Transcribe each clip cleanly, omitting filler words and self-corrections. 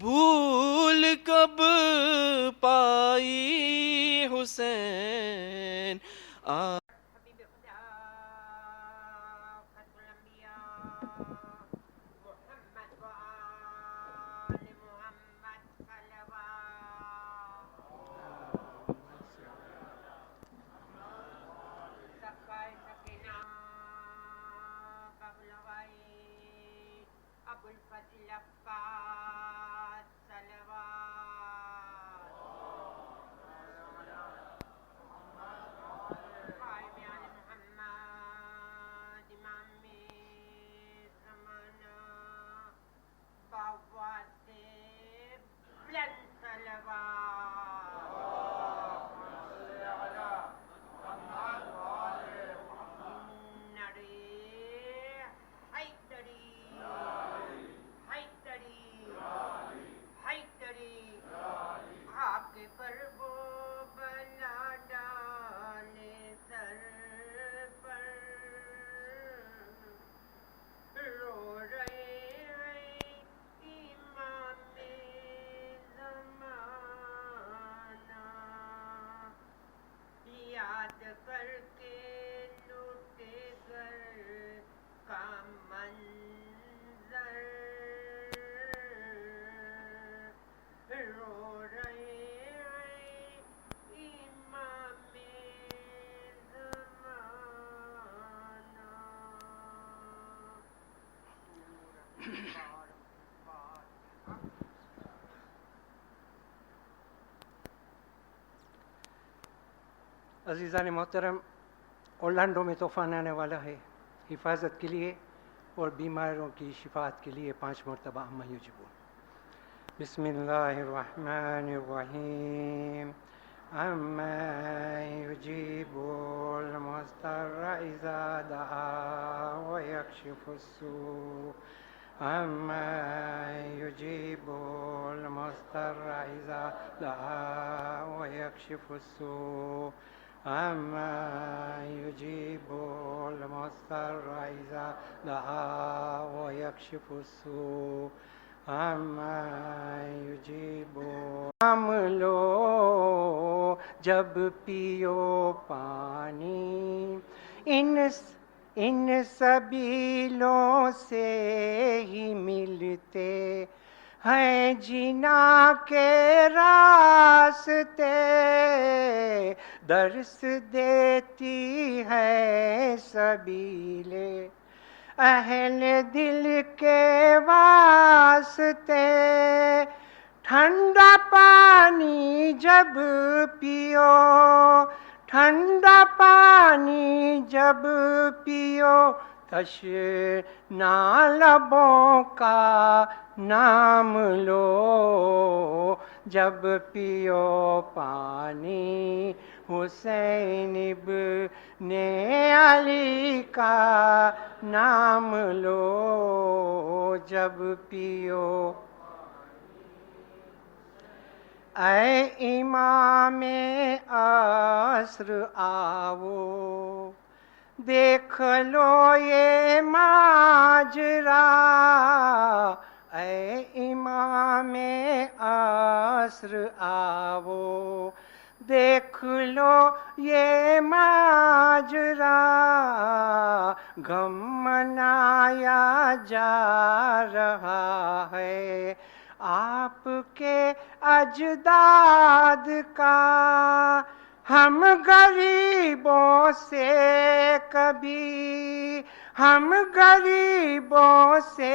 بھول کب پائی حسین عزیزان محترم، اورلانڈو میں طوفان آنے والا ہے، حفاظت کے لیے اور بیماروں کی شفاعت کے لیے 5 مرتبہ عما یجبون۔ بسم اللہ الرحمن الرحیم۔ عما یجیب المضطر اذا دعا ویکشف السوء، عما یجیب المضطر اذا دعا ویکشف السوء، عما یجیب المضطر اذا دعا ویکشف السوء، عما یجیب۔ نام لو جب پیو پانی، ان سبیلوں سے ہی ملتے ہیں جنا کے راستے، درس دیتی ہے سبیلے اہل دل کے واسطے، ٹھنڈا پانی جب پیو، ٹھنڈا پانی جب پیو، تشنا لبوں کا نام لو جب پیو پانی، حسین ابن علی کا نام لو جب پیو۔ اے امام عصر آؤ، دیکھ لو یہ ماجرا، اے امام عصر آؤ، دیکھ لو یہ ماجرا، غم منایا جا رہا ہے آپ کے اجداد کا، ہم غریبوں سے کبھی، ہم غریبوں سے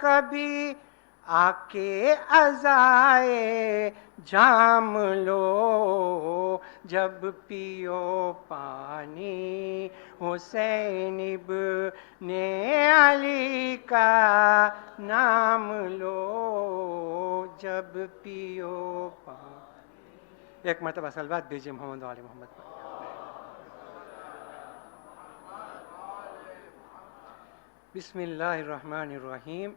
کبھی آ کے عزائے جام لو جب پیو پانی، حسین ابن علی کا نام لو جب پیو پانی۔ ایک مرتبہ صلوات بھیجیے محمد و آل محمد پر۔ بسم اللہ الرحمن الرحیم۔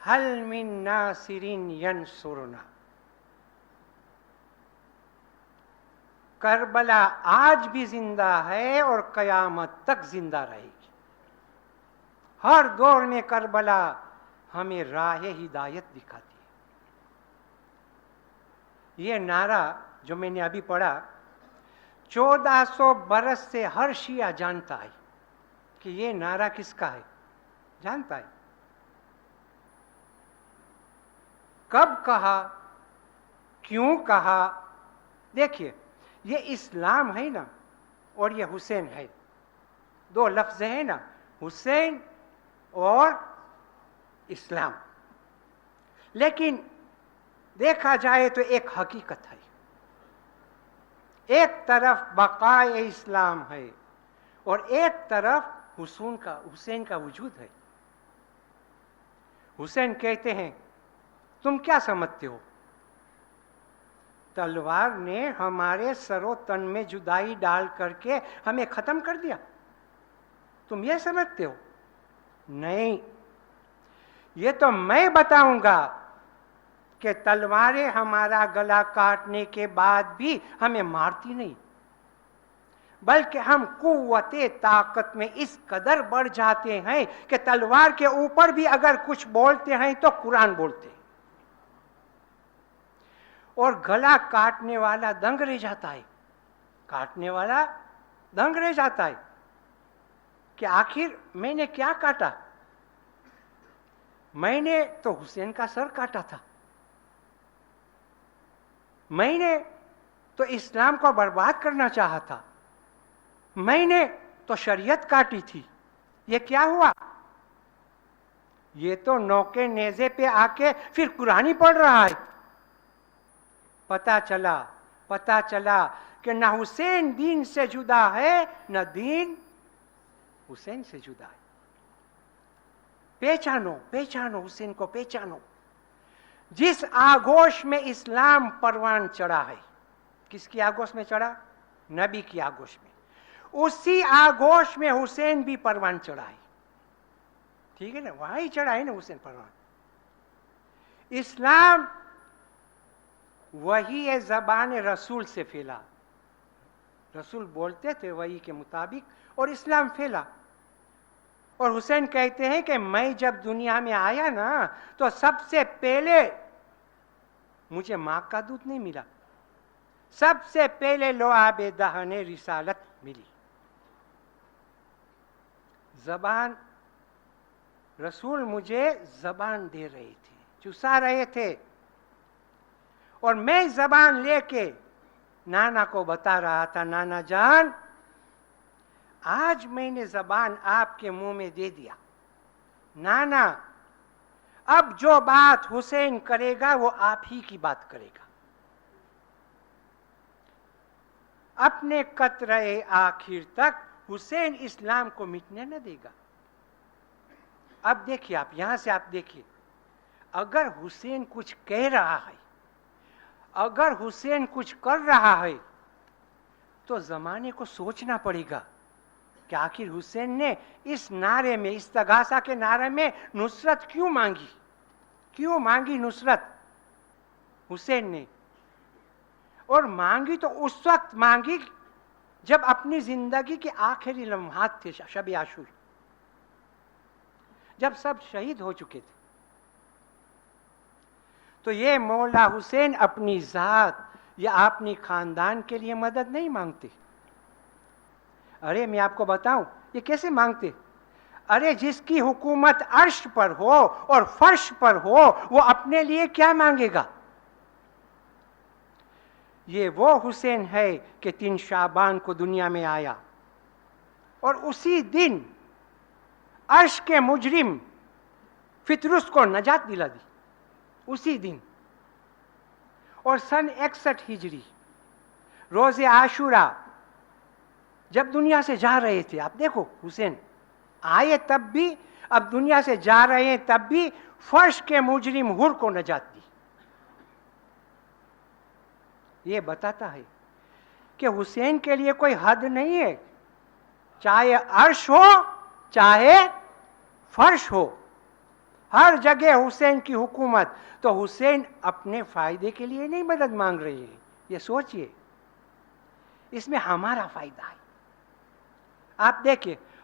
هل من ناصر ینصرنا، کربلا آج بھی زندہ ہے اور قیامت تک زندہ رہے گی۔ ہر دور میں کربلا ہمیں راہ ہدایت دکھاتی ہے. یہ نعرہ جو میں نے ابھی پڑھا 1400 برس سے ہر شیعہ جانتا ہے کہ یہ نعرہ کس کا ہے، جانتا ہے. کب کہا، کیوں کہا؟ دیکھیے یہ اسلام ہے نا اور یہ حسین ہے، دو لفظ ہیں نا، حسین اور اسلام. لیکن دیکھا جائے تو ایک حقیقت ہے، ایک طرف بقائے اسلام ہے اور ایک طرف حسین کا وجود ہے. حسین کہتے ہیں تم کیا سمجھتے ہو، تلوار نے ہمارے سر و تن میں جدائی ڈال کر کے ہمیں ختم کر دیا، تم یہ سمجھتے ہو؟ نہیں، یہ تو میں بتاؤں گا کہ تلواریں ہمارا گلا کاٹنے کے بعد بھی ہمیں مارتی نہیں، بلکہ ہم قوت طاقت میں اس قدر بڑھ جاتے ہیں کہ تلوار کے اوپر بھی اگر کچھ بولتے ہیں تو قرآن بولتے ہیں، اور گلا کاٹنے والا دنگ رہ جاتا ہے، کاٹنے والا دنگ رہ جاتا ہے کہ آخر میں نے کیا کاٹا؟ میں نے تو حسین کا سر کاٹا تھا، میں نے تو اسلام کو برباد کرنا چاہا تھا، میں نے تو شریعت کاٹی تھی، یہ کیا ہوا؟ یہ تو نوکے نیزے پہ آ کے پھر قرآن ہی پڑھ رہا ہے. پتا چلا کہ نہ حسین دین سے جدا ہے، نہ دین حسین سے جدا ہے. پہچانو حسین کو پہچانو. جس آگوش میں اسلام پروان چڑھا ہے، کس کی آگوش میں چڑھا؟ نبی کی آگوش میں. اسی آگوش میں حسین بھی پروان چڑھا ہے، ٹھیک ہے نا، وہاں ہی چڑھا ہے نا حسین پروان. اسلام وہی زبان رسول سے پھیلا، رسول بولتے تھے وہی کے مطابق اور اسلام پھیلا. اور حسین کہتے ہیں کہ میں جب دنیا میں آیا نا تو سب سے پہلے مجھے ماں کا دودھ نہیں ملا، سب سے پہلے لعاب دہن رسالت ملی. زبان رسول مجھے زبان دے رہے تھے، چسا رہے تھے، اور میں زبان لے کے نانا کو بتا رہا تھا، نانا جان آج میں نے زبان آپ کے منہ میں دے دیا، نانا اب جو بات حسین کرے گا وہ آپ ہی کی بات کرے گا، اپنے قطرے آخر تک حسین اسلام کو مٹنے نہ دے گا. اب دیکھیے آپ یہاں سے آپ دیکھیے، اگر حسین کچھ کہہ رہا ہے، اگر حسین کچھ کر رہا ہے تو زمانے کو سوچنا پڑے گا کہ آخر حسین نے اس نعرے میں، استغاثہ کے نعرے میں نصرت کیوں مانگی نصرت حسین نے. اور مانگی تو اس وقت مانگی جب اپنی زندگی کے آخری لمحات تھے، شب عاشور، جب سب شہید ہو چکے تھے. تو یہ مولا حسین اپنی ذات یا اپنی خاندان کے لیے مدد نہیں مانگتے. ارے میں آپ کو بتاؤں یہ کیسے مانگتے؟ ارے جس کی حکومت عرش پر ہو اور فرش پر ہو وہ اپنے لیے کیا مانگے گا؟ یہ وہ حسین ہے کہ 3 شعبان کو دنیا میں آیا اور اسی دن عرش کے مجرم فطرس کو نجات دلا دی، اسی دن. اور سن 61 ہجری روز عاشورہ جب دنیا سے جا رہے تھے، آپ دیکھو حسین آئے تب بھی، اب دنیا سے جا رہے ہیں تب بھی فرش کے مجرم حر کو نجات دی. یہ بتاتا ہے کہ حسین کے لیے کوئی حد نہیں ہے، چاہے عرش ہو چاہے فرش ہو، ہر جگہ حسین کی حکومت. تو حسین اپنے فائدے کے لیے نہیں مدد مانگ رہے ہیں، یہ سوچئے، اس میں ہمارا فائدہ ہے. آپ دیکھیں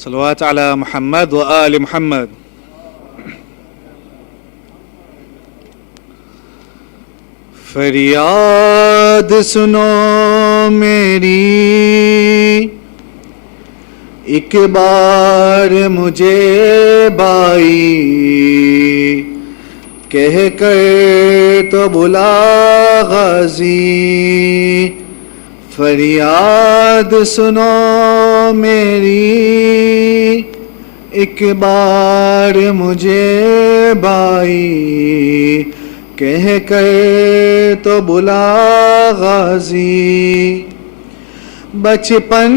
صلوات علی محمد و آل محمد. فریاد سنو میری، ایک بار مجھے بھائی کہہ کر تو بلا غازی. فریاد سنو میری، ایک بار مجھے بھائی کہہ کر تو بلا غازی. بچپن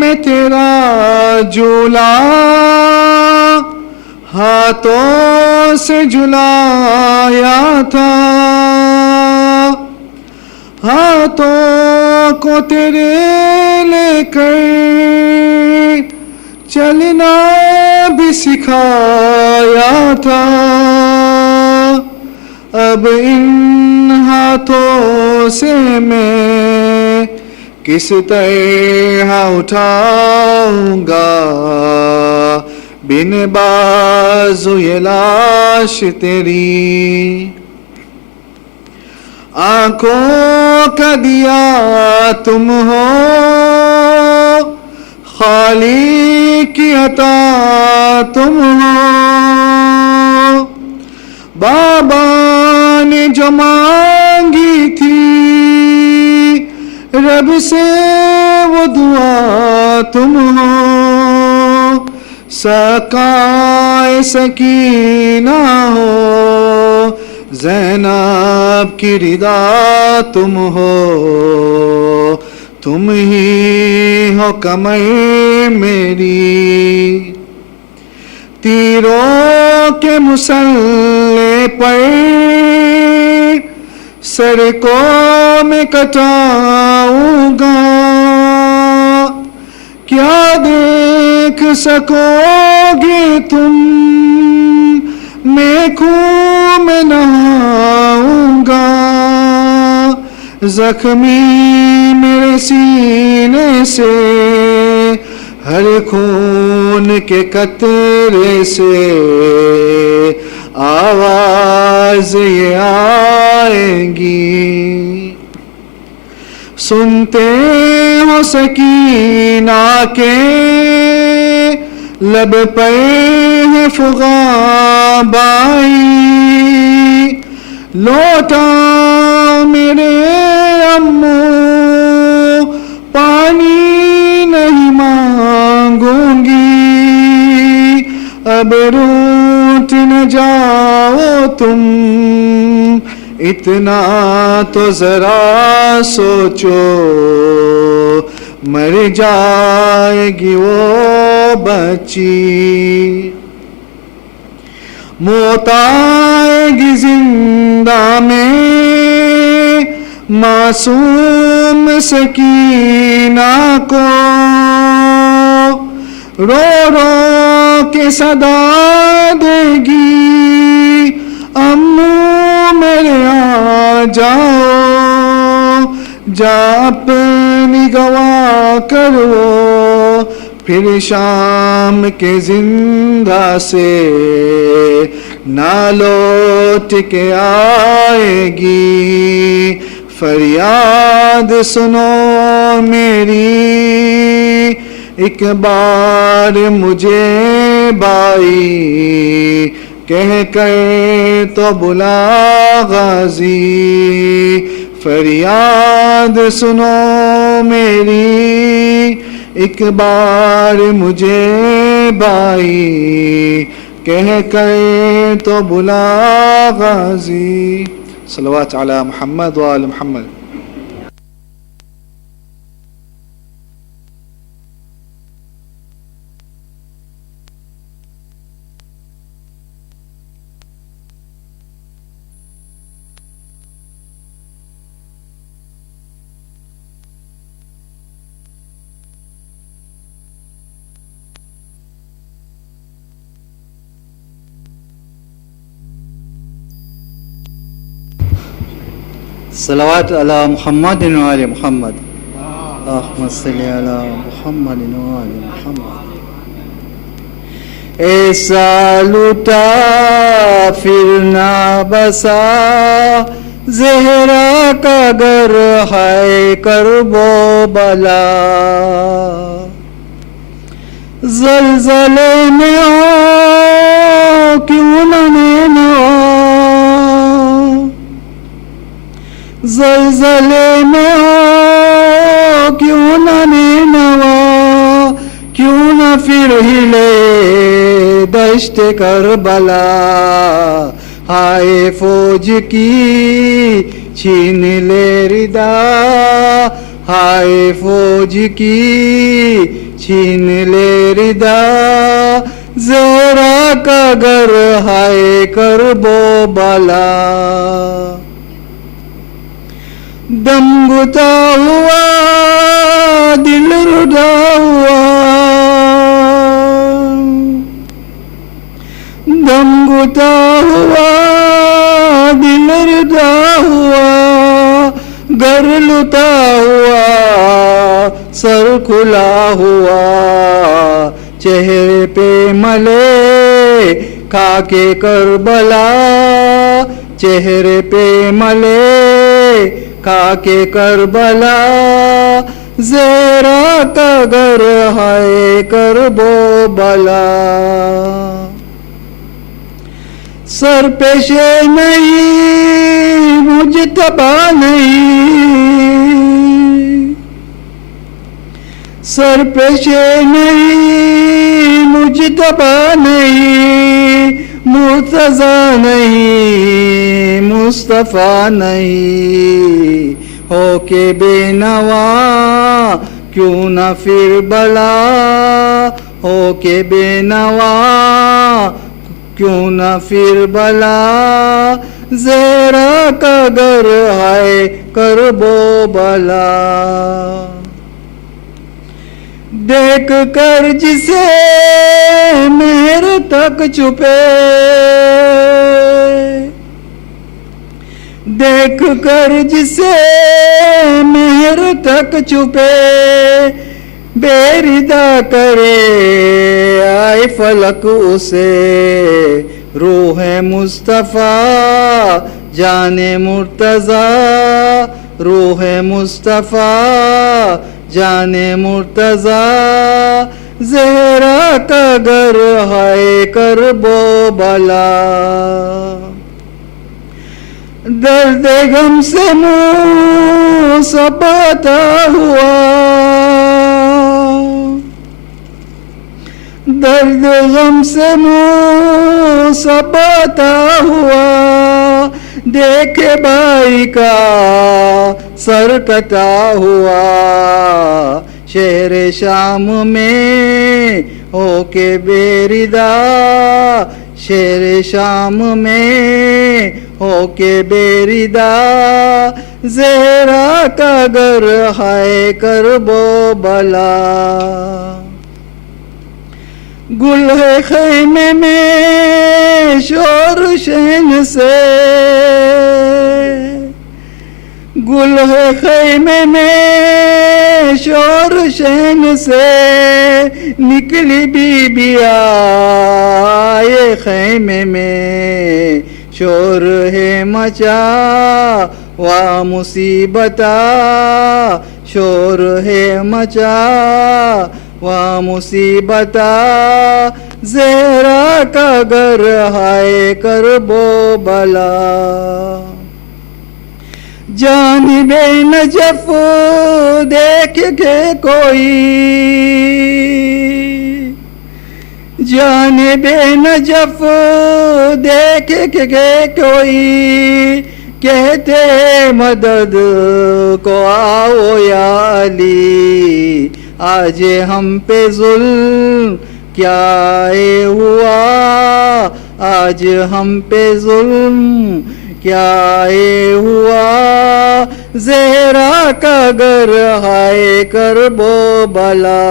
میں تیرا جھولا ہاتھوں سے جھلایا تھا، ہاتھوں کو تیرے لے کر چلنا بھی سکھایا تھا. اب ان ہاتھوں سے میں کس طرح اٹھاؤں گا بن بازو یہ لاش تیری. آنکھوں کا دیا تم ہو، خالق کی عطا تم ہو. بابا نے جو مانگی تھی رب سے وہ دعا تم ہو. سقائے سکینہ ہو، زینب کی رضا تم ہو. تم ہی ہو کمر میری، تیروں کے مسلح پر سر کو میں کٹاؤں گا. کیا دیکھ سکو گے تم، میں خون میں نہاؤں گا. زخمی میرے سینے سے ہر خون کے قطرے سے آواز یہ آئے گی. سنتے ہو سکینہ کے لب پر ہے فغاں بائی. لوٹا میرے امو پانی نہیں مانگوں گی. اب روٹ نہ جاؤ تم، اتنا تو ذرا سوچو. مر جائے گی وہ بچی، موت آئے گی زندہ میں معصوم سکینہ کو. رو رو کے صدا دے گی امو میرے آ جاؤ. جا اپنی گواہ کرو، پھر شام کے زندہ سے نہ لوٹ کے آئے گی. فریاد سنو میری، ایک بار مجھے بھائی کہہ کر تو بلا غازی. فریاد سنو میری، ایک بار مجھے بھائی کہہ کر تو بلا غازی. صلوات علی محمد و آل محمد. صلوات علی محمد و آل محمد. اللهم صل علی محمد و آل محمد. ایسا لٹا پھر نہ بسا زہرا کا گر ہے کرب و بلا زلزلے میں آ کیوں نہ نینوا زلزلے میں آ کیوں نہ نینوا کیوں نہ پھر ہلے دشت کربلا ہائے فوج کی چھین لے ردا ہائے فوج کی چھین لے ردا زہرا کا گر ہائے کرب و بلا دم گھتا ہوا دل ردا ہوا دم گھتا ہوا دل ردا ہوا گر لتا ہوا سر کھلا ہوا چہرے پہ ملے کھا کے کربلا چہرے پہ ملے کھا کے کربلا زہرا کا گر ہے کرب و بلا سر پیشے نہیں مجتبا نہیں سر پیشے نہیں مجتبا نہیں مرتضیٰ نہیں مصطفیٰ نہیں ہو کے بے نوا کیوں نہ پھر بلا ہو کے بے نوا کیوں نہ پھر بلا زہرا کا گر ہے کرب و بلا دیکھ کر جسے مہر تک چھپے دیکھ کر جسے مہر تک چھپے بے ردا کرے آئے فلک اسے روح مصطفیٰ جان مرتضیٰ روح مصطفیٰ جان مرتضیٰ زہرا کا گر ہے کرب و بلا درد غم سے منہ سپاتا ہوا درد غم سے منہ سپاتا ہوا دیکھے بھائی کا سر کٹا ہوا شہر شام میں ہو کے بے ردا شہر شام میں ہو کے بے ردا زہرا کا گر ہے کرب و بلا گل ہے خیمے میں شور شین سے گل ہے خیمے میں شور شین سے نکلی بی بیا آئے خیمے میں شور ہے مچا وا مصیبتا شور ہے مچا وا مصیبتا زہرا کا گر ہے کرب و بلا جانب نجف دیکھ کے کوئی جانب نجف دیکھ کے کوئی کہتے مدد کو آؤ یا علی آج ہم پہ ظلم کیا ہوا آج ہم پہ ظلم کیا ہوا زہرا کا گر ہے کرب و بلا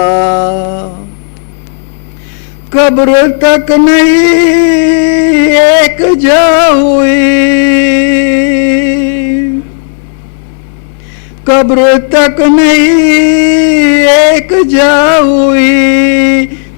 قبر تک نہیں ایک جا ہوئی قبر تک نہیں ایک جا ہوئی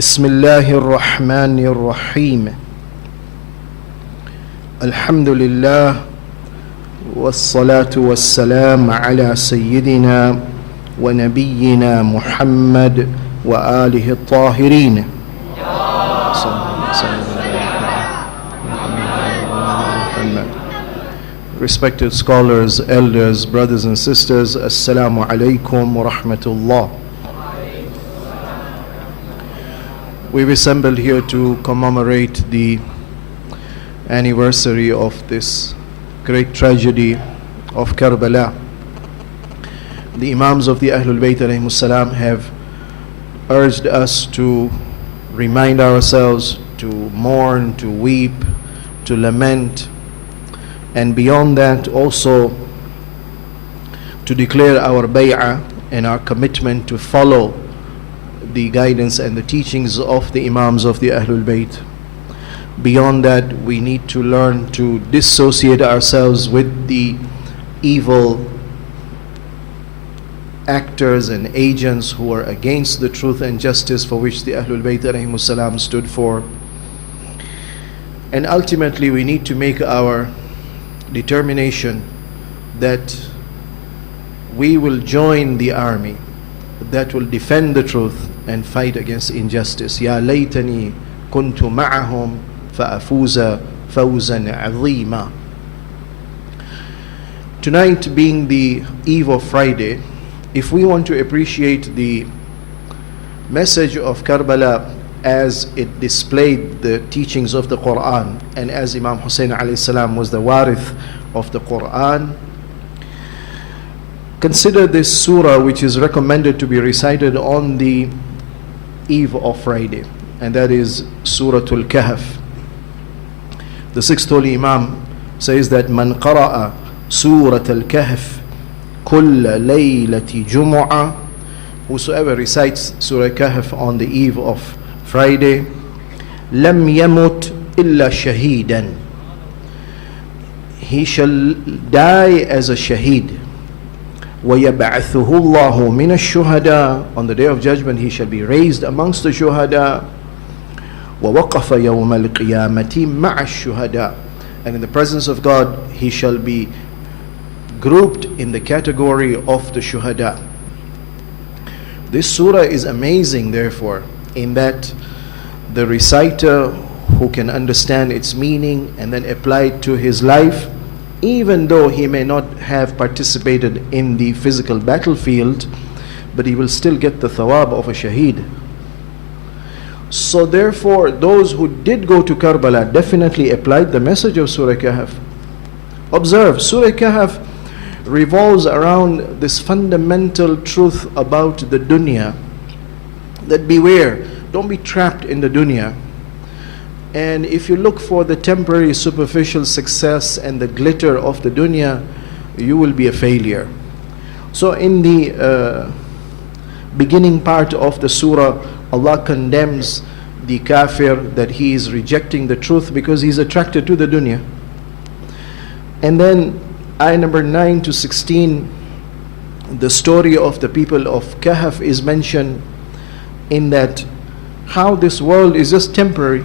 بسم الله الرحمن الرحيم الحمد لله والصلاة والسلام على سيدنا ونبينا محمد وآله الطاهرين. Respected scholars, elders, brothers and sisters, Assalamu alaikum wa rahmatullah. We've assembled here to commemorate the anniversary of this great tragedy of Karbala. The Imams of the Ahlul Bayt alayhimus salam have urged us to remind ourselves, to mourn, to weep, to lament, and beyond that also to declare our bay'ah and our commitment to follow the guidance and the teachings of the Imams of the Ahlul Bayt. Beyond that, we need to learn to dissociate ourselves with the evil actors and agents who are against the truth and justice for which the Ahlul Bayt alayhimus salam stood for. And ultimately, we need to make our determination that we will join the army that will defend the truth and fight against injustice. Ya laytani kuntu ma'ahum fa'afuza fawzan 'azima. Tonight being the eve of Friday, if we want to appreciate the message of Karbala as it displayed the teachings of the Quran, and as Imam Hussein alayhi salam was the warith of the Quran, consider this surah which is recommended to be recited on the eve of Friday, and that is Surah Al-Kahf. The sixth holy Imam says that Man qara'a Surah Al-Kahf kulla laylati jumu'ah, whosoever recites Surah Kahf on the eve of Friday, lam yamut illa shaheedan, he shall die as a shaheed. وَيَبْعَثُهُ اللَّهُ مِنَ الشُّهَدَاءِ, on the day of judgment he shall be raised amongst the shuhada. وَوَقَفَ يَوْمَ الْقِيَامَةِ مَعَ الشُّهَدَاءِ. And in the presence of God, he shall be grouped in the category of the shuhada. This surah is amazing, therefore, in that the reciter who can understand its meaning and then apply it to his life, even though he may not have participated in the physical battlefield, but he will still get the thawab of a shaheed. So therefore, those who did go to Karbala definitely applied the message of Surah Kahf. Observe, Surah Kahf revolves around this fundamental truth about the dunya, that beware, don't be trapped in the dunya. And if you look for the temporary superficial success and the glitter of the dunya, you will be a failure. So in the beginning part of the surah, Allah condemns the kafir that he is rejecting the truth because he's attracted to the dunya. And then ayah number 9 to 16, the story of the people of Kahf is mentioned, in that how this world is just temporary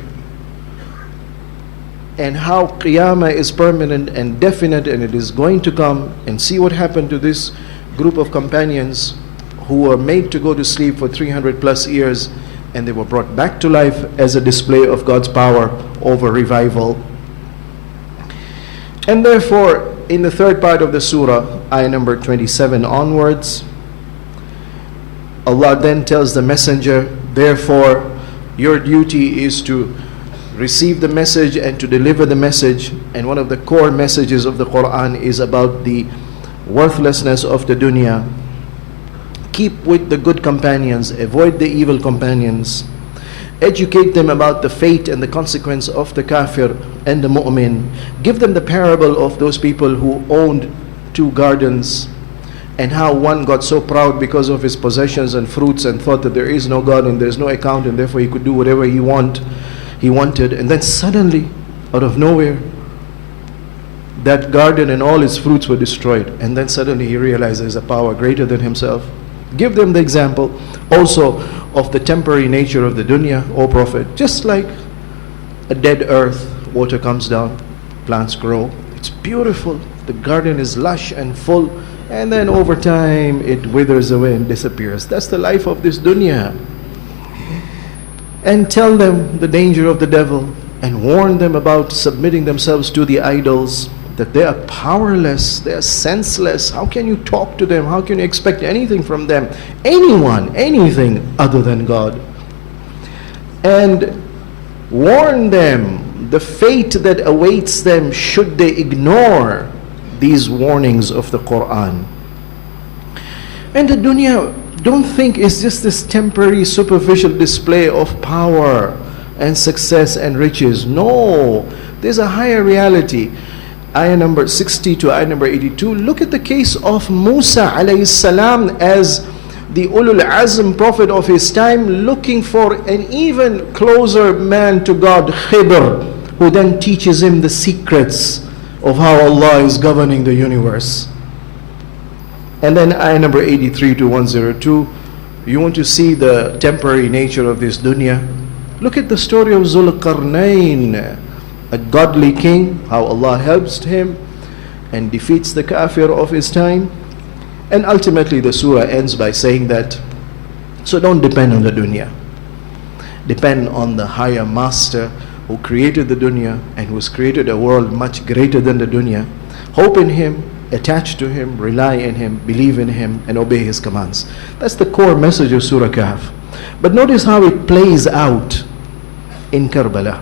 and how Qiyamah is permanent and definite, and it is going to come. And see what happened to this group of companions who were made to go to sleep for 300 plus years, and they were brought back to life as a display of God's power over revival. And therefore, in the third part of the surah, ayah number 27 onwards, Allah then tells the messenger, therefore your duty is to receive the message and to deliver the message. And one of the core messages of the Quran is about the worthlessness of the dunya. Keep with the good companions, avoid the evil companions. Educate them about the fate and the consequence of the kafir and the mu'min. Give them the parable of those people who owned 2 gardens, and how one got so proud because of his possessions and fruits and thought that there is no God and there is no account, and therefore he could do whatever he wanted. And then suddenly, out of nowhere, that garden and all its fruits were destroyed. And then suddenly he realized there's a power greater than himself. Give them the example also of the temporary nature of the dunya, O Prophet. Just like a dead earth, water comes down, plants grow, it's beautiful, the garden is lush and full, and then over time it withers away and disappears. That's the life of this dunya. And tell them the danger of the devil, and warn them about submitting themselves to the idols, that they are powerless, they are senseless. How can you talk to them? How can you expect anything from them? Anyone, anything other than God. And warn them the fate that awaits them should they ignore these warnings of the Quran. And the dunya, don't think it's just this temporary superficial display of power and success and riches. No, there's a higher reality. Ayah number 60 to ayah number 82, look at the case of Musa alayhi salam as the Ulul Azm prophet of his time, looking for an even closer man to God, Khidr, who then teaches him the secrets of how Allah is governing the universe. And then ayah number 83 to 102, you want to see the temporary nature of this dunya. Look at the story of Zulqarnain, a godly king, how Allah helps him and defeats the kafir of his time. And ultimately the surah ends by saying that, so don't depend on the dunya. Depend on the higher master who created the dunya and who has created a world much greater than the dunya. Hope in him, attach to him, rely in him, believe in him, and obey his commands. That's the core message of Surah Kahf. But notice how it plays out in Karbala.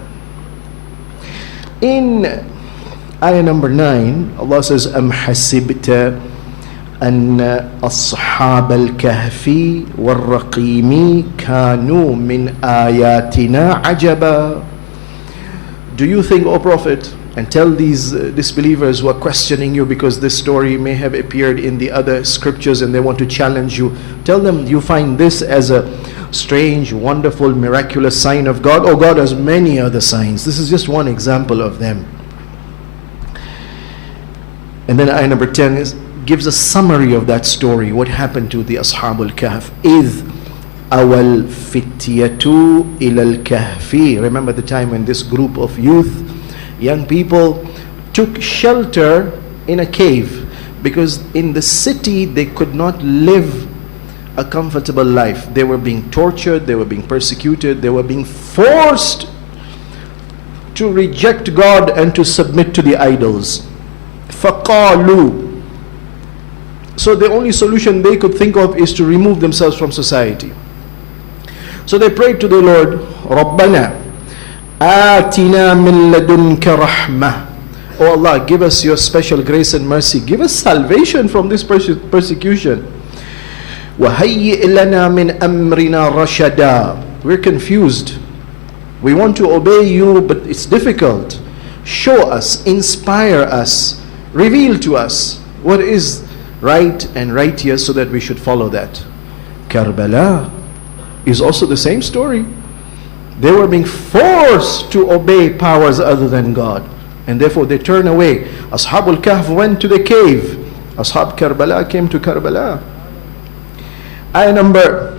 In ayah number 9, Allah says, أَمْ حَسِبْتَ أَنَّ أَصْحَابَ الْكَهْفِ وَالرَّقِيمِ كَانُوا مِنْ آيَاتِنَا عَجَبًا. Do you think, O Prophet, and tell these disbelievers who are questioning you because this story may have appeared in the other scriptures and they want to challenge you, tell them you find this as a strange, wonderful, miraculous sign of God. Oh, God has many other signs. This is just one example of them. And then ayah number 10 gives a summary of that story, what happened to the Ashabul Kahf. إِذْ awal fityatu ilal kahfi. Remember the time when this group of youth, young people, took shelter in a cave, because in the city they could not live a comfortable life. They were being tortured, they were being persecuted, they were being forced to reject God and to submit to the idols. فَقَالُوا. So the only solution they could think of is to remove themselves from society. So they prayed to the Lord, رَبَّنَا آتِنَا مِن لَدُنْكَ رَحْمَةً. Oh Allah, give us your special grace and mercy. Give us salvation from this persecution. وَهَيِّئْ لَنَا مِنْ أَمْرِنَا رَشَدًا. We're confused. We want to obey you, but it's difficult. Show us, inspire us, reveal to us what is right and righteous so that we should follow that. Karbala is also the same story. They were being forced to obey powers other than God, and therefore they turned away. Ashabul Kahf went to the cave. Ashab Karbala came to Karbala. Ayah number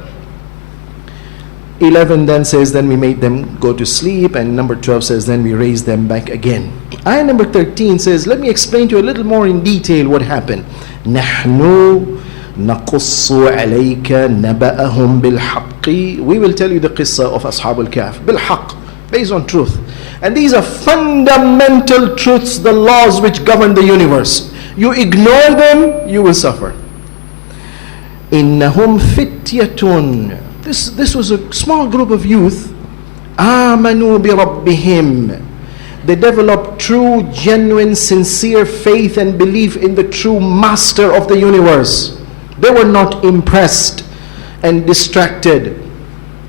11 then says, then we made them go to sleep, and number 12 says, then we raised them back again. Ayah number 13 says, let me explain to you a little more in detail what happened. نحن نقص عليك نبأهم بالحق. We will tell you the qissa of Ashab al-Kahf بالحق, based on truth. And these are fundamental truths, the laws which govern the universe. You ignore them, you will suffer. إنهم فتية. This was a small group of youth. آمنوا بربهم. They developed true, genuine, sincere faith and belief in the true master of the universe. They were not impressed and distracted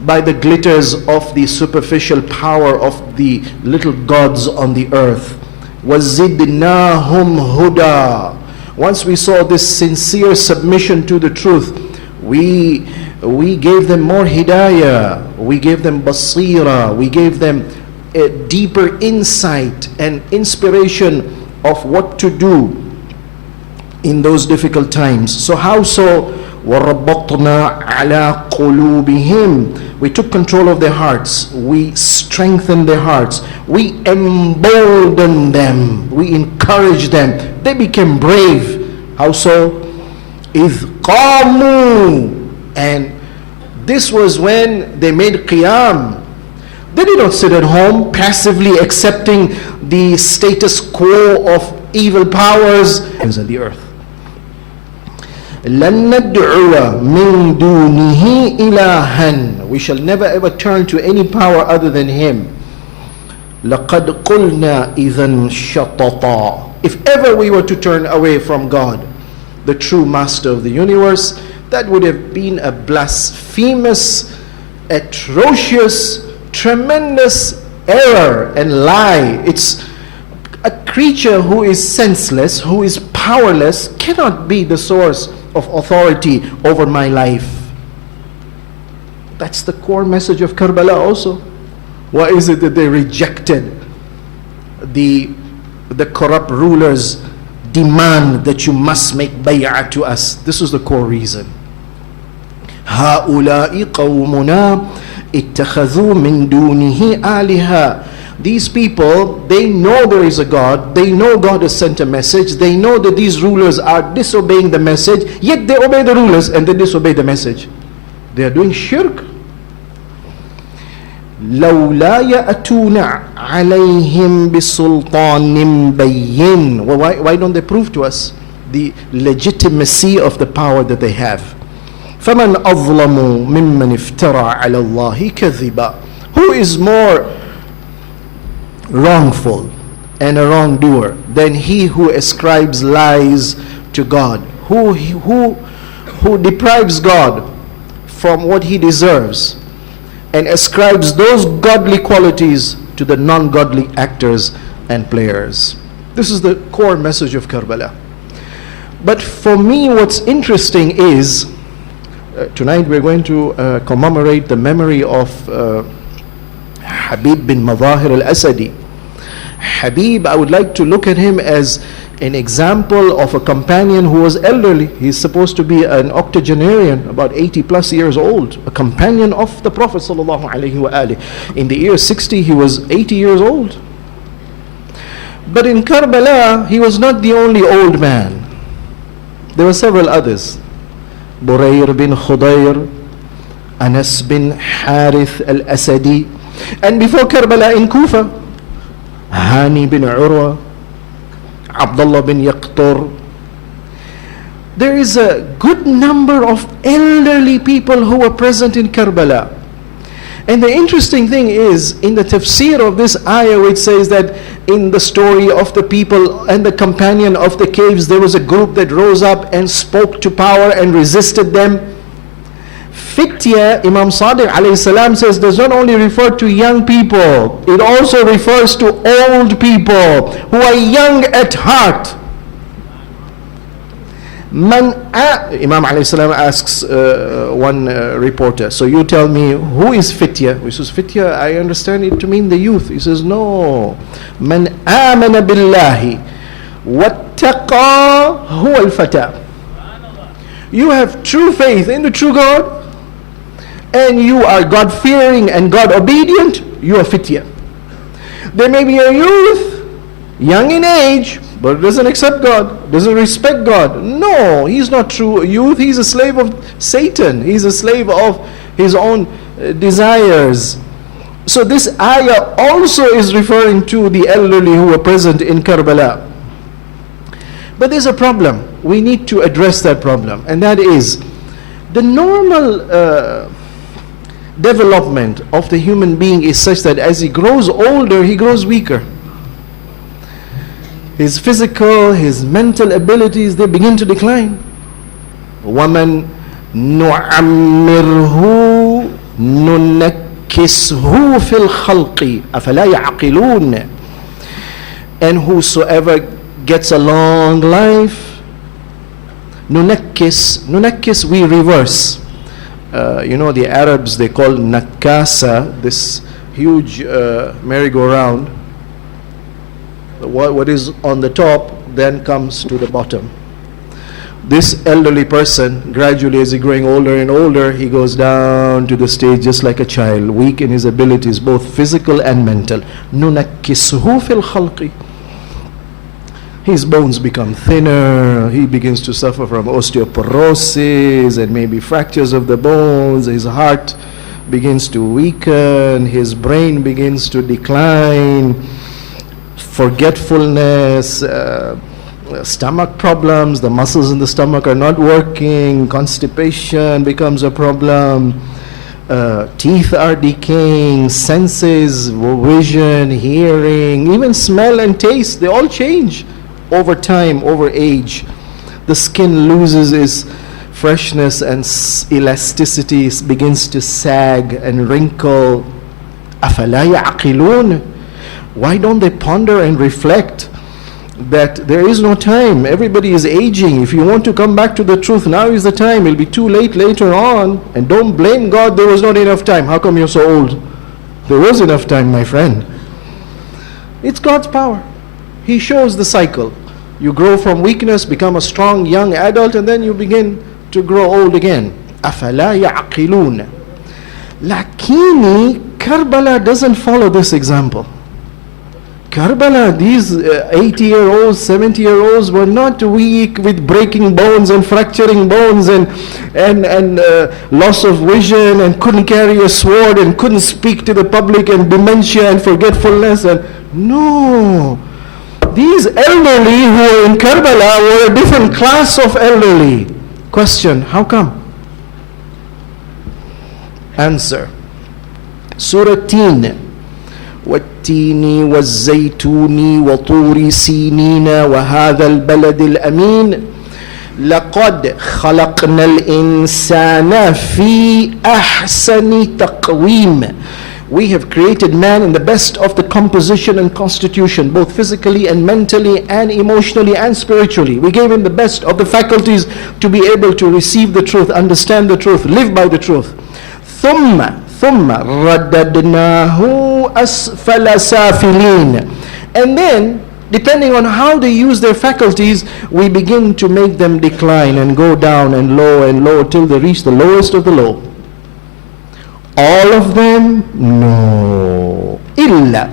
by the glitters of the superficial power of the little gods on the earth. وَزِدْنَاهُمْ هُدًى. Once we saw this sincere submission to the truth, we gave them more hidayah, we gave them basira, we gave them a deeper insight and inspiration of what to do in those difficult times. So how so? وَرَبَّطْنَا عَلَىٰ قُلُوبِهِمْ. We took control of their hearts, we strengthened their hearts, we emboldened them, we encouraged them. They became brave. How so? إِذْ قَامُوا. And this was when they made qiyam. They did not sit at home passively accepting the status quo of evil powers in the earth. لَن نَدْعُوَ مِن دُونِهِ إِلَهًا. We shall never ever turn to any power other than Him. لَقَدْ قُلْنَا إِذًا شَطَطًا. If ever we were to turn away from God, the true master of the universe, that would have been a blasphemous, atrocious, tremendous error and lie. It's a creature who is senseless, who is powerless, cannot be the source of authority over my life. That's the core message of Karbala also. Why is it that they rejected the corrupt rulers' demand that you must make bay'ah to us? This was the core reason. هؤلاء قومنا اتخذوا من دونه آلهة. These people, they know there is a God, they know God has sent a message, they know that these rulers are disobeying the message, yet they obey the rulers and they disobey the message. They are doing shirk. لولا يأتون عليهم بسلطان بين. Well, why don't they prove to us the legitimacy of the power that they have? فمن أظلم ممن افترى على الله كذبا. Who is more wrongful and a wrongdoer than he who ascribes lies to God, who deprives God from what He deserves and ascribes those godly qualities to the non-godly actors and players. This is the core message of Karbala. But for me, what's interesting is tonight we're going to commemorate the memory of Habib bin Madahir al-Asadi. Habib, I would like to look at him as an example of a companion who was elderly. He's supposed to be an octogenarian, about 80 plus years old, a companion of the Prophet sallallahu alaihi wasallam. In the year 60, he was 80 years old. But in Karbala, he was not the only old man. There were several others. Burayr bin Khudayr, Anas bin Harith al-Asadi, and before Karbala in Kufa, Hani bin Urwa, Abdullah bin Yaqtur. There is a good number of elderly people who were present in Karbala. And the interesting thing is, in the tafsir of this ayah, which says that in the story of the people and the companion of the caves, there was a group that rose up and spoke to power and resisted them. Fitya, Imam Sadiq alayhi salam says, does not only refer to young people, it also refers to old people who are young at heart. Imam alayhi salam asks one reporter, so you tell me, who is fitya? He says, fitya, I understand it to mean the youth. He says, no. Man amana billahi wattaqa huwa al-fata. You have true faith in the true God, and you are God-fearing and God-obedient, you are fitya. There may be a youth, young in age, but doesn't accept God, doesn't respect God. No, he's not true youth. He's a slave of Satan. He's a slave of his own desires. So this ayah also is referring to the elderly who were present in Karbala. But there's a problem. We need to address that problem, and that is the normal development of the human being is such that as he grows older, he grows weaker. His physical, his mental abilities, they begin to decline. وَمَنْ نُعَمِّرْهُ نُنَكِّسْهُ فِي الْخَلْقِ أَفَلَا يَعْقِلُونَ. And whosoever gets a long life, nunakkis, we reverse. You know, the Arabs, they call nakasa, this huge merry-go-round. What is on the top then comes to the bottom. This elderly person, gradually as he's growing older and older, he goes down to the stage just like a child, weak in his abilities, both physical and mental. Nunakkisuhu fil khalqi. His bones become thinner, he begins to suffer from osteoporosis and maybe fractures of the bones, his heart begins to weaken, his brain begins to decline, forgetfulness, stomach problems, the muscles in the stomach are not working, constipation becomes a problem, teeth are decaying, senses, vision, hearing, even smell and taste, they all change over time, over age. The skin loses its freshness and elasticity, begins to sag and wrinkle. أَفَلَا يَعْقِلُونَ. Why don't they ponder and reflect that there is no time? Everybody is aging. If you want to come back to the truth, now is the time. It'll be too late later on. And don't blame God, there was not enough time. How come you're so old? There was enough time, my friend. It's God's power. He shows the cycle. You grow from weakness, become a strong young adult, and then you begin to grow old again. أَفَلَا يَعْقِلُونَ. Lakini, Karbala doesn't follow this example. Karbala, these 80-year-olds, 70-year-olds were not weak with breaking bones and fracturing bones and loss of vision and couldn't carry a sword and couldn't speak to the public and dementia and forgetfulness. And no, these elderly who were in Karbala were a different class of elderly. Question, how come? Answer, Surah Teen. والتين والزيتون وطور سينين وهذا البلد الأمين لقد خلقنا الإنسان في أحسن تقويم. We have created man in the best of the composition and constitution, both physically and mentally and emotionally and spiritually. We gave him the best of the faculties to be able to receive the truth, understand the truth, live by the truth. ثم رددناه أسفل سافلين. And then Depending on how they use their faculties, we begin to make them decline and go down and low till they reach the lowest of the low. All of them? No. Illa.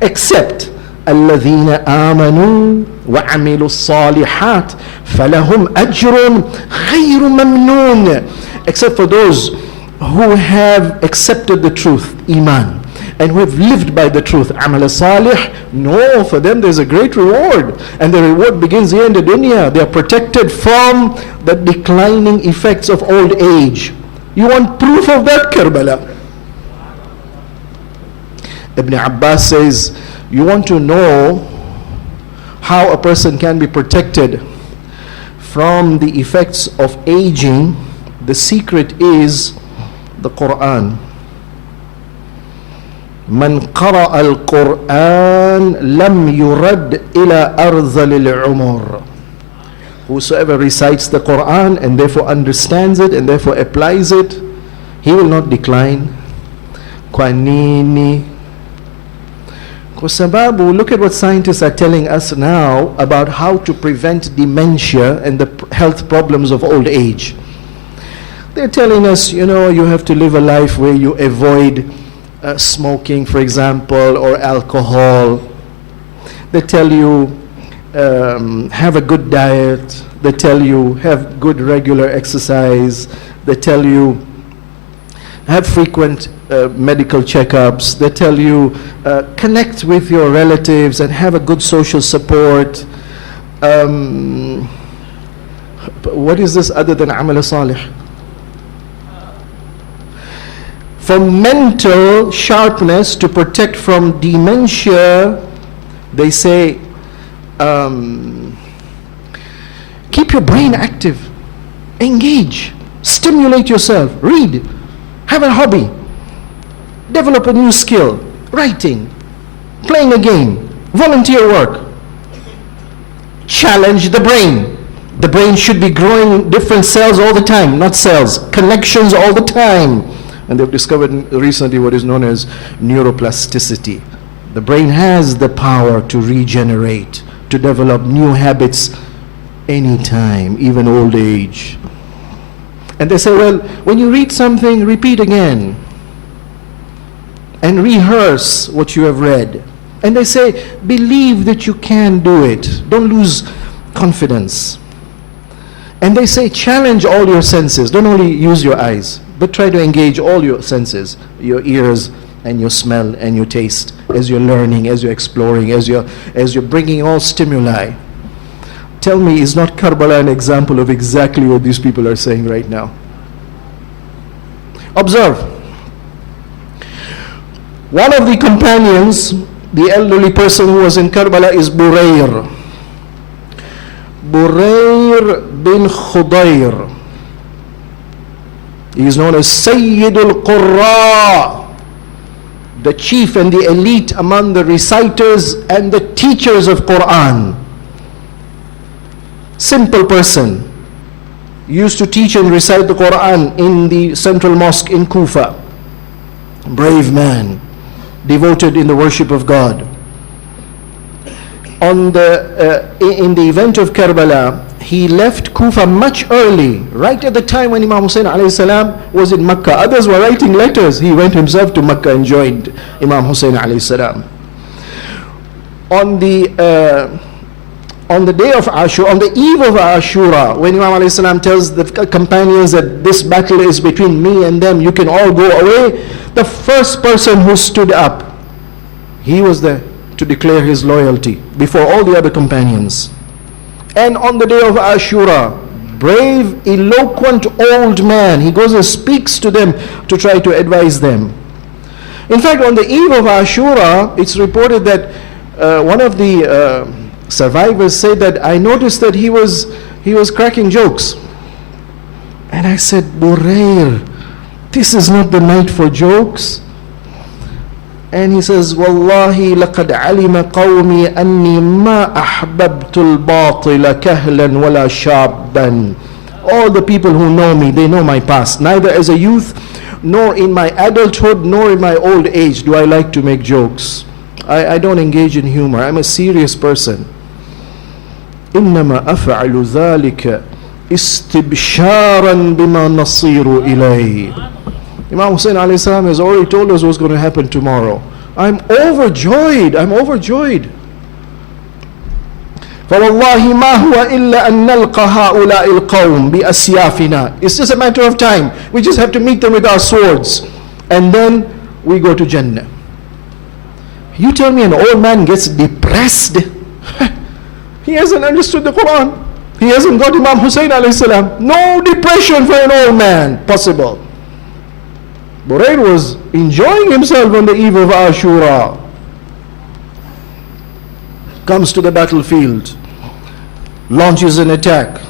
Except الذين آمنوا وعملوا الصالحات فلهم أجر غير ممنون. Except for those who have accepted the truth, Iman, and who have lived by the truth, Amal Salih. No, for them there's a great reward, and the reward begins here in the dunya. They are protected from the declining effects of old age. You want proof of that, Karbala? Ibn Abbas says, you want to know how a person can be protected from the effects of aging? The secret is the Quran. من قرأ القرآن لم يرد إلى أرذل العمر. Whosoever recites the Quran and therefore understands it and therefore applies it, he will not decline. Kwa nini? Kwa sababu, look at what scientists are telling us now about how to prevent dementia and the health problems of old age. They're telling us, you have to live a life where you avoid smoking, for example, or alcohol. They tell you have a good diet. They tell you have good regular exercise. They tell you have frequent medical checkups. They tell you connect with your relatives and have a good social support. What is this other than Amal Salih? For mental sharpness, to protect from dementia, they say, keep your brain active, engage, stimulate yourself, read, have a hobby, develop a new skill, writing, playing a game, volunteer work. Challenge the brain. The brain should be growing different cells all the time, not cells, connections all the time. And they've discovered recently what is known as neuroplasticity. The brain has the power to regenerate, to develop new habits anytime, even old age. And they say, well, when you read something, repeat again and rehearse what you have read. And they say, believe that you can do it. Don't lose confidence. And they say, challenge all your senses. Don't only use your eyes, but try to engage all your senses, your ears and your smell and your taste, as you're learning, as you're exploring, as you're bringing all stimuli. Tell me, is not Karbala an example of exactly what these people are saying right now? Observe. One of the companions, the elderly person who was in Karbala, is Burayr. Burayr bin Khudayr. He is known as Sayyidul Qurra, the chief and the elite among the reciters and the teachers of Quran. Simple person. Used to teach and recite the Quran in the central mosque in Kufa. Brave man, devoted in the worship of God. In the event of Karbala, he left Kufa much early, right at the time when Imam Hussein alayhi salam was in Makkah. Others were writing letters. He went himself to Makkah and joined Imam Hussein alayhi salam. On the day of Ashura, on the eve of Ashura, when Imam alayhi salam tells the companions that this battle is between me and them, you can all go away, the first person who stood up, he was there to declare his loyalty before all the other companions. And on the day of Ashura, brave, eloquent old man, he goes and speaks to them to try to advise them. In fact, on the eve of Ashura, it's reported that one of the survivors said that I noticed that he was cracking jokes. And I said, Burayr, this is not the night for jokes. And he says, Wallahi laqad alima qawmi anni ma ahbabtu al-batila kahlan wala shabban. All the people who know me, they know my past. Neither as a youth, nor in my adulthood, nor in my old age do I like to make jokes. I don't engage in humor. I'm a serious person. إنما أفعل ذلك استبشارا بما نصير إليه. Imam Hussein alayhi salam has already told us what's going to happen tomorrow. I'm overjoyed. I'm overjoyed. فوالله ما هو إلا أن نلقى هؤلاء القوم بأسيافنا. It's just a matter of time. We just have to meet them with our swords, and then we go to Jannah. You tell me an old man gets depressed? He hasn't understood the Quran. He hasn't got Imam Hussein alayhi salam. No depression for an old man possible. Burair was enjoying himself on the eve of Ashura. Comes to the battlefield, launches an attack.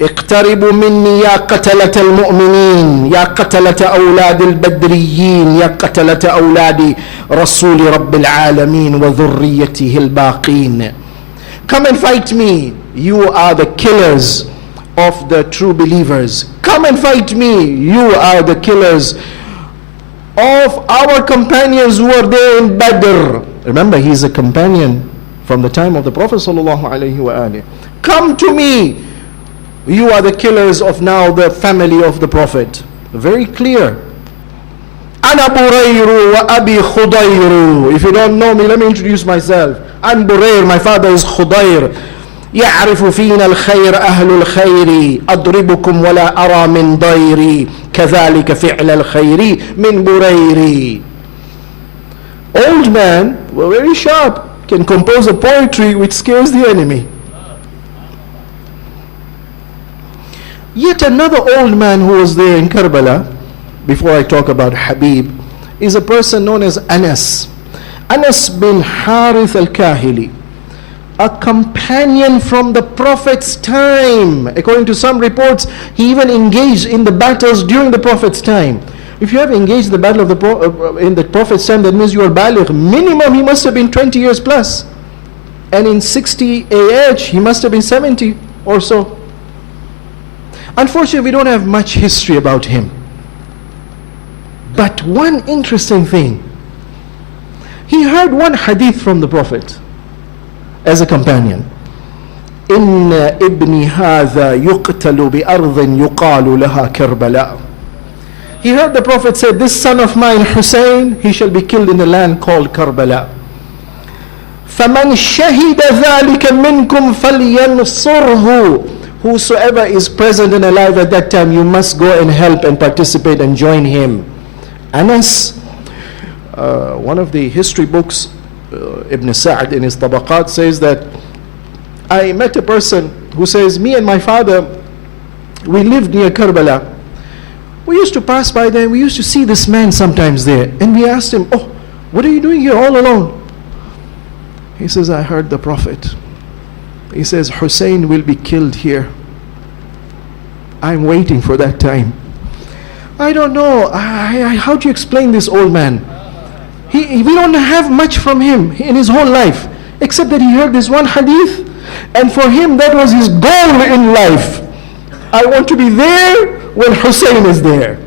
اقتربوا مني يا قتلة المؤمنين يا قتلة أولاد البدريين يا قتلة أولاد رسول رب العالمين وذريته الباقين. Come and fight me. You are the killers of the true believers. Come and fight me. You are the killers of our companions who were there in Badr. Remember, he is a companion from the time of the Prophet sallallahu alaihi wasallam. Come to me. You are the killers of now the family of the Prophet. Very clear. Ana Burayru wa Abi Khudayru. If you don't know me, let me introduce myself. I'm Burair, my father is Khudayr. يعرف فينا الخير أهل الخير أضربكم ولا أرى من ضيري كذلك فعل الخير من بريري. Old man, well, very sharp, can compose a poetry which scares the enemy. Yet another old man who was there in Karbala, before I talk about Habib, is a person known as Anas. Anas bin Harith al-Kahili, a companion from the Prophet's time. According to some reports, he even engaged in the battles during the Prophet's time. If you have engaged the battle of in the Prophet's time, that means you are baligh. Minimum, he must have been 20 years plus. And in 60 AH, he must have been 70 or so. Unfortunately, we don't have much history about him. But one interesting thing, he heard one hadith from the Prophet as a companion. إن ابني هذا يقتل بأرض يقال لها Karbala. He heard the Prophet say, this son of mine, Hussein, he shall be killed in the land called Karbala. فَمَنْ شَهِدَ ذَلِكَ مِنْكُمْ فَلْيَنْصُرْهُ. Whosoever is present and alive at that time, you must go and help and participate and join him. Anas, one of the history books, Ibn Sa'd in his Tabaqat says that I met a person who says, me and my father, we lived near Karbala. We used to pass by there, we used to see this man sometimes there. And we asked him, oh, what are you doing here all alone? He says, I heard the Prophet. He says, Hussein will be killed here. I'm waiting for that time. I don't know, how do you explain this old man? We don't have much from him in his whole life, except that he heard this one hadith, and for him that was his goal in life. I want to be there when Hussein is there.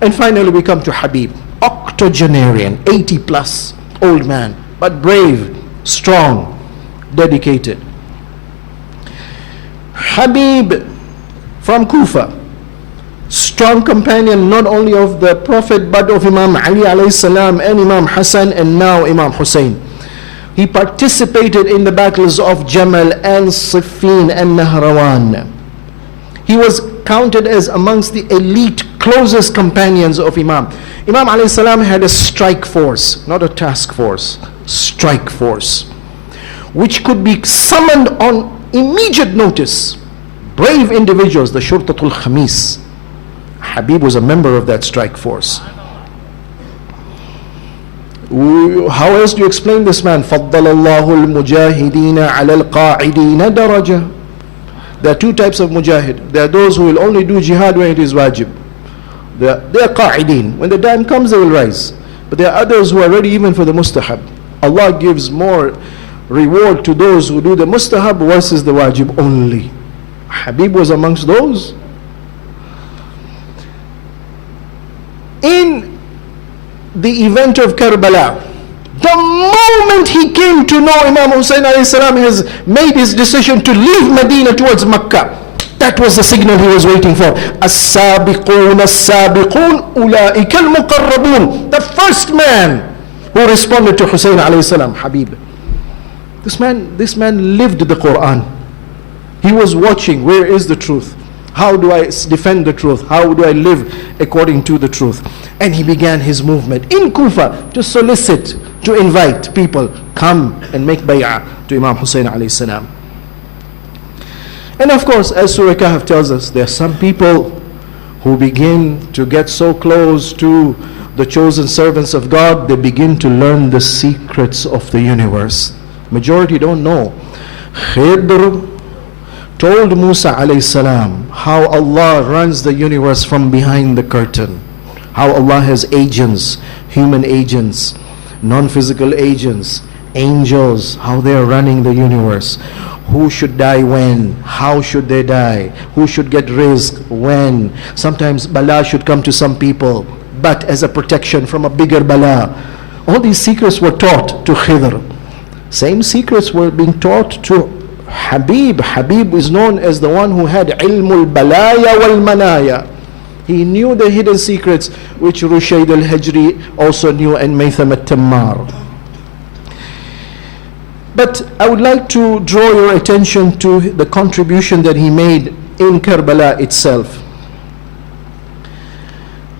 And finally we come to Habib, octogenarian, 80 plus, old man, but brave, strong, dedicated. Habib from Kufa, strong companion not only of the Prophet but of Imam Ali alayhi salam and Imam Hassan and now Imam Hussein. He participated in the battles of Jamal and Siffin and Nahrawan. He was counted as amongst the elite closest companions of Imam. Imam alayhi salam had a strike force, not a task force, strike force, which could be summoned on immediate notice. Brave individuals, the Shurtatul Khamis. Habib was a member of that strike force. How else do you explain this man? فَضَّلَ اللَّهُ الْمُجَاهِدِينَ عَلَى الْقَاعِدِينَ دَرَجَةً. There are two types of mujahid. There are those who will only do jihad when it is wajib. They are qa'ideen. When the time comes, they will rise. But there are others who are ready even for the mustahab. Allah gives more reward to those who do the mustahab versus the wajib only. Habib was amongst those. In the event of Karbala, the moment he came to know Imam Hussein alayhi salam has made his decision to leave Medina towards Makkah, that was the signal he was waiting for. As-sabiqun, as-sabiqun, ulaika al-muqarrabun. The first man who responded to Hussein alayhi salam, Habib. This man lived the Quran. He was watching, where is the truth? How do I defend the truth? How do I live according to the truth? And he began his movement in Kufa to solicit, to invite people, come and make bay'ah to Imam Hussein alayhi salam. And of course, as Surah Kahf tells us, there are some people who begin to get so close to the chosen servants of God, they begin to learn the secrets of the universe. Majority don't know. Khidr told Musa alayhi salam how Allah runs the universe from behind the curtain, how Allah has agents, human agents, non-physical agents, angels, how they are running the universe, who should die when, how should they die, who should get rizq when. Sometimes bala should come to some people, but as a protection from a bigger bala. All these secrets were taught to Khidr. Same secrets were being taught to Habib. Habib is known as the one who had ilmul balaya wal manaya. He knew the hidden secrets which Rushayd al-Hajri also knew, and Maytham al-Tammar. But I would like to draw your attention to the contribution that he made in Karbala itself.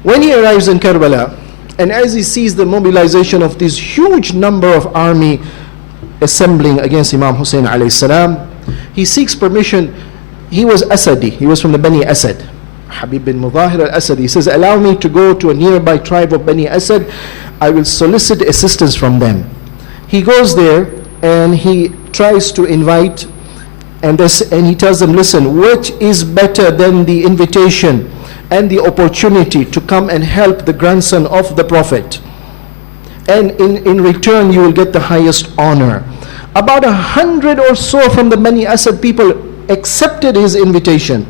When he arrives in Karbala, and as he sees the mobilization of this huge number of army assembling against Imam Hussein alayhi salam, he seeks permission. He was Asadi, he was from the Bani Asad, Habib bin Mudahir al-Asadi. He says, allow me to go to a nearby tribe of Bani Asad, I will solicit assistance from them. He goes there and he tries to invite, and he tells them, listen, which is better than the invitation and the opportunity to come and help the grandson of the Prophet, and in return you will get the highest honor. About 100 or so from the Bani Asad people accepted his invitation.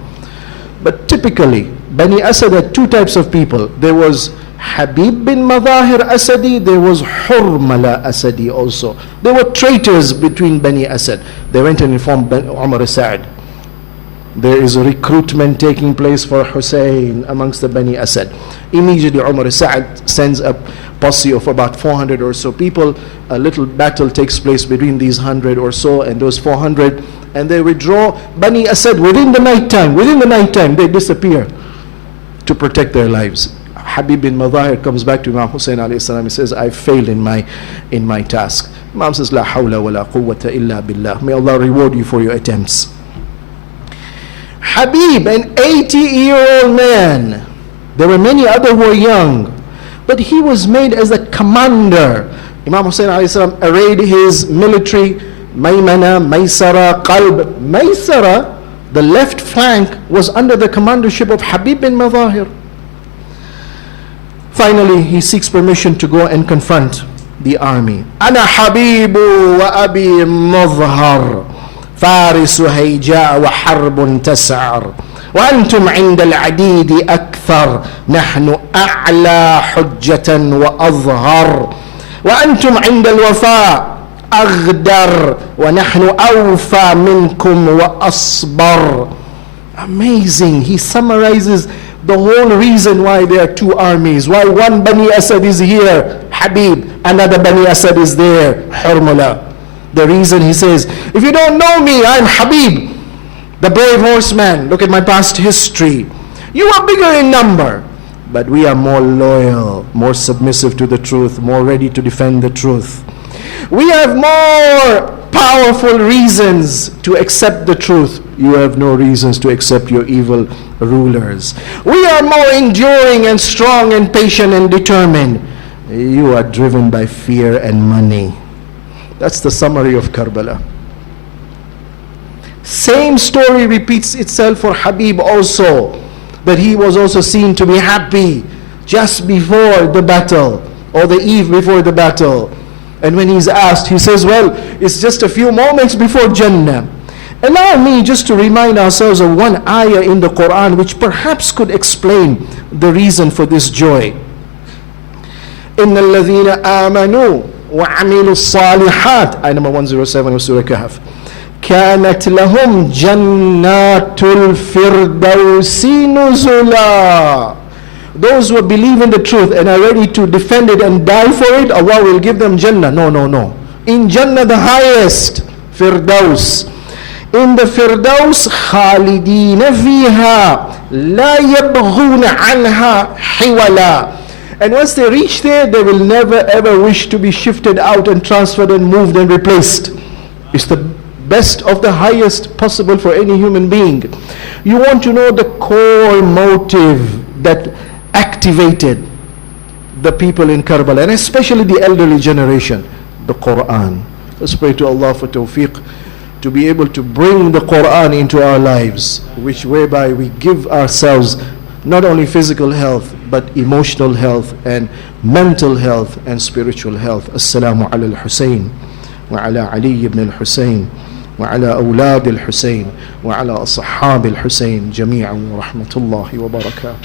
But typically Bani Asad had two types of people. There was Habib bin Madahir Asadi, there was Hurmala Asadi also. There were traitors between Bani Asad. They went and informed Umar Sa'd, there is a recruitment taking place for Hussein amongst the Bani Asad. Immediately Umar Sa'd sends a posse of about 400 or so people. A little battle takes place between these 100 or so and those 400, and they withdraw. Bani Asad within the night time they disappear to protect their lives. Habib bin Madahir comes back to Imam Hussein alayhi salam. He says, I failed in my task. Imam says, La hawla wa la quwwata illa billah. May Allah reward you for your attempts. Habib, an 80-year-old man. There were many others who were young, but he was made as a commander. Imam Hussein alayhi salam arrayed his military, Maymana, Maysara, Qalb. Maysara, the left flank, was under the commandership of Habib bin Madahir. Finally, he seeks permission to go and confront the army. Ana Habibu wa Abi Mudhar, فارس هيجاء وحرب تسعر وأنتم عند العديد أكثر نحن أعلى حجة وأظهر وأنتم عند الوفاء أغدر ونحن أوفى منكم وأصبر. Amazing. He summarizes the whole reason why there are two armies, why one Bani Asad is here, Habib, another Bani Asad is there, Hurmula. The reason, he says, if you don't know me, I'm Habib, the brave horseman. Look at my past history. You are bigger in number, but we are more loyal, more submissive to the truth, more ready to defend the truth. We have more powerful reasons to accept the truth. You have no reasons to accept your evil rulers. We are more enduring and strong and patient and determined. You are driven by fear and money. That's the summary of Karbala. Same story repeats itself for Habib also, that he was also seen to be happy just before the battle, or the eve before the battle. And when he's asked, he says, well, it's just a few moments before Jannah. Allow me just to remind ourselves of one ayah in the Quran which perhaps could explain the reason for this joy. إن الذين آمنوا وعملوا الصالحات, ayah number 107 of Surah Kahf, كانت لهم جنات الفردوس نزلا. Those who believe in the truth and are ready to defend it and die for it, Allah will give them Jannah. No. In Jannah, the highest, Firdaus. In the Firdaus, خالدين فيها لا يبغون عنها حولا. And once they reach there, they will never ever wish to be shifted out and transferred and moved and replaced. It's the best of the highest possible for any human being. You want to know the core motive that activated the people in Karbala, and especially the elderly generation, the Quran. Let's pray to Allah for tawfiq to be able to bring the Quran into our lives, which whereby we give ourselves not only physical health but emotional health and mental health and spiritual health. Assalamu ala al-Husayn wa ala Ali ibn al-Husayn wa ala awlad al-Husayn wa ala ashab al-Husayn jami'an wa rahmatullahi wa barakatuh.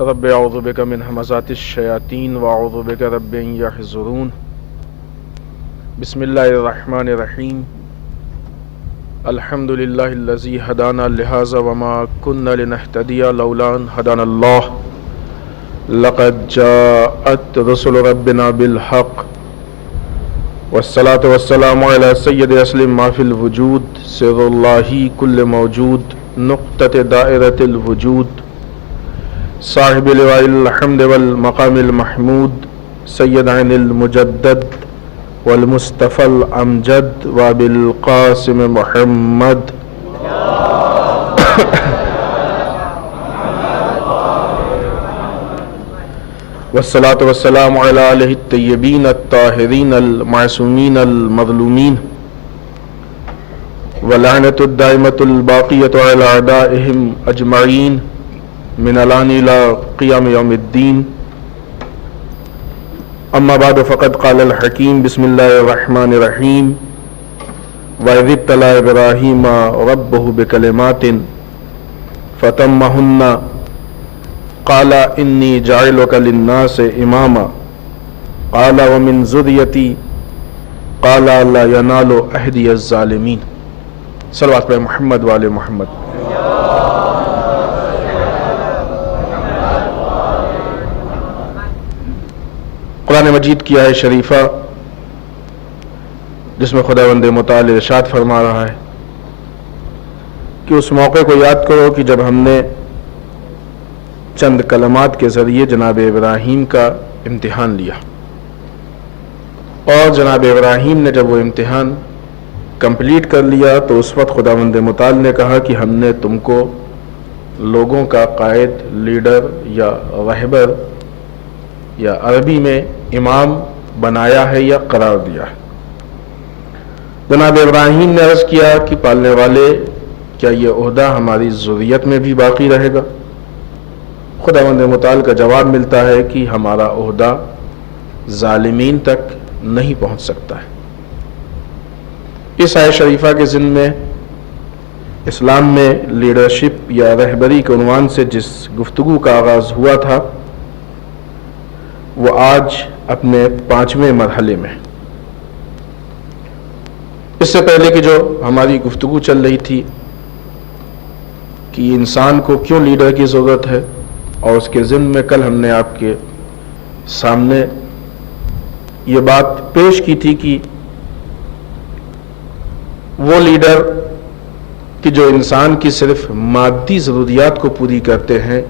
رب اعوذ بک من همزات الشیاطین واعوذ بک رب ان یحضرون. بسم اللہ الرحمن الرحیم. الحمد للہ الذی ہدانا لہذا وما كنا لنہتدی لولا ان ہدانا اللہ. لقد جاءت رسل ربنا بالحق والصلاة والسلام على سید اسلم ما فی الوجود سر اللہ کل موجود نقطة دائرة الوجود صاحب لواء الحمد والمقام المحمود سید عین المجدد والمصطفى الامجد وبالقاسم محمد. والصلاة والسلام على آلہ الطیبین الطاہرین المعصومین المظلومین ولعنة الدائمة الباقیة على أعدائهم أجمعین من الآن إلى قیام یوم الدین. اما بعد فقد قال الحکیم بسم اللہ الرحمن الرحیم. وَإِذِ ابْتَلَىٰ إِبْرَاهِيمَ رَبُّهُ بِكَلِمَاتٍ فَتَمَّهُنَّ قَالَ إِنِّي جَاعِلُكَ لِلنَّاسِ إِمَامًا قَالَ وَمِنْ ذُرِّيَّتِي قَالَ لَا يَنَالُ عَهْدِيَ الظَّالِمِينَ. صلوات پر محمد وآل محمد. قرآن مجید کی آیت شریفہ جس میں خداوند متعال ارشاد فرما رہا ہے کہ اس موقع کو یاد کرو کہ جب ہم نے چند کلمات کے ذریعے جناب ابراہیم کا امتحان لیا، اور جناب ابراہیم نے جب وہ امتحان کمپلیٹ کر لیا تو اس وقت خداوند متعال نے کہا کہ ہم نے تم کو لوگوں کا قائد، لیڈر یا رہبر یا عربی میں امام بنایا ہے یا قرار دیا ہے. جناب ابراہیم نے عرض کیا کہ پالنے والے کیا یہ عہدہ ہماری ذریت میں بھی باقی رہے گا؟ خداوند متعال کا جواب ملتا ہے کہ ہمارا عہدہ ظالمین تک نہیں پہنچ سکتا ہے۔ اس آیت شریفہ کے ضمن میں اسلام میں لیڈرشپ یا رہبری کے عنوان سے جس گفتگو کا آغاز ہوا تھا وہ آج اپنے 5ویں مرحلے میں۔ اس سے پہلے کہ جو ہماری گفتگو چل رہی تھی کہ انسان کو کیوں لیڈر کی ضرورت ہے، اور اس کے ضمن میں کل ہم نے آپ کے سامنے یہ بات پیش کی تھی کہ وہ لیڈر کہ جو انسان کی صرف مادی ضروریات کو پوری کرتے ہیں،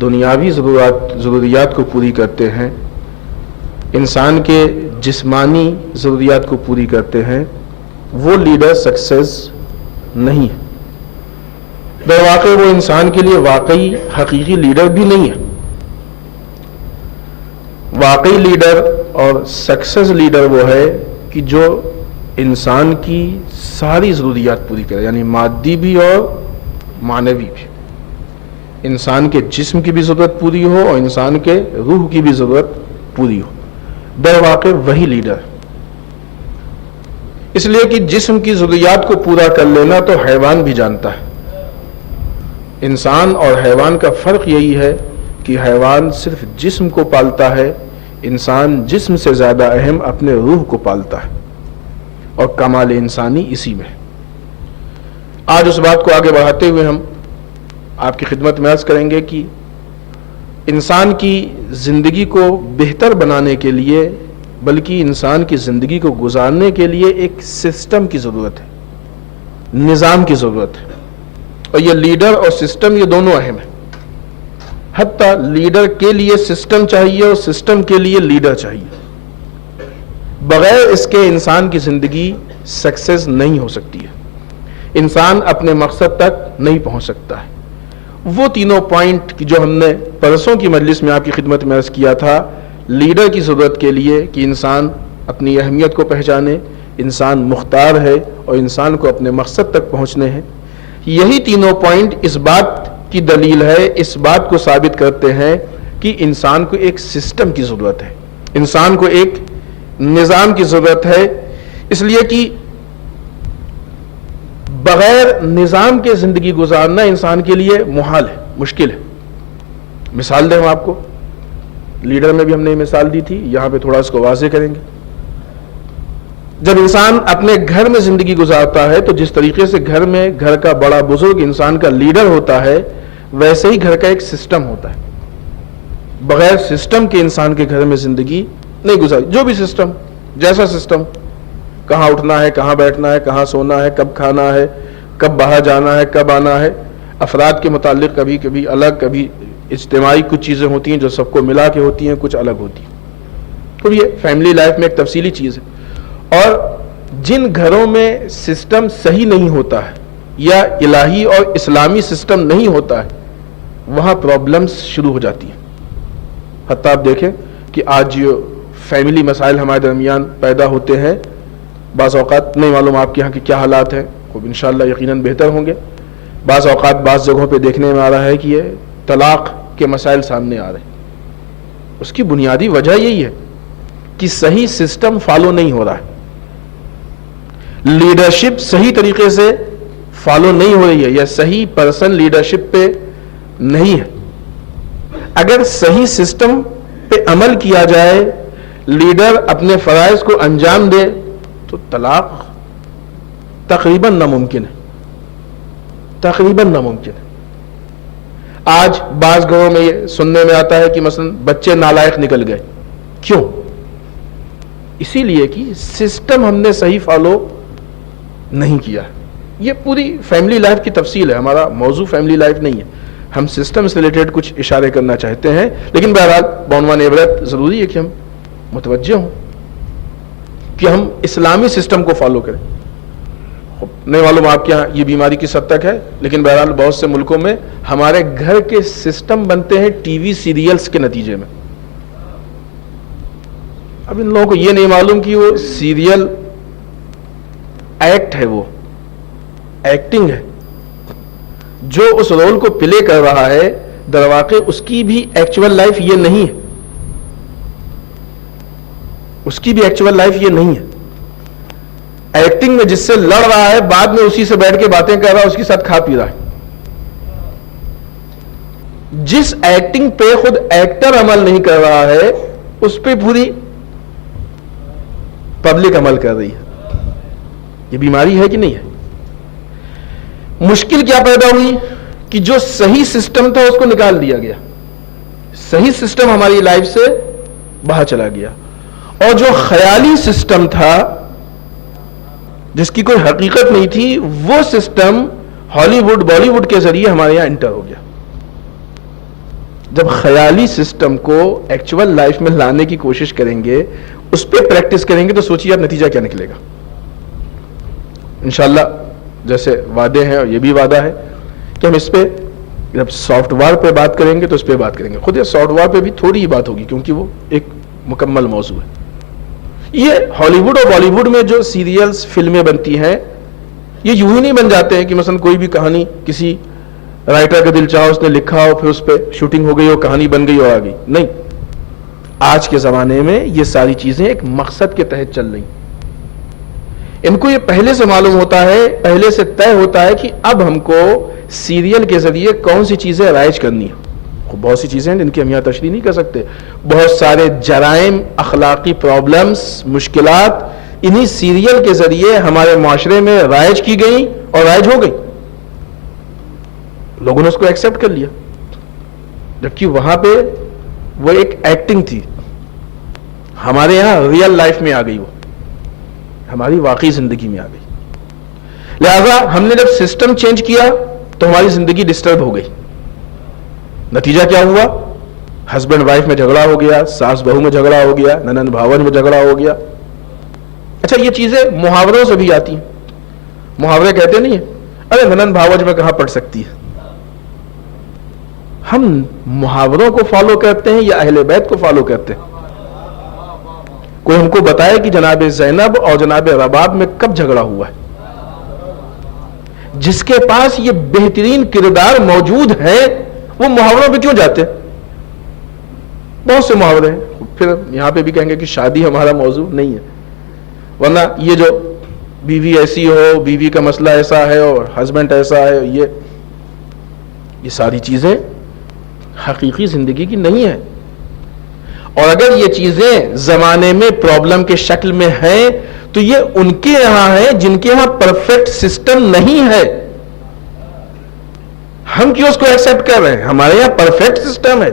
دنیاوی ضروریات کو پوری کرتے ہیں، انسان کے جسمانی ضروریات کو پوری کرتے ہیں، وہ لیڈر سکسیس نہیں ہے۔ در واقع وہ انسان کے لیے واقعی حقیقی لیڈر بھی نہیں ہے۔ واقعی لیڈر اور سکسیس لیڈر وہ ہے کہ جو انسان کی ساری ضروریات پوری کرے، یعنی مادی بھی اور معنوی بھی۔ انسان کے جسم کی بھی ضرورت پوری ہو اور انسان کے روح کی بھی ضرورت پوری ہو۔ در واقع وہی لیڈر۔ اس لیے کہ جسم کی ضروریات کو پورا کر لینا تو حیوان بھی جانتا ہے۔ انسان اور حیوان کا فرق یہی ہے کہ حیوان صرف جسم کو پالتا ہے، انسان جسم سے زیادہ اہم اپنے روح کو پالتا ہے، اور کمال انسانی اسی میں۔ آج اس بات کو آگے بڑھاتے ہوئے ہم آپ کی خدمت میں عرض کریں گے کہ انسان کی زندگی کو بہتر بنانے کے لیے، بلکہ انسان کی زندگی کو گزارنے کے لیے ایک سسٹم کی ضرورت ہے، نظام کی ضرورت ہے، اور یہ لیڈر اور سسٹم یہ دونوں اہم ہیں۔ حتیٰ لیڈر کے لیے سسٹم چاہیے اور سسٹم کے لیے لیڈر چاہیے۔ بغیر اس کے انسان کی زندگی سکسیس نہیں ہو سکتی ہے، انسان اپنے مقصد تک نہیں پہنچ سکتا ہے۔ وہ تینوں پوائنٹ جو ہم نے پرسوں کی مجلس میں آپ کی خدمت میں عرض کیا تھا، لیڈر کی ضرورت کے لیے کہ انسان اپنی اہمیت کو پہچانے، انسان مختار ہے اور انسان کو اپنے مقصد تک پہنچنے ہیں، یہی تینوں پوائنٹ اس بات کی دلیل ہے، اس بات کو ثابت کرتے ہیں کہ انسان کو ایک سسٹم کی ضرورت ہے، انسان کو ایک نظام کی ضرورت ہے۔ اس لیے کہ بغیر نظام کے زندگی گزارنا انسان کے لیے محال ہے، مشکل ہے۔ مثال دیں ہم آپ کو، لیڈر میں بھی ہم نے مثال دی تھی، یہاں پہ تھوڑا اس کو واضح کریں گے۔ جب انسان اپنے گھر میں زندگی گزارتا ہے تو جس طریقے سے گھر میں گھر کا بڑا بزرگ انسان کا لیڈر ہوتا ہے، ویسے ہی گھر کا ایک سسٹم ہوتا ہے۔ بغیر سسٹم کے انسان کے گھر میں زندگی نہیں گزاری، جو بھی سسٹم، جیسا سسٹم، کہاں اٹھنا ہے، کہاں بیٹھنا ہے، کہاں سونا ہے، کب کھانا ہے، کب باہر جانا ہے، کب آنا ہے، افراد کے متعلق کبھی کبھی الگ، کبھی اجتماعی کچھ چیزیں ہوتی ہیں جو سب کو ملا کے ہوتی ہیں، کچھ الگ ہوتی ہیں۔ تو یہ فیملی لائف میں ایک تفصیلی چیز ہے۔ اور جن گھروں میں سسٹم صحیح نہیں ہوتا ہے یا الہی اور اسلامی سسٹم نہیں ہوتا ہے، وہاں پرابلمز شروع ہو جاتی ہیں۔ حتیٰ آپ دیکھیں کہ آج جو فیملی مسائل ہمارے درمیان پیدا ہوتے ہیں، بعض اوقات نہیں معلوم آپ کے یہاں کے کیا حالات ہیں، خوب انشاءاللہ یقیناً بہتر ہوں گے۔ بعض اوقات بعض جگہوں پہ دیکھنے میں آ رہا ہے کہ یہ طلاق کے مسائل سامنے آ رہے ہیں۔ اس کی بنیادی وجہ یہی ہے کہ صحیح سسٹم فالو نہیں ہو رہا ہے، لیڈرشپ صحیح طریقے سے فالو نہیں ہو رہی ہے، یا صحیح پرسن لیڈرشپ پہ نہیں ہے۔ اگر صحیح سسٹم پہ عمل کیا جائے، لیڈر اپنے فرائض کو انجام دے، تو طلاق تقریباً ناممکن ہے، تقریباً ناممکن ہے۔ آج بعض گھروں میں یہ سننے میں آتا ہے کہ مثلا بچے نالائق نکل گئے، کیوں؟ اسی لیے کہ سسٹم ہم نے صحیح فالو نہیں کیا۔ یہ پوری فیملی لائف کی تفصیل ہے، ہمارا موضوع فیملی لائف نہیں ہے، ہم سسٹم سے ریلیٹڈ کچھ اشارے کرنا چاہتے ہیں، لیکن بہرحال بعنوان عبرت ضروری ہے کہ ہم متوجہ ہوں کہ ہم اسلامی سسٹم کو فالو کریں۔ نہیں معلوم آپ کے یہاں یہ بیماری کس حد تک ہے، لیکن بہرحال بہت سے ملکوں میں ہمارے گھر کے سسٹم بنتے ہیں ٹی وی سیریلز کے نتیجے میں۔ اب ان لوگوں کو یہ نہیں معلوم کہ وہ سیریل ایکٹ ہے, وہ ایکٹنگ ہے. جو اس رول کو پلے کر رہا ہے در واقع اس کی بھی ایکچوئل لائف یہ نہیں ہے, اس کی بھی ایکچوئل لائف یہ نہیں ہے. ایکٹنگ میں جس سے لڑ رہا ہے بعد میں اسی سے بیٹھ کے باتیں کر رہا ہے, اس کے ساتھ کھا پی رہا ہے. جس ایکٹنگ پہ خود ایکٹر عمل نہیں کر رہا ہے اس پہ پوری پبلک عمل کر رہی ہے. یہ بیماری ہے کہ نہیں ہے؟ مشکل کیا پیدا ہوئی کہ جو صحیح سسٹم تھا اس کو نکال دیا گیا, صحیح سسٹم ہماری لائف سے باہر چلا گیا, اور جو خیالی سسٹم تھا جس کی کوئی حقیقت نہیں تھی وہ سسٹم ہالی ووڈ بالی ووڈ کے ذریعے ہمارے یہاں انٹر ہو گیا. جب خیالی سسٹم کو ایکچوئل لائف میں لانے کی کوشش کریں گے, اس پہ پریکٹس کریں گے, تو سوچیے آپ نتیجہ کیا نکلے گا. انشاءاللہ جیسے وعدے ہیں, اور یہ بھی وعدہ ہے کہ ہم اس پہ جب سافٹ ویئر پہ بات کریں گے تو اس پہ بات کریں گے. خود یہ سافٹ ویئر پہ بھی تھوڑی ہی بات ہوگی کیونکہ وہ ایک مکمل موضوع ہے. یہ ہالی ووڈ اور بالی ووڈ میں جو سیریلز فلمیں بنتی ہیں یہ یوں ہی نہیں بن جاتے ہیں کہ مثلا کوئی بھی کہانی کسی رائٹر کا دل چاہا اس نے لکھا اور پھر اس پہ شوٹنگ ہو گئی اور کہانی بن گئی اور آ گئی. نہیں, آج کے زمانے میں یہ ساری چیزیں ایک مقصد کے تحت چل رہی. ان کو یہ پہلے سے معلوم ہوتا ہے, پہلے سے طے ہوتا ہے کہ اب ہم کو سیریل کے ذریعے کون سی چیزیں رائج کرنی ہیں. بہت سی چیزیں ہیں جن کی ہم یہاں تشریح نہیں کر سکتے. بہت سارے جرائم, اخلاقی پرابلمز, مشکلات انہی سیریل کے ذریعے ہمارے معاشرے میں رائج کی گئی اور رائج ہو گئی. لوگوں نے اس کو ایکسپٹ کر لیا, جبکہ وہاں پہ وہ ایک ایکٹنگ تھی. ہمارے یہاں ریئل لائف میں آ گئی, وہ ہماری واقعی زندگی میں آ گئی. لہذا ہم نے جب سسٹم چینج کیا تو ہماری زندگی ڈسٹرب ہو گئی. نتیجہ کیا ہوا؟ ہسبینڈ وائف میں جھگڑا ہو گیا, ساس بہو میں جھگڑا ہو گیا, ننند بھاون میں جھگڑا ہو گیا. اچھا, یہ چیزیں محاوروں سے بھی آتی ہیں. محاورے کہتے نہیں ہیں ارے ننند بھاوج میں کہاں پڑ سکتی ہے. ہم محاوروں کو فالو کرتے ہیں یا اہل بیت کو فالو کرتے ہیں؟ کوئی ہم کو بتائے کہ جناب زینب اور جناب رباب میں کب جھگڑا ہوا ہے. جس کے پاس یہ بہترین کردار موجود ہے وہ محاوروں پہ کیوں جاتے؟ بہت سے محاورے ہیں. پھر یہاں پہ بھی کہیں گے کہ شادی ہمارا موضوع نہیں ہے, ورنہ یہ جو بیوی ایسی ہو, بیوی کا مسئلہ ایسا ہے اور ہسبینڈ ایسا ہے, یہ ساری چیزیں حقیقی زندگی کی نہیں ہے. اور اگر یہ چیزیں زمانے میں پرابلم کے شکل میں ہیں تو یہ ان کے یہاں ہے جن کے یہاں پرفیکٹ سسٹم نہیں ہے. ہم کیوں اس کو ایکسپٹ کر رہے ہیں؟ ہمارے یہاں پرفیکٹ سسٹم ہے.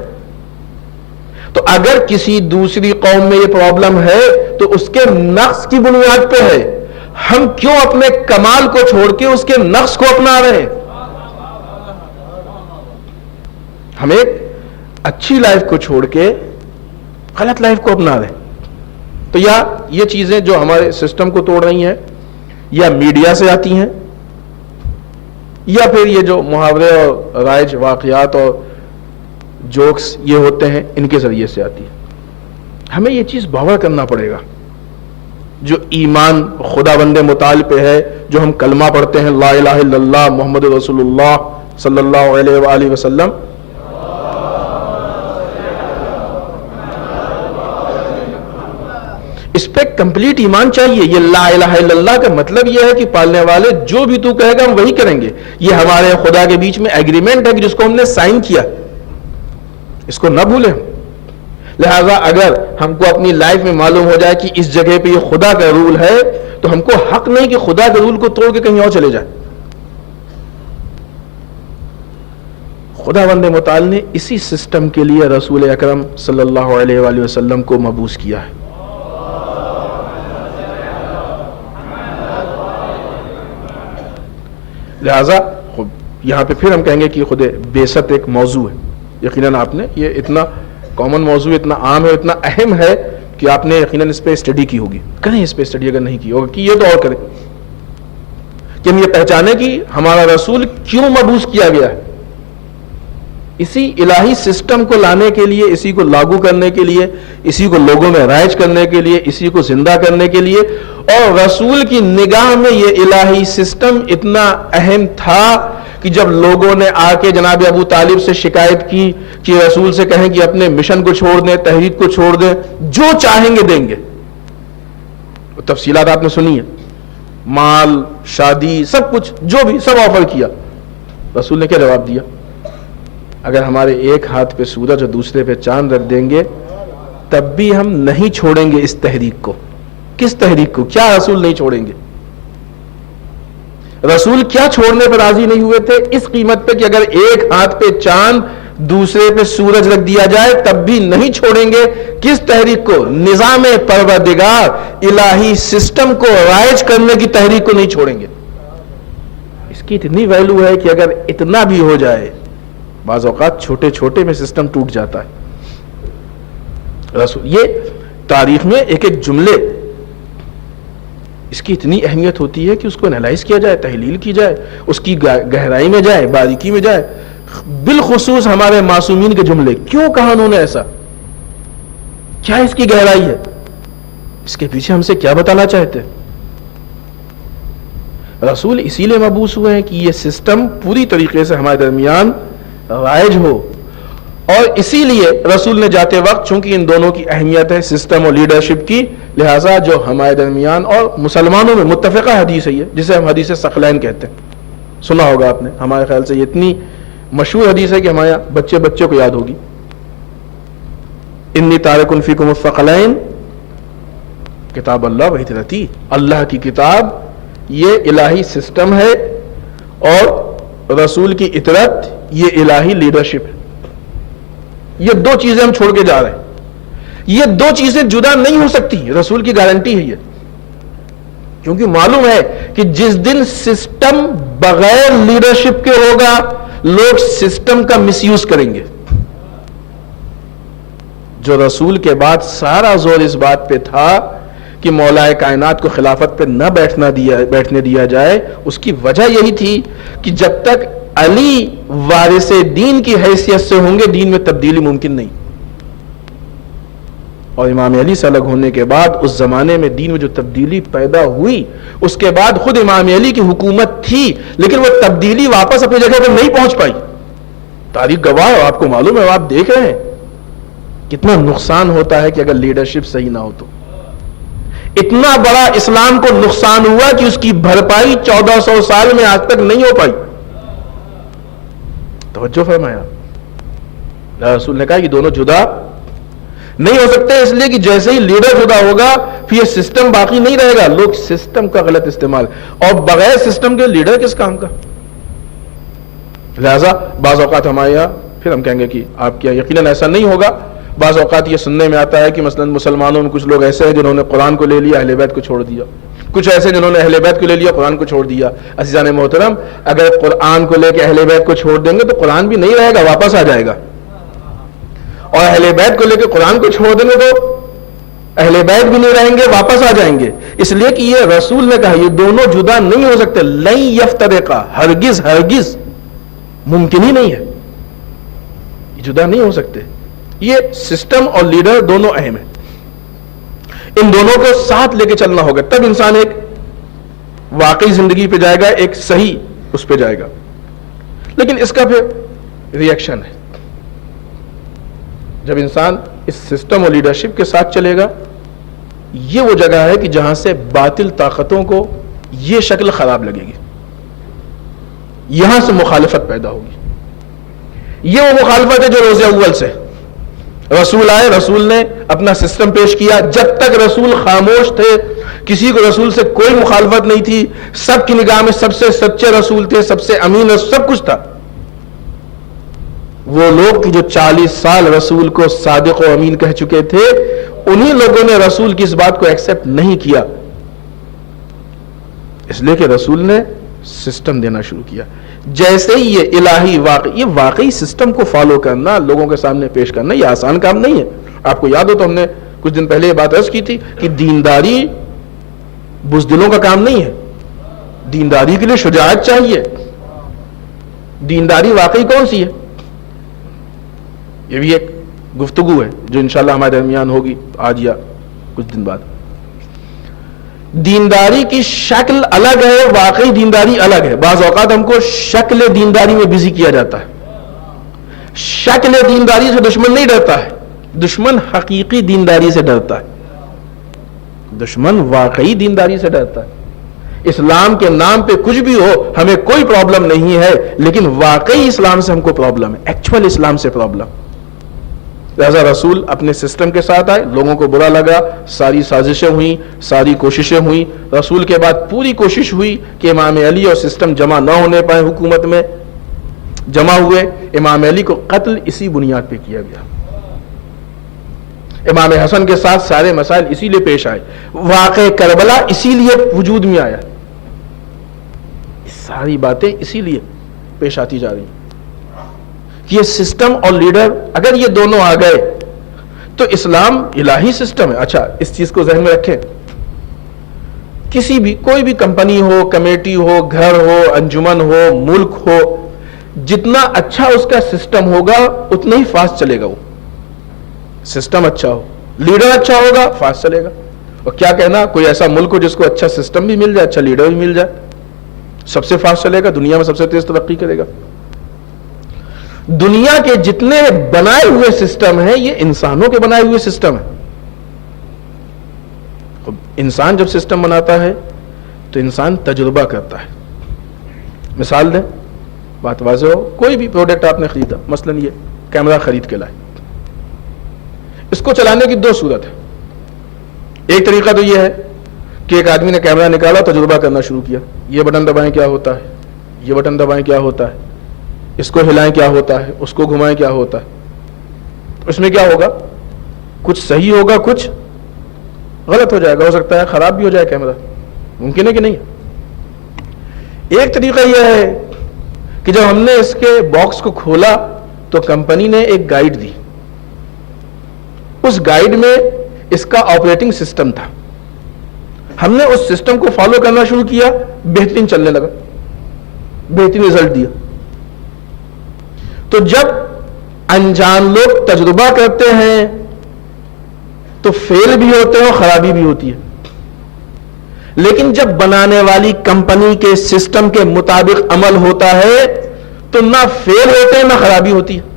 تو اگر کسی دوسری قوم میں یہ پرابلم ہے تو اس کے نقص کی بنیاد پہ ہے. ہم کیوں اپنے کمال کو چھوڑ کے اس کے نقص کو اپنا رہے ہیں؟ ہم ایک اچھی لائف کو چھوڑ کے غلط لائف کو اپنا رہے ہیں. تو یا یہ چیزیں جو ہمارے سسٹم کو توڑ رہی ہیں یا میڈیا سے آتی ہیں, یا پھر یہ جو محاورے اور رائج واقعات اور جوکس یہ ہوتے ہیں ان کے ذریعے سے آتی ہے. ہمیں یہ چیز باور کرنا پڑے گا. جو ایمان خدا بند متعال پہ ہے, جو ہم کلمہ پڑھتے ہیں لا الہ الا اللہ محمد رسول اللہ صلی اللہ علیہ وآلہ وسلم, اس پہ کمپلیٹ ایمان چاہیے. یہ لا الہ الا اللہ کا مطلب یہ ہے کہ پالنے والے جو بھی تو کہے گا ہم وہی کریں گے. یہ ہمارے خدا کے بیچ میں ایگریمنٹ ہے کہ جس کو ہم نے سائن کیا, اس کو نہ بھولیں. لہذا اگر ہم کو اپنی لائف میں معلوم ہو جائے کہ اس جگہ پہ یہ خدا کا رول ہے تو ہم کو حق نہیں کہ خدا کے رول کو توڑ کے کہیں اور چلے جائیں. خدا بند متعال نے اسی سسٹم کے لیے رسول اکرم صلی اللہ علیہ وآلہ وسلم کو مبعوث کیا ہے. لہذا یہاں پہ پھر ہم کہیں گے کہ خود بیست ایک موضوع ہے. یقیناً آپ نے یہ اتنا کامن موضوع, اتنا عام ہے, اتنا اہم ہے کہ آپ نے یقیناً اس پہ اسٹڈی کی ہوگی. کریں اس پہ اسٹڈی, اگر نہیں کی ہوگی کہ یہ تو اور کریں کہ ہم یہ پہچانیں کہ ہمارا رسول کیوں مبعوث کیا گیا ہے. اسی الہی سسٹم کو لانے کے لیے، اسی کو لاگو کرنے کے لیے، اسی کو لوگوں میں رائج کرنے کے لیے، اسی کو زندہ کرنے کے لیے. اور رسول کی نگاہ میں یہ الہی سسٹم اتنا اہم تھا کہ جب لوگوں نے آ کے جناب ابو طالب سے شکایت کی کہ رسول سے کہیں کہ اپنے مشن کو چھوڑ دیں، تحریک کو چھوڑ دیں، جو چاہیں گے دیں گے. تفصیلات آپ نے سنی ہے، مال، شادی، سب کچھ، جو بھی سب آفر کیا. رسول نے کیا جواب دیا؟ اگر ہمارے ایک ہاتھ پہ سورج اور دوسرے پہ چاند رکھ دیں گے تب بھی ہم نہیں چھوڑیں گے اس تحریک کو. کس تحریک کو؟ کیا رسول نہیں چھوڑیں گے؟ رسول کیا چھوڑنے پر راضی نہیں ہوئے تھے؟ اس قیمت پہ کہ اگر ایک ہاتھ پہ چاند دوسرے پہ سورج رکھ دیا جائے تب بھی نہیں چھوڑیں گے. کس تحریک کو؟ نظام پروردگار، الہی سسٹم کو رائج کرنے کی تحریک کو نہیں چھوڑیں گے. اس کی اتنی ویلو ہے کہ اگر اتنا بھی ہو جائے، بعض اوقات چھوٹے چھوٹے میں سسٹم ٹوٹ جاتا ہے. رسول، یہ تاریخ میں ایک ایک جملے، اس کی اتنی اہمیت ہوتی ہے کہ اس کو انالائز کیا جائے، تحلیل کی جائے، اس کی گہرائی میں جائے، باریکی میں جائے. بالخصوص ہمارے معصومین کے جملے، کیوں کہا انہوں نے ایسا؟ کیا اس کی گہرائی ہے؟ اس کے پیچھے ہم سے کیا بتانا چاہتے؟ رسول اسی لیے مبعوث ہوئے ہیں کہ یہ سسٹم پوری طریقے سے ہمارے درمیان رائج ہو. اور اسی لیے رسول نے جاتے وقت، چونکہ ان دونوں کی اہمیت ہے، سسٹم اور لیڈرشپ کی، لہٰذا جو ہمارے درمیان اور مسلمانوں میں متفقہ حدیث ہے یہ، جسے ہم حدیث ثقلین کہتے ہیں، سنا ہوگا آپ نے. ہمارے خیال سے یہ اتنی مشہور حدیث ہے کہ ہمارے بچے کو یاد ہوگی. انی تارک فیکم الثقلین، کتاب اللہ و ہجرتی، اللہ کی کتاب یہ الہی سسٹم ہے اور رسول کی اطاعت یہ الہی لیڈرشپ ہے. یہ دو چیزیں ہم چھوڑ کے جا رہے ہیں. یہ دو چیزیں جدا نہیں ہو سکتی، رسول کی گارنٹی ہے یہ. کیونکہ معلوم ہے کہ جس دن سسٹم بغیر لیڈرشپ کے ہوگا لوگ سسٹم کا مس یوز کریں گے. جو رسول کے بعد سارا زور اس بات پہ تھا کہ مولا کائنات کو خلافت پہ نہ بیٹھنے دیا جائے، اس کی وجہ یہی تھی کہ جب تک علی وارث دین کی حیثیت سے ہوں گے دین میں تبدیلی ممکن نہیں. اور امام علی سے الگ ہونے کے بعد اس زمانے میں دین میں جو تبدیلی پیدا ہوئی، اس کے بعد خود امام علی کی حکومت تھی لیکن وہ تبدیلی واپس اپنی جگہ پر نہیں پہنچ پائی. تاریخ گواہ ہے، آپ کو معلوم ہے، آپ دیکھ رہے ہیں کتنا نقصان ہوتا ہے کہ اگر لیڈرشپ صحیح نہ ہو تو. اتنا بڑا اسلام کو نقصان ہوا کہ اس کی بھرپائی 1400 سال میں آج تک نہیں ہو پائی. توجہ فرمایا. رسول نے کہا یہ دونوں جدا نہیں ہو سکتے، اس لیے کہ جیسے ہی لیڈر جدا ہوگا پھر یہ سسٹم باقی نہیں رہے گا. لوگ سسٹم کا غلط استعمال، اور بغیر سسٹم کے لیڈر کس کام کا؟ لہذا بعض اوقات ہمارے یہاں، پھر ہم کہیں گے کہ آپ کیا یقیناً ایسا نہیں ہوگا، بعض اوقات یہ سننے میں آتا ہے کہ مثلا مسلمانوں میں کچھ لوگ ایسے ہیں جنہوں نے قرآن کو لے لیا، اہل بیت کو چھوڑ دیا. کچھ ایسے جنہوں نے اہل بیت کو لے لیا، قرآن کو چھوڑ دیا. عزیزان محترم، اگر قرآن کو لے کے اہل بیت کو چھوڑ دیں گے تو قرآن بھی نہیں رہے گا، واپس آ جائے گا. اور اہل بیت کو لے کے قرآن کو چھوڑ دیں گے تو اہل بیت بھی نہیں رہیں گے، واپس آ جائیں گے. اس لیے کہ یہ رسول نے کہا یہ دونوں جدا نہیں ہو سکتے. لن یفترقا، ہرگز ہرگز ممکن ہی نہیں ہے، یہ جدا نہیں ہو سکتے. یہ سسٹم اور لیڈر دونوں اہم ہیں، ان دونوں کو ساتھ لے کے چلنا ہوگا، تب انسان ایک واقعی زندگی پہ جائے گا، ایک صحیح اس پہ جائے گا. لیکن اس کا پھر ری ایکشن ہے. جب انسان اس سسٹم اور لیڈرشپ کے ساتھ چلے گا، یہ وہ جگہ ہے کہ جہاں سے باطل طاقتوں کو یہ شکل خراب لگے گی، یہاں سے مخالفت پیدا ہوگی. یہ وہ مخالفت ہے جو روز اول سے رسول آئے، رسول نے اپنا سسٹم پیش کیا. جب تک رسول خاموش تھے، کسی کو رسول سے کوئی مخالفت نہیں تھی، سب کی نگاہ میں سب سے سچے رسول تھے، سب سے امین رسول، سب کچھ تھا. وہ لوگ جو 40 سال رسول کو صادق و امین کہہ چکے تھے، انہی لوگوں نے رسول کی اس بات کو ایکسپٹ نہیں کیا، اس لیے کہ رسول نے سسٹم دینا شروع کیا. جیسے ہی یہ الہی یہ واقعی سسٹم کو فالو کرنا، لوگوں کے سامنے پیش کرنا، یہ آسان کام نہیں ہے. آپ کو یاد ہو تو ہم نے کچھ دن پہلے یہ بات عرض کی تھی کہ دینداری بزدلوں کا کام نہیں ہے. دینداری کے لیے شجاعت چاہیے. دینداری واقعی کون سی ہے؟ یہ بھی ایک گفتگو ہے جو انشاءاللہ ہمارے درمیان ہوگی آج یا کچھ دن بعد. دینداری کی شکل الگ ہے، واقعی دینداری الگ ہے. بعض اوقات ہم کو شکل دینداری میں بزی کیا جاتا ہے. شکل دینداری سے دشمن نہیں ڈرتا ہے، دشمن حقیقی دینداری سے ڈرتا ہے، دشمن واقعی دینداری سے ڈرتا ہے. اسلام کے نام پہ کچھ بھی ہو ہمیں کوئی پرابلم نہیں ہے، لیکن واقعی اسلام سے ہم کو پرابلم ہے، ایکچوئل اسلام سے پرابلم. لہذا رسول اپنے سسٹم کے ساتھ آئے، لوگوں کو برا لگا، ساری سازشیں ہوئیں، ساری کوششیں ہوئیں. رسول کے بعد پوری کوشش ہوئی کہ امام علی اور سسٹم جمع نہ ہونے پائے، حکومت میں جمع ہوئے. امام علی کو قتل اسی بنیاد پہ کیا گیا. امام حسن کے ساتھ سارے مسائل اسی لیے پیش آئے. واقع کربلا اسی لیے وجود میں آیا. ساری باتیں اسی لیے پیش آتی جا رہی ہیں. یہ سسٹم اور لیڈر اگر یہ دونوں آ گئے تو اسلام الہی سسٹم ہے. اچھا اس چیز کو ذہن میں رکھیں، کسی بھی کوئی بھی کمپنی ہو، کمیٹی ہو، گھر ہو، انجمن ہو، ملک ہو، جتنا اچھا اس کا سسٹم ہوگا اتنا ہی فاسٹ چلے گا. وہ سسٹم اچھا ہو، لیڈر اچھا ہوگا، فاسٹ چلے گا. اور کیا کہنا، کوئی ایسا ملک ہو جس کو اچھا سسٹم بھی مل جائے، اچھا لیڈر بھی مل جائے، سب سے فاسٹ چلے گا، دنیا میں سب سے تیز ترقی کرے گا. دنیا کے جتنے بنائے ہوئے سسٹم ہیں یہ انسانوں کے بنائے ہوئے سسٹم ہیں. انسان جب سسٹم بناتا ہے تو انسان تجربہ کرتا ہے. مثال دیں، بات واضح ہو، کوئی بھی پروڈکٹ آپ نے خریدا، مثلا یہ کیمرہ خرید کے لائے، اس کو چلانے کی دو صورت ہے. ایک طریقہ تو یہ ہے کہ ایک آدمی نے کیمرہ نکالا، تجربہ کرنا شروع کیا، یہ بٹن دبائیں کیا ہوتا ہے، یہ بٹن دبائیں کیا ہوتا ہے، اس کو ہلائیں کیا ہوتا ہے، اس کو گھمائیں کیا ہوتا ہے. اس میں کیا ہوگا، کچھ صحیح ہوگا، کچھ غلط ہو جائے گا، ہو سکتا ہے خراب بھی ہو جائے کیمرہ، ممکن ہے کہ نہیں. ایک طریقہ یہ ہے کہ جب ہم نے اس کے باکس کو کھولا تو کمپنی نے ایک گائیڈ دی، اس گائیڈ میں اس کا آپریٹنگ سسٹم تھا، ہم نے اس سسٹم کو فالو کرنا شروع کیا، بہترین چلنے لگا، بہترین رزلٹ دیا. تو جب انجان لوگ تجربہ کرتے ہیں تو فیل بھی ہوتے ہیں اور خرابی بھی ہوتی ہے. لیکن جب بنانے والی کمپنی کے سسٹم کے مطابق عمل ہوتا ہے تو نہ فیل ہوتے ہیں نہ خرابی ہوتی ہے.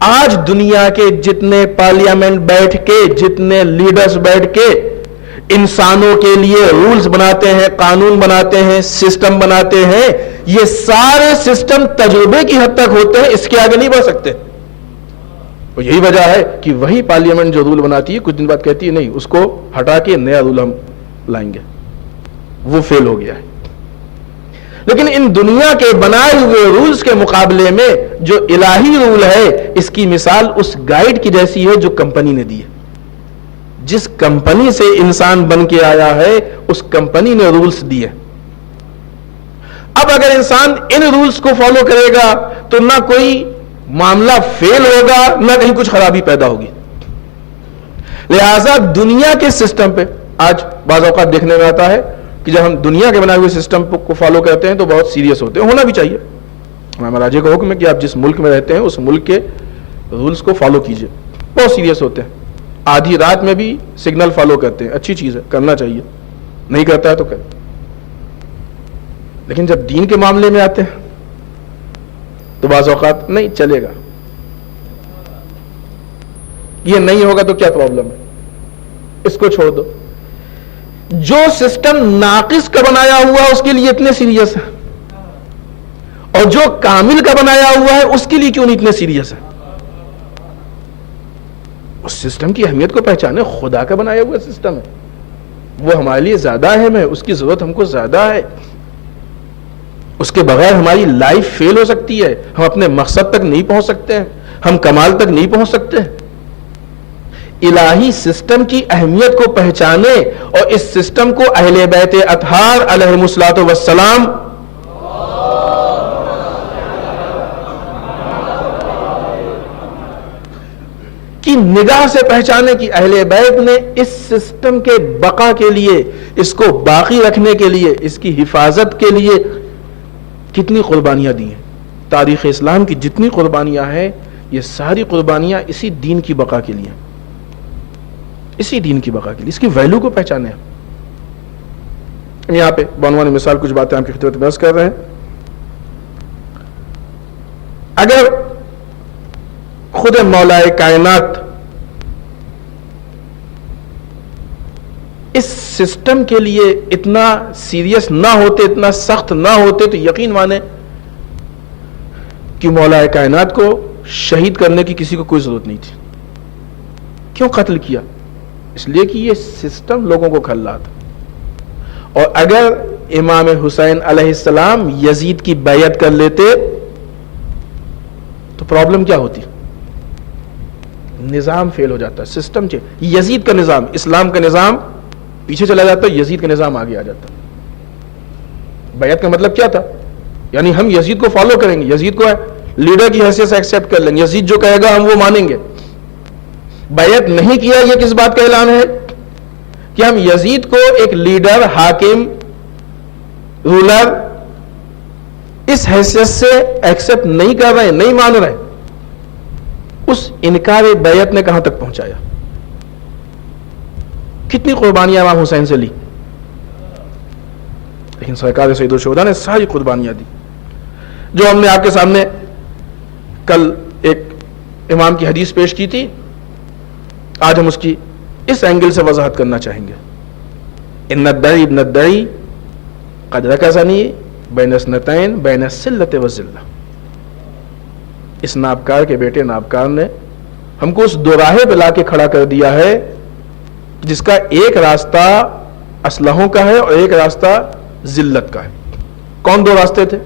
آج دنیا کے جتنے پارلیمنٹ بیٹھ کے، جتنے لیڈرز بیٹھ کے انسانوں کے لیے رولز بناتے ہیں، قانون بناتے ہیں، سسٹم بناتے ہیں، یہ سارے سسٹم تجربے کی حد تک ہوتے ہیں، اس کے آگے نہیں بڑھ سکتے. اور یہی وجہ ہے کہ وہی پارلیمنٹ جو رول بناتی ہے کچھ دن بعد کہتی ہے نہیں، اس کو ہٹا کے نیا رول ہم لائیں گے، وہ فیل ہو گیا ہے. لیکن ان دنیا کے بنائے ہوئے رولز کے مقابلے میں جو الہی رول ہے، اس کی مثال اس گائیڈ کی جیسی ہے جو کمپنی نے دی ہے. جس کمپنی سے انسان بن کے آیا ہے اس کمپنی نے رولز دیے. اب اگر انسان ان رولز کو فالو کرے گا تو نہ کوئی معاملہ فیل ہوگا نہ کہیں کچھ خرابی پیدا ہوگی. لہذا دنیا کے سسٹم پہ آج بعض اوقات دیکھنے میں آتا ہے کہ جب ہم دنیا کے بنائے ہوئے سسٹم کو فالو کرتے ہیں تو بہت سیریس ہوتے ہیں. ہونا بھی چاہیے. امام راجے کا حکم ہے کہ آپ جس ملک میں رہتے ہیں اس ملک کے رولز کو فالو کیجئے. بہت سیریس ہوتے ہیں. آدھی رات میں بھی سگنل فالو کرتے ہیں، اچھی چیز ہے، کرنا چاہیے، نہیں کرتا ہے تو کرے. لیکن جب دین کے معاملے میں آتے ہیں تو بعض اوقات نہیں چلے گا، یہ نہیں ہوگا تو کیا پرابلم ہے، اس کو چھوڑ دو. جو سسٹم ناقص کا بنایا ہوا ہے اس کے لیے اتنے سیریس ہے، اور جو کامل کا بنایا ہوا ہے اس کے لیے کیوں نہیں اتنے سیریس ہے. اس سسٹم کی اہمیت کو پہچانے. خدا کا بنایا ہوا سسٹم ہے، وہ ہمارے لیے زیادہ اہم ہے، اس کی ضرورت ہم کو زیادہ ہے. اس کے بغیر ہماری لائف فیل ہو سکتی ہے، ہم اپنے مقصد تک نہیں پہنچ سکتے ہیں، ہم کمال تک نہیں پہنچ سکتے ہیں. الہی سسٹم کی اہمیت کو پہچانے اور اس سسٹم کو اہل بیت اطہار علیہم الصلوۃ والسلام کی نگاہ سے پہچانے کی اہل بیت نے اس سسٹم کے بقا کے لیے، اس کو باقی رکھنے کے لیے، اس کی حفاظت کے لیے کتنی قربانیاں دی ہیں. تاریخ اسلام کی جتنی قربانیاں ہیں یہ ساری قربانیاں اسی دین کی بقا کے لیے، اسی دین کی بقا کے لیے، اس کی ویلیو کو پہچانے ہیں. یہاں پہ بعنوان مثال کچھ باتیں آپ کی خدمت میں عرض کر رہے ہیں. اگر خود مولا کائنات اس سسٹم کے لیے اتنا سیریس نہ ہوتے، اتنا سخت نہ ہوتے، تو یقین مانے کہ مولا کائنات کو شہید کرنے کی کسی کو کوئی ضرورت نہیں تھی. کیوں قتل کیا؟ اس لیے کہ یہ سسٹم لوگوں کو کھل رہا تھا. اور اگر امام حسین علیہ السلام یزید کی بیعت کر لیتے تو پرابلم کیا ہوتی؟ نظام فیل ہو جاتا، سسٹم یزید کا نظام، اسلام کا نظام پیچھے چلا جاتا، یزید کا نظام آگے آ جاتا. بیعت کا مطلب کیا تھا؟ یعنی ہم یزید کو فالو کریں گے، یزید کو لیڈر کی حیثیت سے ایکسیپٹ کر لیں گے، یزید جو کہے گا ہم وہ مانیں گے. بیعت نہیں کیا، یہ کس بات کا اعلان ہے؟ کہ ہم یزید کو ایک لیڈر، حاکم، رولر اس حیثیت سے ایکسیپٹ نہیں کر رہے، نہیں مان رہے. اس انکار بیعت نے کہاں تک پہنچایا؟ کتنی قربانیاں امام حسین سے لی، لیکن سرکار سید الشہداء نے ساری قربانیاں دی. جو ہم نے آپ کے سامنے کل ایک امام کی حدیث پیش کی تھی، آج ہم اس کی اس اینگل سے وضاحت کرنا چاہیں گے. ان الدعی ابن الدعی قد رکزنی بین اثنتین بین السلۃ والذلہ. اس نابکار کے بیٹے نابکار نے ہم کو اس دوراہے پہ لا کے کھڑا کر دیا ہے جس کا ایک راستہ اسلحوں کا ہے اور ایک راستہ ذلت کا ہے. کون دو راستے تھے؟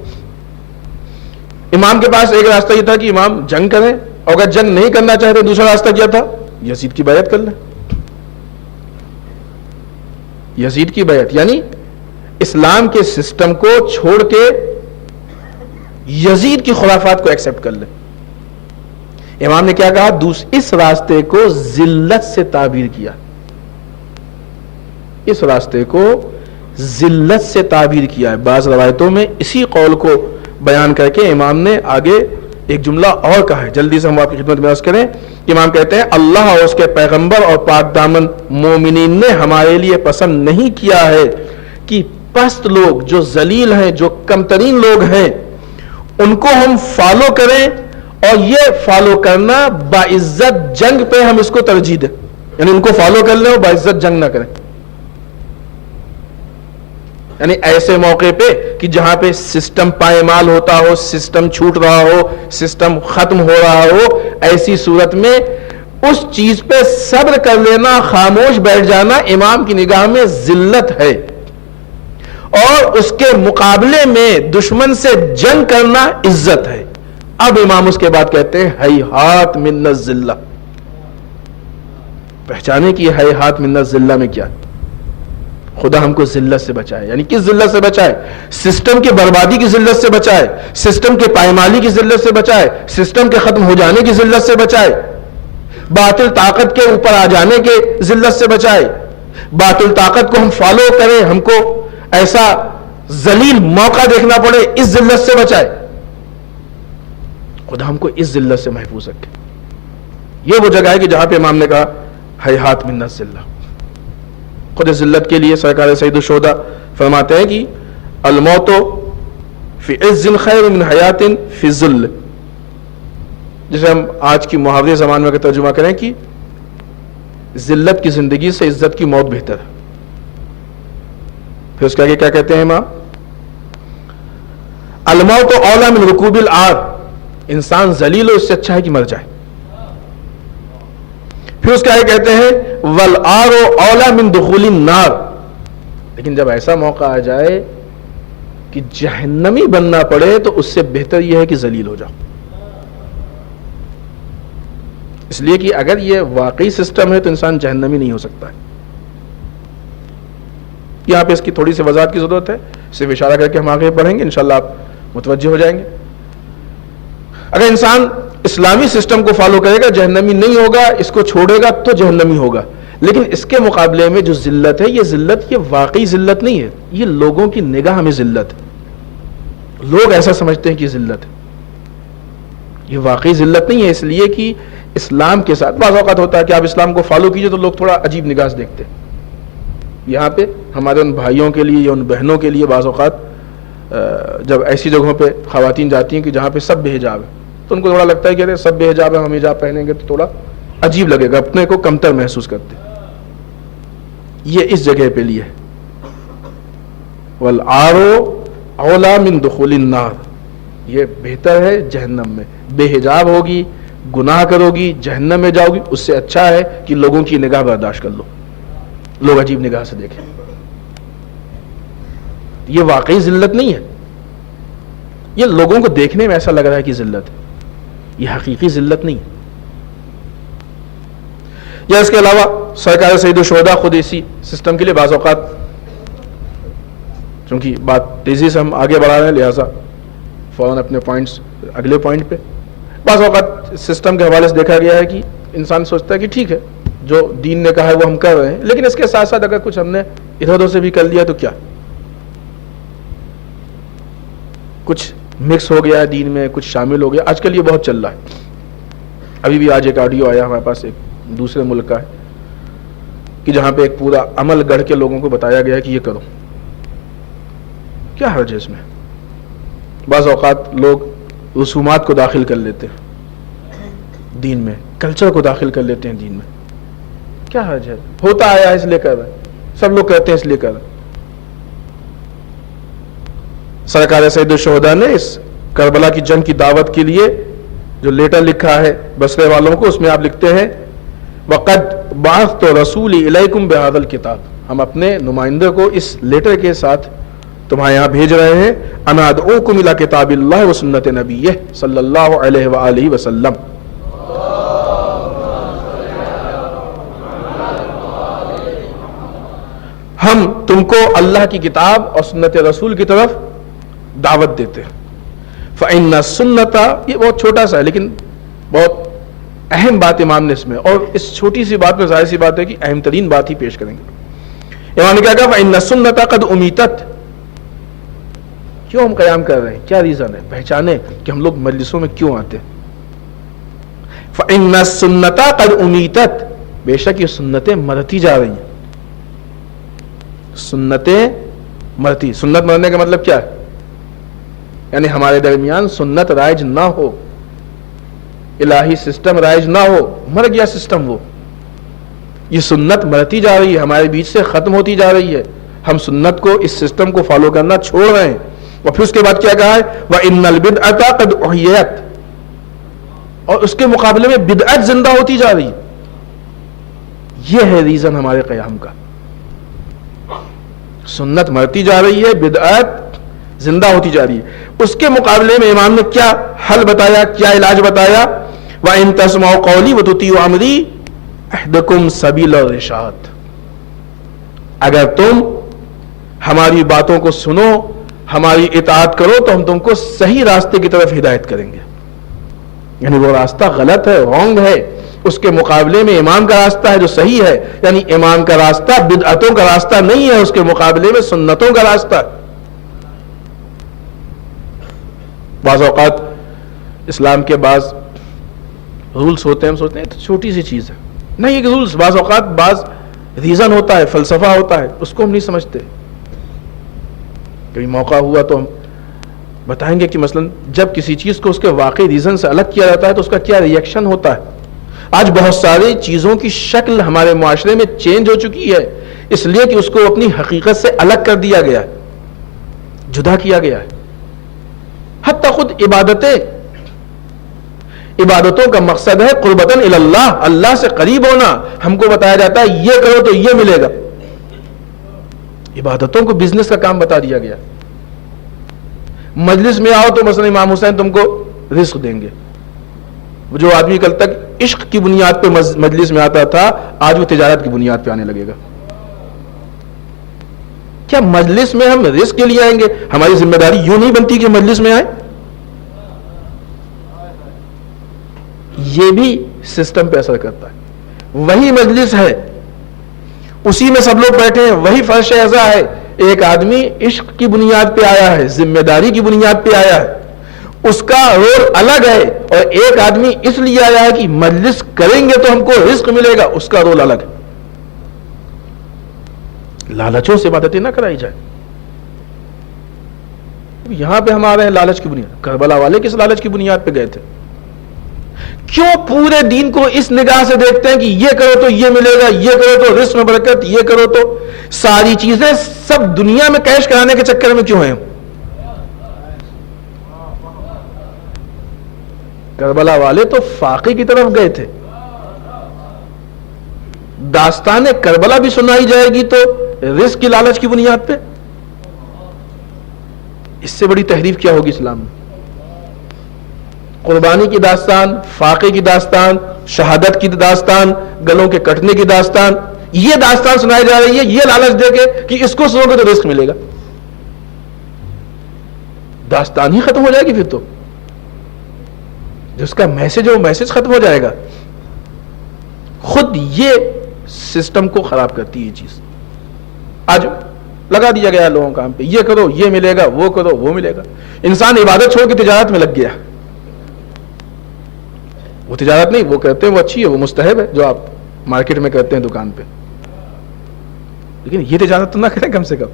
امام کے پاس ایک راستہ یہ تھا کہ امام جنگ کریں، اور اگر جنگ نہیں کرنا چاہتے دوسرا راستہ کیا تھا؟ یزید کی بیعت کر لیں. یزید کی بیعت یعنی اسلام کے سسٹم کو چھوڑ کے یزید کی خرافات کو ایکسپٹ کر لیں. امام نے کیا کہا؟ اس راستے کو ذلت سے تعبیر کیا، اس راستے کو ذلت سے تعبیر کیا ہے. بعض روایتوں میں اسی قول کو بیان کر کے امام نے آگے ایک جملہ اور کہا ہے، جلدی سے ہم آپ کی خدمت میں عرض کریں. امام کہتے ہیں اللہ اور اس کے پیغمبر اور پاک دامن مومنین نے ہمارے لیے پسند نہیں کیا ہے کہ پست لوگ، جو ذلیل ہیں، جو کمترین لوگ ہیں، ان کو ہم فالو کریں، اور یہ فالو کرنا باعزت جنگ پہ ہم اس کو ترجیح دیں. یعنی ان کو فالو کر لیں اور باعزت جنگ نہ کریں. یعنی ایسے موقع پہ کہ جہاں پہ سسٹم پائمال ہوتا ہو، سسٹم چھوٹ رہا ہو، سسٹم ختم ہو رہا ہو، ایسی صورت میں اس چیز پہ صبر کر لینا، خاموش بیٹھ جانا امام کی نگاہ میں ذلت ہے. اور اس کے مقابلے میں دشمن سے جنگ کرنا عزت ہے. اب امام اس کے بعد کہتے ہیں ہیہات من الذلہ. پہچانے کی ہیہات من الذلہ میں کیا؟ خدا ہم کو ذلت سے بچائے. یعنی کس ذلت سے بچائے؟ سسٹم کی بربادی کی ذلت سے بچائے، سسٹم کے پائمالی کی ذلت سے بچائے، سسٹم کے ختم ہو جانے کی ذلت سے بچائے، باطل طاقت کے اوپر آ جانے کے ذلت سے بچائے، باطل طاقت کو ہم فالو کریں، ہم کو ایسا ذلیل موقع دیکھنا پڑے، اس ذلت سے بچائے. خدا ہم کو اس ذلت سے محفوظ رکھے. یہ وہ جگہ ہے کہ جہاں پہ امام نے کہا ہیہات من الذلہ. خود ذلت کے لیے سرکار سید الشہداء فرماتے ہیں کہ الموت فی عز خیر من حیات فی ذل. جسے ہم آج کی محاورے زبان میں اگر ترجمہ کریں کہ ذلت کی زندگی سے عزت کی موت بہتر ہے. پھر اس کے آگے کیا کہتے ہیں امام؟ الموت اولی من رکوب العار. انسان ذلیل ہو اس سے اچھا ہے کہ مر جائے. پھر اس کے آگے کہتے ہیں والعار اولی من دخول النار. لیکن جب ایسا موقع آ جائے کہ جہنمی بننا پڑے تو اس سے بہتر یہ ہے کہ ذلیل ہو جاؤ. اس لیے کہ اگر یہ واقعی سسٹم ہے تو انسان جہنمی نہیں ہو سکتا ہے. یہاں پہ اس کی تھوڑی سی وضاحت کی ضرورت ہے، صرف اشارہ کر کے ہم آگے بڑھیں گے، انشاءاللہ آپ متوجہ ہو جائیں گے. اگر انسان اسلامی سسٹم کو فالو کرے گا جہنمی نہیں ہوگا، اس کو چھوڑے گا تو جہنمی ہوگا. لیکن اس کے مقابلے میں جو ذلت ہے، یہ ذلت یہ واقعی ذلت نہیں ہے، یہ لوگوں کی نگاہ میں ذلت ہے. لوگ ایسا سمجھتے ہیں کہ ذلت ہے. یہ واقعی ذلت نہیں ہے، اس لیے کہ اسلام کے ساتھ بعض اوقات ہوتا ہے کہ آپ اسلام کو فالو کیجئے تو لوگ تھوڑا عجیب نگاہ سے دیکھتے ہیں۔ یہاں پہ ہمارے ان بھائیوں کے لیے یا ان بہنوں کے لیے بعض اوقات جب ایسی جگہوں پہ خواتین جاتی ہیں کہ جہاں پہ سب بے حجاب ہے تو ان کو تھوڑا لگتا ہے کہ ارے سب بے حجاب ہے، ہم حجاب پہنیں گے تو تھوڑا عجیب لگے گا، اپنے کو کمتر محسوس کرتے۔ یہ اس جگہ پہ لیے والعار اولا من دخول النار، یہ بہتر ہے جہنم میں، بے حجاب ہوگی، گناہ کرو گی، جہنم میں جاؤ گی، اس سے اچھا ہے کہ لوگوں کی نگاہ برداشت کر لو، لوگ عجیب نگاہ سے دیکھیں۔ یہ واقعی ذلت نہیں ہے، یہ لوگوں کو دیکھنے میں ایسا لگ رہا ہے کہ ذلت ہے، یہ حقیقی ذلت نہیں ہے۔ یا اس کے علاوہ سرکار سید الشہداء خود اسی سسٹم کے لیے بعض اوقات، چونکہ بات تیزی سے ہم آگے بڑھا رہے ہیں لہٰذا فوراً اپنے پوائنٹس اگلے پوائنٹ پہ، بعض اوقات سسٹم کے حوالے سے دیکھا گیا ہے کہ انسان سوچتا ہے کہ ٹھیک ہے جو دین نے کہا ہے وہ ہم کر رہے ہیں، لیکن اس کے ساتھ ساتھ اگر کچھ ہم نے ادھر ادھر سے بھی کر لیا تو کیا، کچھ مکس ہو گیا ہے دین میں، کچھ شامل ہو گیا۔ آج کل یہ بہت چل رہا ہے، ابھی بھی آج ایک آڈیو آیا ہمارے پاس، ایک دوسرے ملک کا ہے کہ جہاں پہ ایک پورا عمل گڑھ کے لوگوں کو بتایا گیا ہے کہ یہ کرو، کیا حرج ہے اس میں؟ بعض اوقات لوگ رسومات کو داخل کر لیتے ہیں دین میں، کلچر کو داخل کر لیتے ہیں دین میں، کیا حرج ہے؟ ہوتا آیا ہے اس لیے کر رہے ہیں، سب لوگ کہتے ہیں اس لیے کر رہے ہیں۔ سرکار سید الشہداء نے اس کربلا کی جنگ کی دعوت کے لیے جو لیٹر لکھا ہے بصرے والوں کو، اس میں آپ لکھتے ہیں وَقَدْ بَعَثْتُ رَسُولِي إِلَيْكُمْ بِهَذَا الْكِتَابِ، ہم اپنے نمائندے کو اس لیٹر کے ساتھ تمہارے یہاں بھیج رہے ہیں، انا ادعوکم الی کتاب اللہ و سنت نبیہ صلی اللہ علیہ وآلہ وسلم، ہم تم کو اللہ کی کتاب اور سنت رسول کی طرف دعوت دیتے ہیں۔ فإن السنت، یہ بہت چھوٹا سا ہے لیکن بہت اہم بات امام نے اس میں، اور اس چھوٹی سی بات میں ظاہر سی بات ہے کہ اہم ترین بات ہی پیش کریں گے۔ امام نے کیا کہا فإن السنت قد امیتت، کیوں ہم قیام کر رہے ہیں، کیا ریزن ہے، پہچانے کہ ہم لوگ مجلسوں میں کیوں آتے ہیں۔ فإن السنت قد امیتت، بے شک یہ سنتیں مرتی جا رہی ہیں، سنتیں مرتی، سنت مرنے کا مطلب کیا ہے؟ یعنی ہمارے درمیان سنت رائج نہ ہو، الہی سسٹم رائج نہ ہو، مر گیا سسٹم، وہ یہ سنت مرتی جا رہی ہے، ہمارے بیچ سے ختم ہوتی جا رہی ہے، ہم سنت کو، اس سسٹم کو فالو کرنا چھوڑ رہے ہیں۔ اور پھر اس کے بعد کیا کہا ہے وَإِنَّ الْبِدْعَةَ قَدْ أُحْيِيَتْ، اور اس کے مقابلے میں بدعت زندہ ہوتی جا رہی ہے۔ یہ ہے ریزن ہمارے قیام کا، سنت مرتی جا رہی ہے، بدعت زندہ ہوتی جا رہی ہے۔ اس کے مقابلے میں امام نے کیا حل بتایا، کیا علاج بتایا؟ وَإِن تَسْمَعُوا قَوْلِي وَتُطِيعُوا أَمْرِي أَهْدِكُمْ سَبِيلَ الرَّشَادِ، اگر تم ہماری باتوں کو سنو، ہماری اطاعت کرو تو ہم تم کو صحیح راستے کی طرف ہدایت کریں گے، یعنی وہ راستہ غلط ہے، رونگ ہے، اس کے مقابلے میں امام کا راستہ ہے جو صحیح ہے، یعنی امام کا راستہ بدعتوں کا راستہ نہیں ہے، اس کے مقابلے میں سنتوں کا راستہ ہے۔ بعض اوقات اسلام کے بعض رولز ہوتے ہیں، ہم سوچتے ہیں تو چھوٹی سی چیز ہے، نہیں، یہ رولز بعض اوقات بعض ریزن ہوتا ہے، فلسفہ ہوتا ہے، اس کو ہم نہیں سمجھتے۔ کبھی موقع ہوا تو ہم بتائیں گے کہ مثلا جب کسی چیز کو اس کے واقعی ریزن سے الگ کیا جاتا ہے تو اس کا کیا ری ایکشن ہوتا ہے۔ آج بہت ساری چیزوں کی شکل ہمارے معاشرے میں چینج ہو چکی ہے، اس لیے کہ اس کو اپنی حقیقت سے الگ کر دیا گیا ہے، جدا کیا گیا ہے۔ حتی خود عبادتوں کا مقصد ہے قربتاً الی اللہ، اللہ سے قریب ہونا، ہم کو بتایا جاتا ہے یہ کرو تو یہ ملے گا، عبادتوں کو بزنس کا کام بتا دیا گیا۔ مجلس میں آؤ تو مثلا امام حسین تم کو رزق دیں گے، جو آدمی کل تک عشق کی بنیاد پہ مجلس میں آتا تھا آج وہ تجارت کی بنیاد پہ آنے لگے گا۔ کیا مجلس میں ہم رزق کے لیے آئیں گے؟ ہماری ذمہ داری یوں نہیں بنتی کہ مجلس میں آئیں، یہ بھی سسٹم پہ اثر کرتا ہے۔ وہی مجلس ہے، اسی میں سب لوگ بیٹھے ہیں، وہی فرش اعضا ہے، ایک آدمی عشق کی بنیاد پہ آیا ہے، ذمہ داری کی بنیاد پہ آیا ہے، اس کا رول الگ ہے، اور ایک آدمی اس لیے آیا ہے کہ مجلس کریں گے تو ہم کو رزق ملے گا، اس کا رول الگ ہے. لالچوں سے عبادتیں نہ کرائی جائے. یہاں پہ ہم آ رہے ہیں لالچ کی بنیاد. کربلا والے کس لالچ کی بنیاد پہ گئے تھے؟ کیوں پورے دین کو اس نگاہ سے دیکھتے ہیں کہ یہ کرو تو یہ ملے گا، یہ کرو تو رزق میں برکت، یہ کرو تو ساری چیزیں سب دنیا میں کیش کرانے کے چکر میں کیوں ہیں؟ کربلا والے تو فاقے کی طرف گئے تھے. داستان کربلا بھی سنائی جائے گی تو رزق کی لالچ کی بنیاد پہ. اس سے بڑی تحریف کیا ہوگی اسلام میں؟ قربانی کی داستان، فاقے کی داستان، شہادت کی داستان، گلوں کے کٹنے کی داستان، یہ داستان سنائی جا رہی ہے یہ لالچ دے کے کہ اس کو سنو گے تو رزق ملے گا. داستان ہی ختم ہو جائے گی پھر تو. جس کا میسج ہے وہ میسج ختم ہو جائے گا. خود یہ سسٹم کو خراب کرتی ہے یہ چیز. آج لگا دیا گیا لوگوں کام پہ، یہ کرو یہ ملے گا، وہ کرو وہ ملے گا. انسان عبادت چھوڑ کے تجارت میں لگ گیا. وہ تجارت نہیں، وہ کرتے ہیں وہ اچھی ہے، وہ مستحب ہے جو آپ مارکیٹ میں کرتے ہیں دکان پہ، لیکن یہ تجارت تو نہ کریں کم سے کم.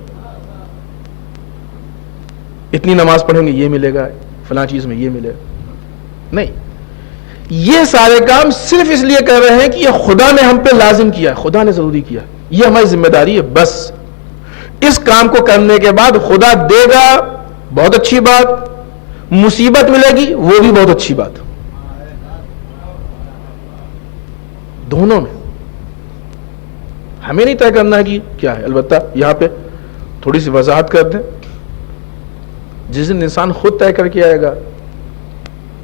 اتنی نماز پڑھیں گے یہ ملے گا، فلاں چیز میں یہ ملے گا. نہیں، یہ سارے کام صرف اس لیے کر رہے ہیں کہ یہ خدا نے ہم پہ لازم کیا، خدا نے ضروری کیا، یہ ہماری ذمہ داری ہے. بس اس کام کو کرنے کے بعد خدا دے گا، بہت اچھی بات. مصیبت ملے گی وہ بھی بہت اچھی بات. دونوں میں ہمیں نہیں طے کرنا ہے کہ کیا ہے. البتہ یہاں پہ تھوڑی سی وضاحت کر دیں. جس دن انسان خود طے کر کے آئے گا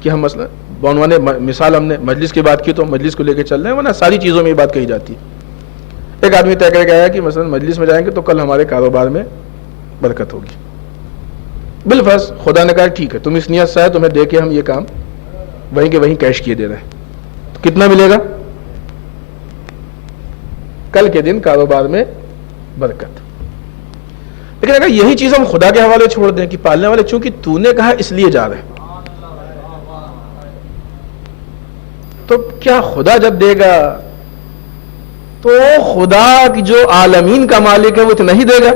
کہ ہم مثلا بعنوان مثال ہم نے مجلس کی بات کی تو مجلس کو لے کے چل رہے ہیں، ورنہ ساری چیزوں میں یہ بات کہی جاتی ہے. ایک آدمی طے کر کے آیا کہ مثلا مجلس میں جائیں گے تو کل ہمارے کاروبار میں برکت ہوگی. بالفرض خدا نے کہا ٹھیک ہے تم اس نیت سے ہے، تمہیں دے کے ہم یہ کام وہیں کے وہیں کیش کیے دے رہے ہیں، تو کتنا ملے گا؟ کل کے دن کاروبار میں برکت. لیکن اگر یہی چیز ہم خدا کے حوالے چھوڑ دیں کہ پالنے والے چونکہ تو نے کہا اس لیے جا رہے ہیں، تو کیا خدا جب دے گا تو خدا کی جو عالمین کا مالک ہے وہ اتنا ہی دے گا؟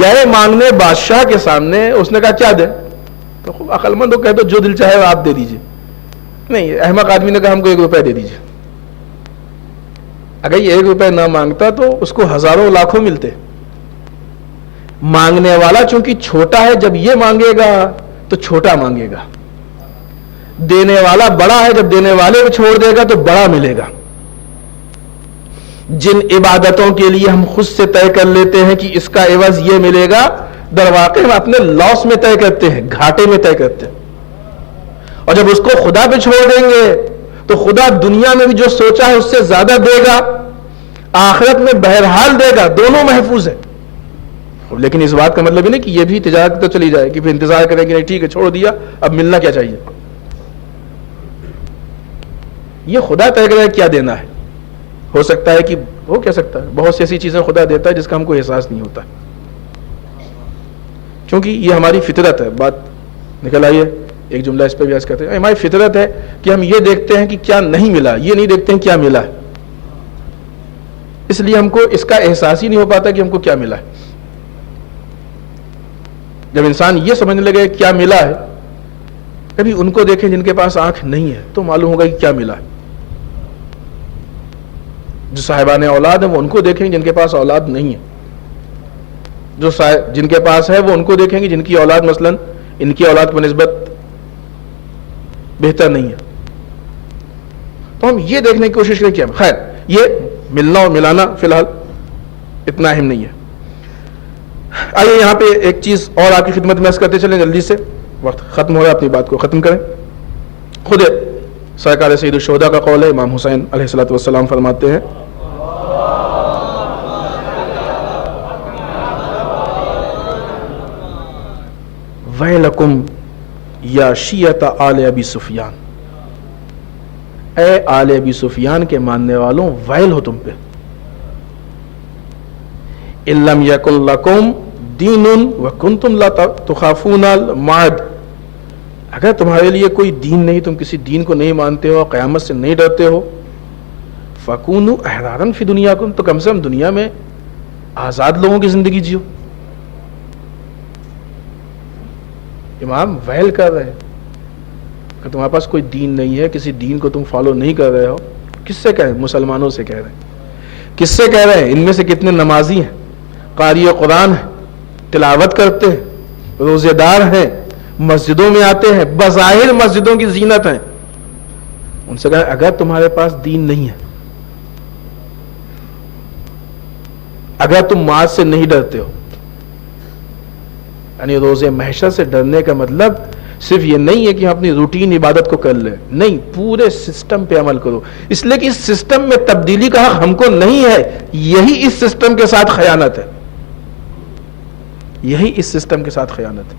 گئے مانگنے بادشاہ کے سامنے، اس نے کہا کیا دیں؟ تو خوب عقل مند ہو کہہ دو جو دل چاہے وہ آپ دے دیجئے. نہیں، احمق آدمی نے کہا ہم کو 1 روپے دے دیجئے. اگر یہ 1 روپے نہ مانگتا تو اس کو ہزاروں لاکھوں ملتے. مانگنے والا چونکہ چھوٹا ہے، جب یہ مانگے گا تو چھوٹا مانگے گا. دینے والا بڑا ہے، جب دینے والے کو چھوڑ دے گا تو بڑا ملے گا. جن عبادتوں کے لیے ہم خود سے طے کر لیتے ہیں کہ اس کا عوض یہ ملے گا، در واقع ہم اپنے لاس میں طے کرتے ہیں، گھاٹے میں طے کرتے ہیں. اور جب اس کو خدا پہ چھوڑ دیں گے تو خدا دنیا میں بھی جو سوچا ہے اس سے زیادہ دے گا، آخرت میں بہرحال دے گا. دونوں محفوظ ہیں. لیکن اس بات کا مطلب یہ نہیں کہ یہ بھی تجارت تو چلی جائے کہ پھر انتظار کریں کہ نہیں ٹھیک ہے چھوڑ دیا اب ملنا کیا چاہیے. یہ خدا طے کرے کیا دینا ہے. ہو سکتا ہے کہ وہ کہہ سکتا ہے بہت سی ایسی چیزیں خدا دیتا ہے جس کا ہم کو احساس نہیں ہوتا، کیونکہ یہ ہماری فطرت ہے. بات نکل آئیے ایک جملہ اس پہ بھی عرض کرتے ہیں. ہماری فطرت ہے کہ ہم یہ دیکھتے ہیں کہ کیا نہیں ملا، یہ نہیں دیکھتے ہیں کیا ملا ہے. اس لیے ہم کو اس کا احساس ہی نہیں ہو پاتا کہ ہم کو کیا ملا ہے. جب انسان یہ سمجھنے لگے کیا ملا ہے، کبھی ان کو دیکھیں جن کے پاس آنکھ نہیں ہے تو معلوم ہوگا کہ کیا ملا ہے. جو صاحبان اولاد ہیں وہ ان کو دیکھیں جن کے پاس اولاد نہیں ہے. جو جن کے پاس ہے وہ ان کو دیکھیں گے جن کی اولاد مثلا ان کی اولاد کی نسبت بہتر نہیں ہے. تو ہم یہ دیکھنے کی کوشش کریں کیا. خیر، یہ ملنا اور ملانا فی الحال اتنا اہم نہیں ہے. آئیے یہاں پہ ایک چیز اور آپ کی خدمت میں عرض کرتے چلیں، جلدی سے وقت ختم ہو رہا ہے، اپنی بات کو ختم کریں. خود سرکار سید الشہداء کا قول ہے، امام حسین علیہ الصلوۃ والسلام فرماتے ہیں ویلکم یا شیعۃ آل ابی سفیان، اے آل ابی سفیان کے ماننے والوں ویل ہو تم پہ. ان لم یکن لکم دین وکنتم لا تخافون المعاد، اگر تمہارے لیے کوئی دین نہیں، تم کسی دین کو نہیں مانتے ہو، قیامت سے نہیں ڈرتے ہو، فکونوا احرارا فی دنیاکم، تو کم سے کم دنیا میں آزاد لوگوں کی زندگی جیو. امام ویل کر رہے ہیں کہ تمہارے پاس کوئی دین نہیں ہے، کسی دین کو تم فالو نہیں کر رہے ہو. کس سے کہہ رہے ہیں؟ مسلمانوں سے کہہ رہے ہیں. کس سے کہہ رہے ہیں؟ ان میں سے کتنے نمازی ہیں، قاری قرآن ہیں، تلاوت کرتے ہیں، روزے دار ہیں، مسجدوں میں آتے ہیں، بظاہر مسجدوں کی زینت ہیں. ان سے کہا اگر تمہارے پاس دین نہیں ہے، اگر تم معاد سے نہیں ڈرتے ہو، یعنی روز محشر سے ڈرنے کا مطلب صرف یہ نہیں ہے کہ ہم اپنی روٹین عبادت کو کر لیں، نہیں، پورے سسٹم پہ عمل کرو. اس لیے کہ اس سسٹم میں تبدیلی کا حق ہم کو نہیں ہے. یہی اس سسٹم کے ساتھ خیانت ہے، یہی اس سسٹم کے ساتھ خیانت ہے.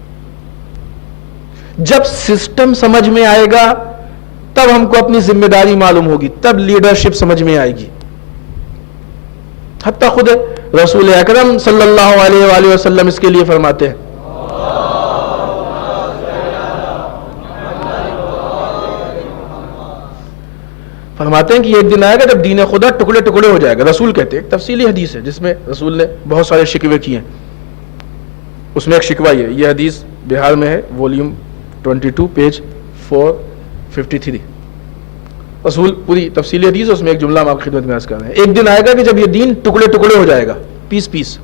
جب سسٹم سمجھ میں آئے گا تب ہم کو اپنی ذمہ داری معلوم ہوگی، تب لیڈرشپ سمجھ میں آئے گی. حتیٰ خود رسول اکرم صلی اللہ علیہ وآلہ وسلم اس کے لیے فرماتے ہیں، فرماتے ہیں کہ ایک دن آئے گا جب دین خدا ٹکڑے ٹکڑے ہو جائے گا. رسول کہتے ہیں، ایک تفصیلی حدیث ہے جس میں رسول نے بہت سارے شکوے کیے ہیں. اس میں ایک شکوہ یہ حدیث بہار میں ہے، والیوم 22 پیج 453. رسول پوری تفصیلی حدیث، اس میں ایک جملہ ہم آپ کی خدمت میں عرض کر رہے ہیں. ایک دن آئے گا کہ جب یہ دین ٹکڑے ٹکڑے ہو جائے گا، پیس پیس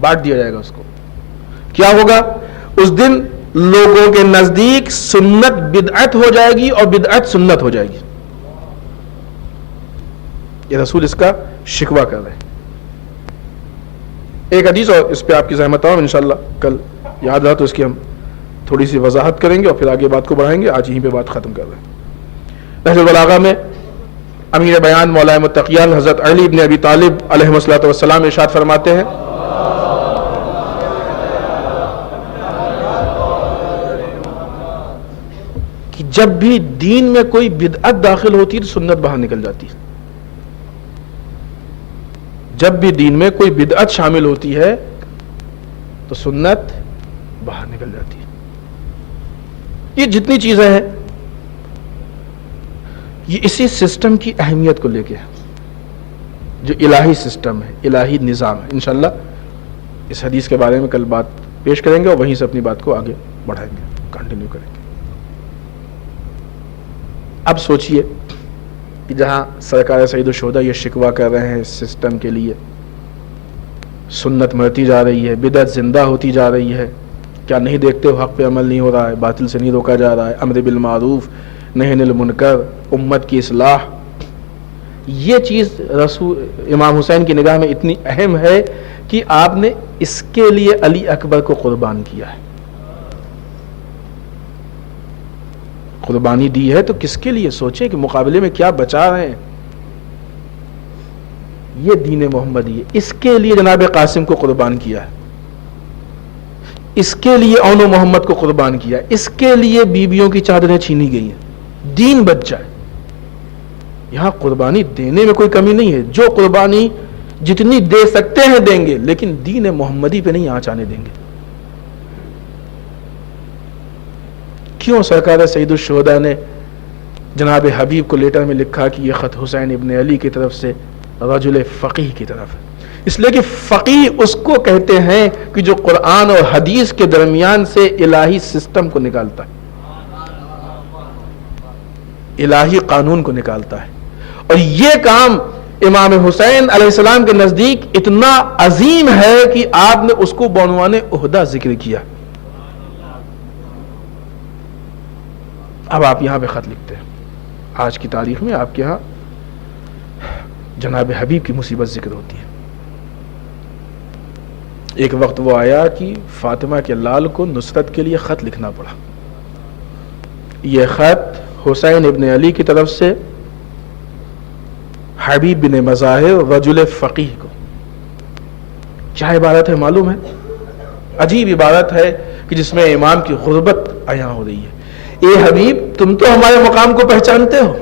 بانٹ دیا جائے گا اس کو. کیا ہوگا اس دن؟ لوگوں کے نزدیک سنت بدعت ہو جائے گی اور بدعت سنت ہو جائے گی. یہ رسول اس کا شکوہ کر رہے ہیں. ایک حدیث اور اس پہ آپ کی زحمت آؤ، انشاءاللہ کل یاد رہا تو اس کی ہم تھوڑی سی وضاحت کریں گے اور پھر آگے بات کو بڑھائیں گے. آج یہیں پہ بات ختم کر رہے ہیں. نہج البلاغہ میں امیر بیان مولا متقیان حضرت علی ابن ابی طالب علیہ الصلوۃ والسلام ارشاد فرماتے ہیں، کہ جب بھی دین میں کوئی بدعت داخل ہوتی ہے تو سنت باہر نکل جاتی ہے. جب بھی دین میں کوئی بدعت شامل ہوتی ہے تو سنت باہر نکل جاتی ہے. یہ جتنی چیزیں ہیں یہ اسی سسٹم کی اہمیت کو لے کے ہے، جو الہی سسٹم ہے، الہی نظام ہے. انشاءاللہ اس حدیث کے بارے میں کل بات پیش کریں گے اور وہیں سے اپنی بات کو آگے بڑھائیں گے، کنٹینیو کریں گے. اب سوچئے کہ جہاں سرکار سید الشہداء یہ شکوہ کر رہے ہیں اس سسٹم کے لیے، سنت مرتی جا رہی ہے، بدعت زندہ ہوتی جا رہی ہے، کیا نہیں دیکھتے ہو حق پہ عمل نہیں ہو رہا ہے، باطل سے نہیں روکا جا رہا ہے، امر بالمعروف نہی عن المنکر، امت کی اصلاح. یہ چیز رسول امام حسین کی نگاہ میں اتنی اہم ہے کہ آپ نے اس کے لیے علی اکبر کو قربان کیا ہے. قربانی دی ہے تو کس کے لیے؟ سوچیں کہ مقابلے میں کیا بچا رہے ہیں. یہ دین محمدی ہے، اس کے لیے جناب قاسم کو قربان کیا ہے، اس کے لیے اون و محمد کو قربان کیا ہے، اس کے لیے بیویوں کی چادریں چھینی گئی ہیں، دین بچ جائے. یہاں قربانی دینے میں کوئی کمی نہیں ہے، جو قربانی جتنی دے سکتے ہیں دیں گے، لیکن دین محمدی پہ نہیں آنچ آنے دیں گے. کیوں سرکار سید الشہداء نے جناب حبیب کو لیٹر میں لکھا کہ یہ خط حسین ابن علی کی طرف سے رجل فقیہ کی طرف ہے؟ اس لیے کہ فقیہ اس کو کہتے ہیں کہ جو قرآن اور حدیث کے درمیان سے الہی سسٹم کو نکالتا ہے، الہی قانون کو نکالتا ہے. اور یہ کام امام حسین علیہ السلام کے نزدیک اتنا عظیم ہے کہ آپ نے اس کو بعنوان عہدہ ذکر کیا. اب آپ یہاں پہ خط لکھتے ہیں، آج کی تاریخ میں آپ کے ہاں جناب حبیب کی مصیبت ذکر ہوتی ہے. ایک وقت وہ آیا کہ فاطمہ کے لال کو نصرت کے لیے خط لکھنا پڑا. یہ خط حسین ابن علی کی طرف سے حبیب بن مظاہر رجل فقیہ کو. کیا عبارت ہے معلوم ہے؟ عجیب عبارت ہے کہ جس میں امام کی غربت عیاں ہو رہی ہے. اے حبیب، تم تو ہمارے مقام کو پہچانتے ہو.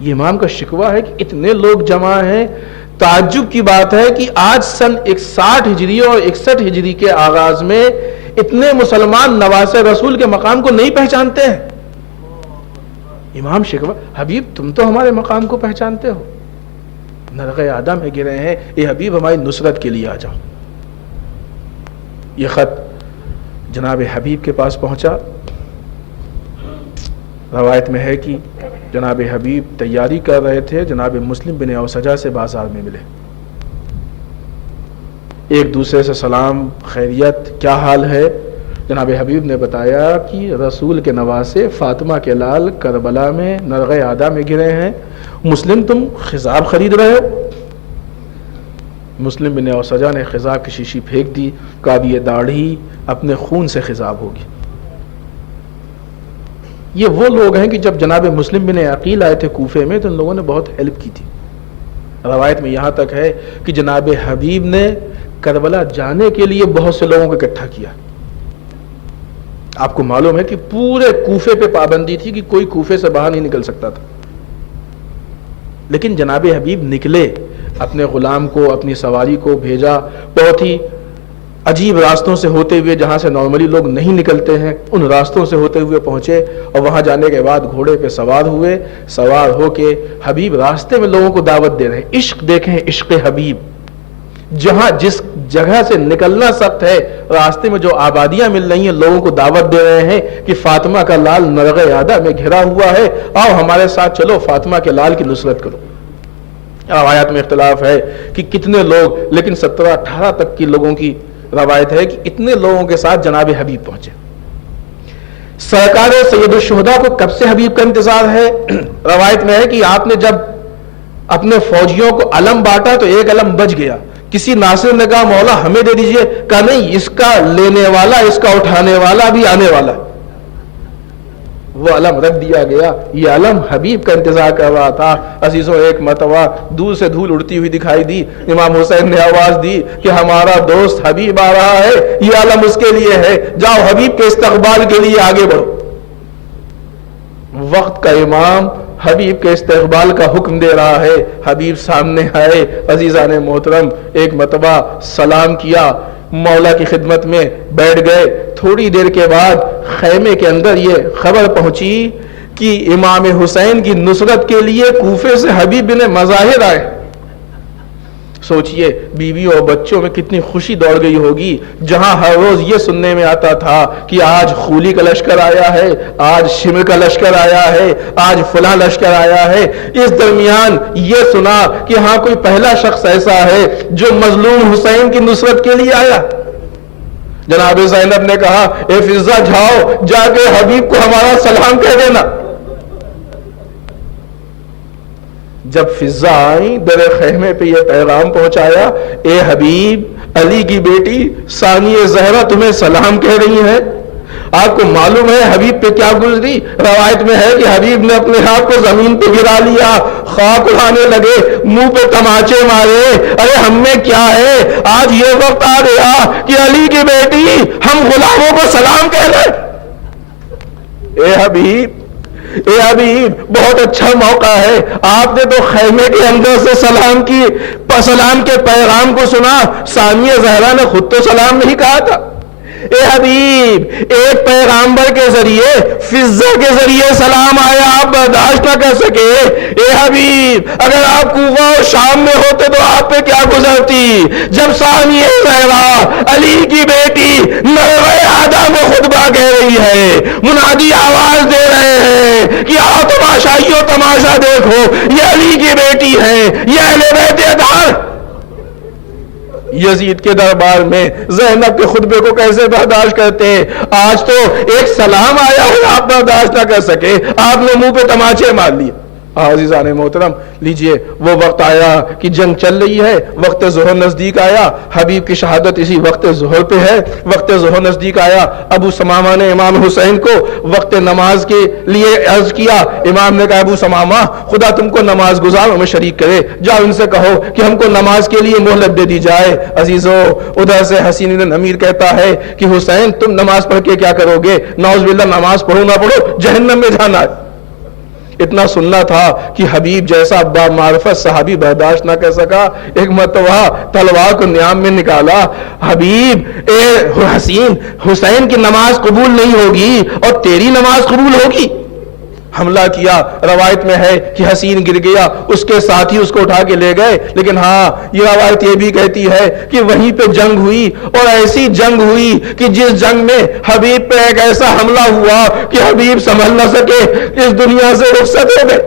یہ امام کا شکوہ ہے کہ اتنے لوگ جمع ہیں، تعجب کی بات ہے کہ آج سن 60 ہجری اور 61 ہجری کے آغاز میں اتنے مسلمان نواسے رسول کے مقام کو نہیں پہچانتے ہیں. امام شیخ حبیب تم تو ہمارے مقام کو پہچانتے ہو, نرغ آدم میں گرے ہیں, اے حبیب ہماری نصرت کے لیے آ جاؤ. یہ خط جناب حبیب کے پاس پہنچا. روایت میں ہے کہ جناب حبیب تیاری کر رہے تھے, جناب مسلم بن اوسجہ سے بازار میں ملے. ایک دوسرے سے سلام, خیریت, کیا حال ہے. جناب حبیب نے بتایا کہ رسول کے نواسے فاطمہ کے لال کربلا میں نرغ آدھا میں گرے ہیں. مسلم تم خضاب خرید رہے ہو. مسلم بن اوسجہ نے خضاب کی شیشی پھینک دی, کہا بھی یہ داڑھی اپنے خون سے خضاب ہوگی. یہ وہ لوگ ہیں کہ جب جناب مسلم بن عقیل آئے تھے کوفے میں تو ان لوگوں نے بہت ہیلپ کی تھی. روایت میں یہاں تک ہے کہ جناب حبیب نے کربلا جانے کے لیے بہت سے لوگوں کو اکٹھا کیا. آپ کو معلوم ہے کہ پورے کوفے پہ پابندی تھی کہ کوئی کوفے سے باہر نہیں نکل سکتا تھا, لیکن جناب حبیب نکلے, اپنے غلام کو, اپنی سواری کو بھیجا, بہت ہی عجیب راستوں سے ہوتے ہوئے, جہاں سے نارملی لوگ نہیں نکلتے ہیں, ان راستوں سے ہوتے ہوئے پہنچے, اور وہاں جانے کے بعد گھوڑے پہ سوار ہوئے. سوار ہو کے حبیب راستے میں لوگوں کو دعوت دے رہے ہیں. عشق دیکھیں, عشق حبیب. جہاں جس جگہ سے نکلنا سخت ہے, راستے میں جو آبادیاں مل رہی ہیں, لوگوں کو دعوت دے رہے ہیں کہ فاطمہ کا لال نرغ آدھا میں گھرا ہوا ہے, آؤ ہمارے ساتھ چلو, فاطمہ کے لال کی نصرت کرو. روایات میں اختلاف ہے کہ کتنے لوگ, لیکن 17-18 تک کی لوگوں کی روایت ہے کہ اتنے لوگوں کے ساتھ جناب حبیب پہنچے. سرکار سید الشہداء کو کب سے حبیب کا انتظار ہے؟ روایت میں ہے کہ آپ نے جب اپنے فوجیوں کو علم بانٹا تو ایک علم بچ گیا. کسی ناصر نے کہا مولا ہمیں دے دیجئے, کہا نہیں, اس کا لینے والا, اس کا اٹھانے والا بھی آنے والا. وہ علم رکھ دیا گیا. یہ علم حبیب کا انتظار کر رہا تھا. عزیزوں, ایک مرتبہ دور سے دھول اڑتی ہوئی دکھائی دی. امام حسین نے آواز دی کہ ہمارا دوست حبیب آ رہا ہے, یہ علم اس کے لیے ہے, جاؤ حبیب کے استقبال کے لیے آگے بڑھو. وقت کا امام حبیب کے استقبال کا حکم دے رہا ہے. حبیب سامنے آئے. عزیزان محترم, ایک مرتبہ سلام کیا, مولا کی خدمت میں بیٹھ گئے. تھوڑی دیر کے بعد خیمے کے اندر یہ خبر پہنچی کہ امام حسین کی نصرت کے لیے کوفے سے حبیب بن مظاہر آئے. سوچئے بیوی اور بچوں میں کتنی خوشی دوڑ گئی ہوگی, جہاں ہر روز یہ سننے میں آتا تھا کہ آج خولی کا لشکر آیا ہے, آج شمر کا لشکر آیا ہے, آج فلاں لشکر آیا ہے. اس درمیان یہ سنا کہ ہاں کوئی پہلا شخص ایسا ہے جو مظلوم حسین کی نصرت کے لیے آیا. جناب زینب نے کہا اے فضہ جاؤ, جا کے حبیب کو ہمارا سلام کہہ دینا. جب فضہ آئی, در خیمے پہ یہ پیغام پہنچایا, اے حبیب, علی کی بیٹی ثانیہ زہرا تمہیں سلام کہہ رہی ہے. آپ کو معلوم ہے حبیب پہ کیا گزری؟ روایت میں ہے کہ حبیب نے اپنے ہاتھ کو زمین پہ گرا لیا, خاک اڑانے لگے, منہ پہ تماچے مارے. ارے ہم میں کیا ہے, آج یہ وقت آ گیا کہ علی کی بیٹی ہم غلاموں کو سلام کہہ رہے. اے حبیب, اے حبیب, بہت اچھا موقع ہے. آپ نے تو خیمے کے اندر سے سلام کے پیغام کو سنا. ثانیہ زہرا نے خود تو سلام نہیں کہا تھا. اے حبیب, ایک پیغامبر کے ذریعے, فضہ کے ذریعے سلام آیا, آپ برداشت نہ کر سکے. اے حبیب, اگر آپ کوفہ اور شام میں ہوتے تو آپ پہ کیا گزرتی. جب ثانیہ زہرا علی کی بیٹی نرغ آدھا میں خطبہ کہہ رہی ہے, منادی آواز دے رہے ہیں کہ آؤ تماشائیو, تماشا دیکھو, یہ علی کی بیٹی ہے, یہ اہل بیت اطہار. یزید کے دربار میں زینب کے خطبے کو کیسے برداشت کرتے؟ آج تو ایک سلام آیا ہو, آپ برداشت نہ کر سکے, آپ نے منہ پہ تماچے مار لیے. عزیزان محترم, لیجئے وہ وقت آیا کہ جنگ چل رہی ہے, وقت ظہر نزدیک آیا. حبیب کی شہادت اسی وقت ظہر پہ ہے. وقت ظہر نزدیک آیا. ابو سمامہ نے امام حسین کو وقت نماز کے لیے عرض کیا. امام نے کہا ابو سمامہ, خدا تم کو نماز گزاروں میں شریک کرے, جاؤ ان سے کہو کہ ہم کو نماز کے لیے مہلت دے دی جائے. عزیزو, ادھر سے حسین بن امیر کہتا ہے کہ حسین تم نماز پڑھ کے کیا کرو گے؟ نعوذ باللہ, نماز پڑھو نہ پڑھو, جہنم میں جانا ہے. اتنا سننا تھا کہ حبیب جیسا با معرفت صحابی برداشت نہ کر سکا، ایک مرتبہ تلوار کو نیام میں نکالا، حبیب اے حسین، حسین کی نماز قبول نہیں ہوگی اور تیری نماز قبول ہوگی. حملہ کیا، روایت میں ہے کہ حسین گر گیا، اس کے ساتھی اس کو اٹھا کے لے گئے، لیکن ہاں یہ روایت یہ بھی کہتی ہے کہ وہیں پہ جنگ ہوئی، اور ایسی جنگ ہوئی کہ جس جنگ میں حبیب پہ ایک ایسا حملہ ہوا کہ حبیب سنبھل نہ سکے، اس دنیا سے رخصت ہو گئے.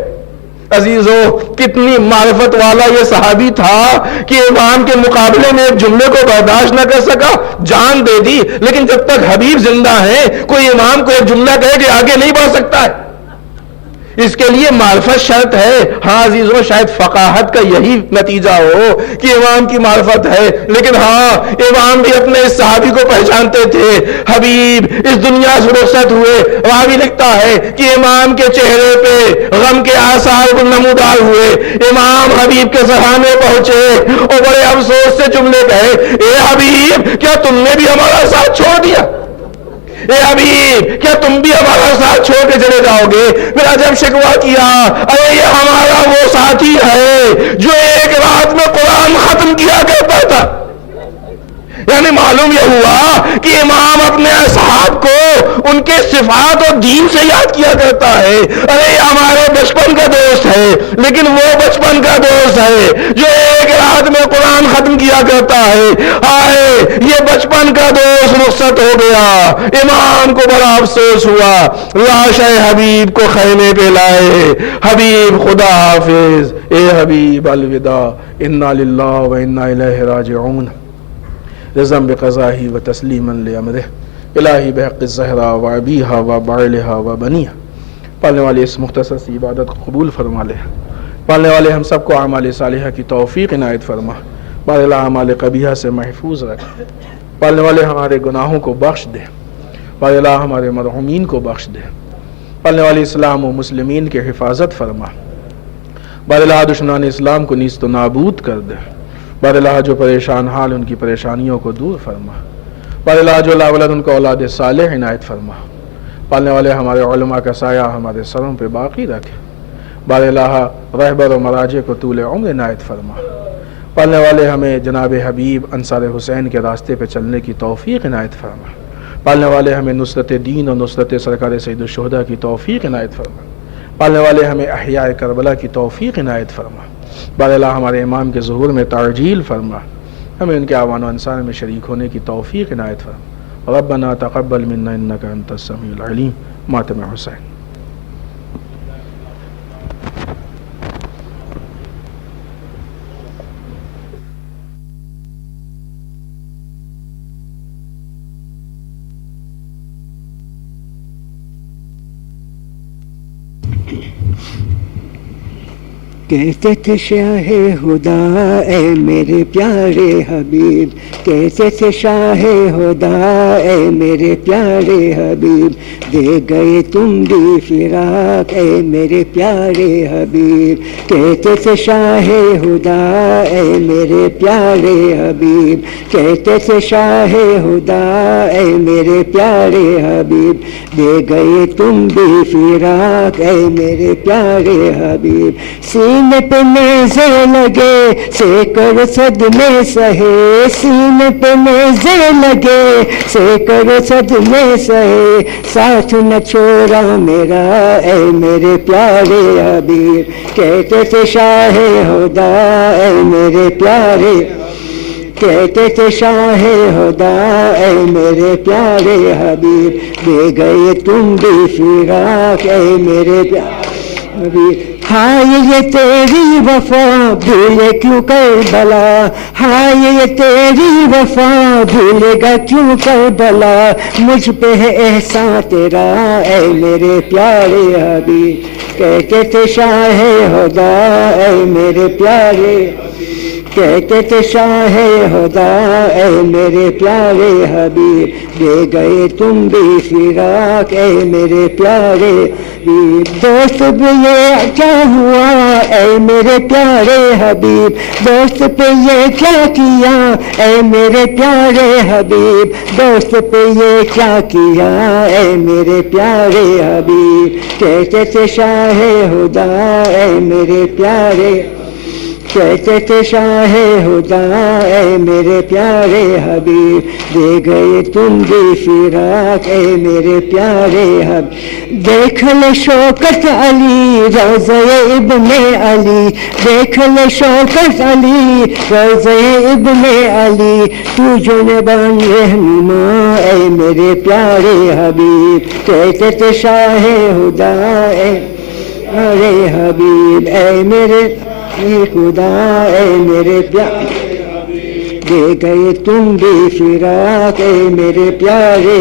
عزیزو کتنی معرفت والا یہ صحابی تھا کہ امام کے مقابلے میں ایک جملے کو برداشت نہ کر سکا، جان دے دی، لیکن جب تک حبیب زندہ ہے کوئی امام کو ایک جملہ کہے کہ آگے نہیں بڑھ سکتا ہے. اس کے لیے معرفت شرط ہے. ہاں عزیزوں شاید فقاہت کا یہی نتیجہ ہو کہ امام کی معرفت ہے، لیکن ہاں امام بھی اپنے اس صحابی کو پہچانتے تھے. حبیب اس دنیا سے رخصت ہوئے، راوی لکھتا ہے کہ امام کے چہرے پہ غم کے آثار نمودار ہوئے. امام حبیب کے سرانے پہنچے اور بڑے افسوس سے جملے کہے، اے حبیب کیا تم نے بھی ہمارا ساتھ چھوڑ دیا؟ اے حبیب کیا تم بھی ہمارا ساتھ چھوڑ کے چلے جاؤ گے؟ میرا جب شکوہ کیا، ارے یہ ہمارا وہ ساتھی ہے جو ایک رات میں قرآن ختم کیا کرتا تھا. یعنی معلوم یہ ہوا کہ امام اپنے اصحاب کو ان کے صفات اور دین سے یاد کیا کرتا ہے. ارے یہ ہمارے بچپن کا دوست ہے، لیکن وہ بچپن کا دوست ہے جو ایک رات میں قرآن ختم کیا کرتا ہے. آئے یہ بچپن کا دوست رخصت ہو گیا. امام کو بڑا افسوس ہوا، لاش حبیب کو خیمے پہ لائے. حبیب خدا حافظ، اے حبیب الوداع، انا للہ و انا الیہ راجعون. رضم بقضاہی و تسلیما لامرہ، الہی بحق الزہرا و ابیہا و بعلہا و بنیہا. پالنے والے اس مختصر سی عبادت کو قبول فرما لے. پالنے والے ہم سب کو اعمال صالحہ کی توفیق عنایت فرما. بارے اعمال قبیحہ سے محفوظ رکھ. پالنے والے ہمارے گناہوں کو بخش دے. بارے اللہ ہمارے مرحومین کو بخش دے. پالنے والے اسلام و مسلمین کے حفاظت فرما. بارے اللہ دشمنان اسلام کو نیست و نابود کر دے. بار اللہ جو پریشان حال ان کی پریشانیوں کو دور فرما. بار اللہ جو لا ولد ان کو اولاد صالح عنایت فرما. پالنے والے ہمارے علماء کا سایہ ہمارے سروں پہ باقی رکھے. بار اللہ رہبر و مراجع کو طول عمر عنایت فرما. پالنے والے ہمیں جناب حبیب انصار حسین کے راستے پہ چلنے کی توفیق عنایت فرما. پالنے والے ہمیں نصرت دین اور نصرت سرکار سید الشہداء کی توفیق عنایت فرما. پالنے والے ہمیں احیاء کربلا کی توفیق عنایت فرما. بار اللہ ہمارے امام کے ظہور میں تعجیل فرما. ہمیں ان کے اعوان و انصار میں شریک ہونے کی توفیق عنایت فرما. ربنا تقبل منا انک انت السمیع العلیم. ماتم حسین. کہتے تھے شاہ خدا اے میرے پیارے حبیب، کہتے تھے شاہ خدا اے میرے پیارے حبیب، دے گئے تم بھی فراق اے میرے پیارے حبیب. کہتے تھے شاہ خدا اے میرے پیارے حبیب، کہتے تھے شاہ خدا اے میرے پیارے حبیب، دے گئے تم بھی فراق اے میرے پیارے حبیب. سینے پہ نیزے لگے سیکڑ صدمے سہے، سینے پہ نیزے لگے سیکڑ صدمے سہے، ساتھ نہ چھوڑا میرا اے میرے پیارے حبیب. کہتے تھے شاہ خدا اے میرے پیارے، کہتے تھے شاہ خدا اے میرے پیارے حبیب، دے گئے تم بھی فراق اے میرے پیارے حبیب. ہائے یہ تیری وفا بھولے کیوں کربلا، ہائے یہ تیری وفا بھولے گا کیوں کربلا، مجھ پہ ہے احسان تیرا اے میرے پیارے حبیب. کہتے تھے شاہ خدا اے میرے پیارے، کہتے تھے شاہ خدا اے میرے پیارے حبیب دے گئے تم بھی فراق اے میرے پیارے حبیب دوست پہ یہ کیا ہوا اے میرے پیارے حبیب دوست پہ یہ کیا کیا اے میرے پیارے حبیب دوست پہ یہ کیا کیا اے میرے پیارے حبیب کہتے تھے شاہ خدا اے میرے پیارے کہتے تھے شاہ خدا اے میرے پیارے حبیب دے گئے تم بھی فراق اے میرے پیارے حبیب دیکھ لے شوکت علی روضہ ابن علی دیکھ لے شوکت علی روضہ ابن علی تو جنبان رہنما اے میرے پیارے حبیب کہتے تھے شاہ خدا اے میرے حبیب اے میرے خدا اے میرے پیارے دے گئے تم بھی فراق اے میرے پیارے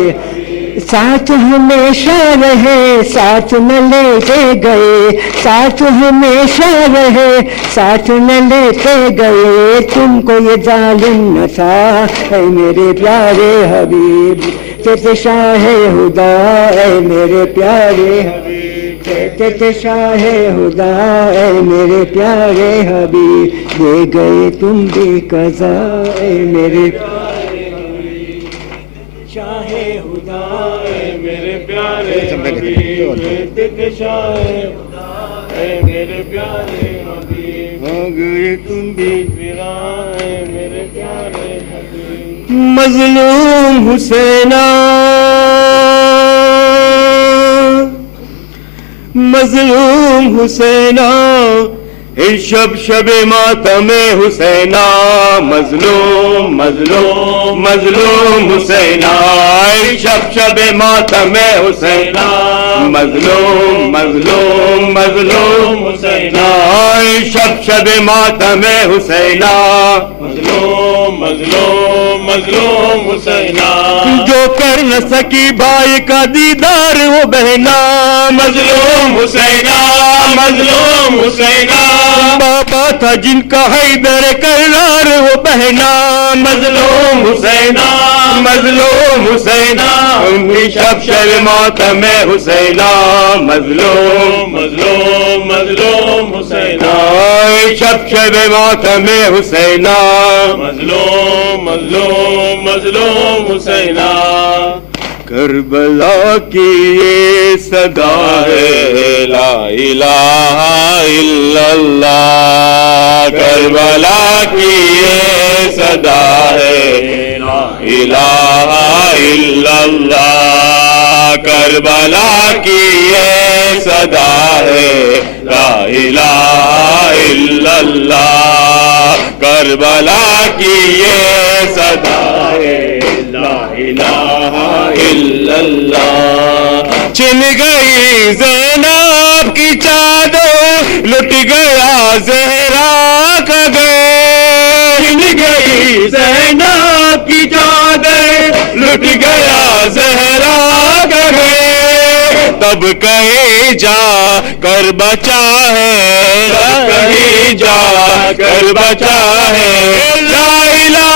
ساتھ ہمیشہ رہے ساتھ نہ لیتے گئے ساتھ ہمیشہ رہے ساتھ نہ لیتے گئے تم کو یہ ظالم نہ تھا اے میرے پیارے حبیب کہتے شاہ خدا اے میرے پیارے حبیب کہتے تھے شاہ خدا اے میرے پیارے حبیب دے گئے تم بھی قضا اے میرے شاہ خدا اے میرے پیارے حبیب کہتے تھے شاہ خدا اے میرے پیارے حبیب ہو گئے تم بھی فدا اے میرے پیارے حبیب مظلوم حسینہ مظلوم حسینہ شب شب ماتم حسینہ مظلوم مظلوم مظلوم حسینہ شب شب ماتم حسینہ مظلوم مظلوم مظلوم حسینہ شب شب ماتم حسینہ مظلوم مظلوم مظلوم حسینہ جو کر نہ سکی بھائی کا دیدار وہ بہنا مظلوم حسینہ مظلوم حسینہ بابا تھا جن کا حیدر کرار وہ بہنا مظلوم حسینہ مظلوم حسینہ شب شب ماتم حسینہ مظلوم مظلوم مظلوم حسینہ شب شب ماتم حسینہ مظلوم مظلوم مظلوم حسینہ کربلا کی یہ صدا ہے لا الہ الا اللہ کربلا کی یہ صدا ہے لا الہ الا اللہ کربلا کی یہ صدا ہے لا الہ الا اللہ کربلا کی یہ صدا ہے لا الہ الا اللہ چھن گئی زینب کی چادر لٹ گیا زہرا کا گھر چھن گئی زینب کی چادر لٹ گیا زہرا کا گھر تب کہیں جا کر بچا ہے کہیں جا کر بچا ہے لا الہ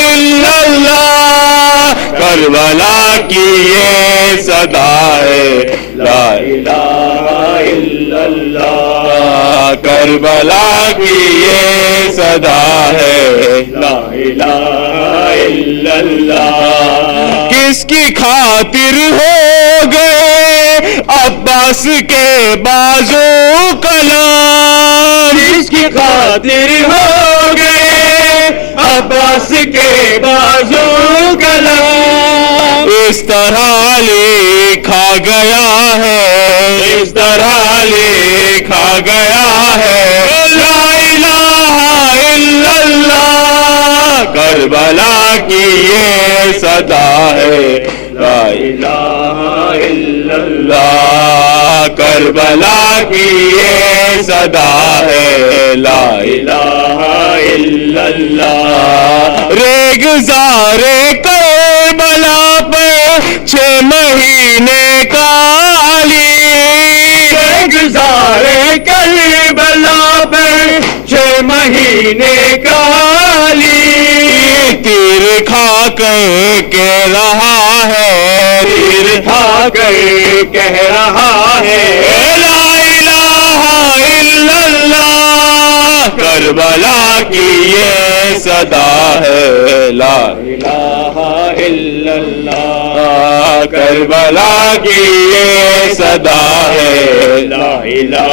الا اللہ کربلا کی یہ صدا ہے لا الہ الا اللہ کربلا کی یہ صدا ہے لا الہ الا اللہ کس کی خاطر ہو گئے عباس کے بازو کلام کس کی خاطر ہو گئے عباس کے بازو کلام اس طرح لکھا گیا ہے اس طرح لکھا گیا ہے لا الہ الا اللہ کربلا کی یہ صدا ہے لا الہ الا اللہ کربلا کی یہ صدا ہے لا الہ الا اللہ ریگزار کربلا پر 6 مہینے کا علی ریگزار کربلا پر 6 مہینے مہینے کا علی تیر کھا کر کہہ رہا ہے تیر کھا کر کہہ رہا ہے لا الہ الا اللہ کربلا کی یہ صدا ہے لا الہ الا اللہ کربلا کی یہ صدا ہے لا الہ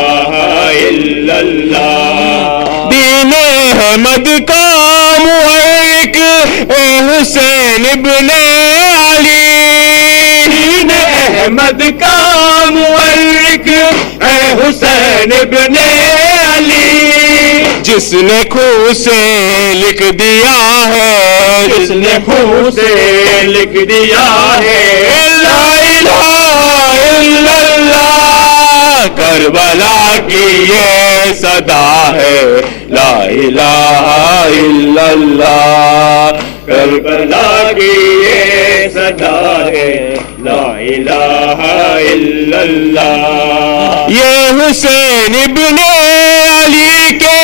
الا اللہ دین احمد کا محرک اے حسین ابن علی دین احمد کا محرک اے حسین ابن علی جس نے خون سے لکھ دیا ہے جس نے خون سے لکھ دیا ہے لا الہ الا اللہ کربلا کی یہ صدا ہے لا الہ الا اللہ کربلا کی یہ صدا ہے لا الہ الا اللہ یہ حسین ابن علی کے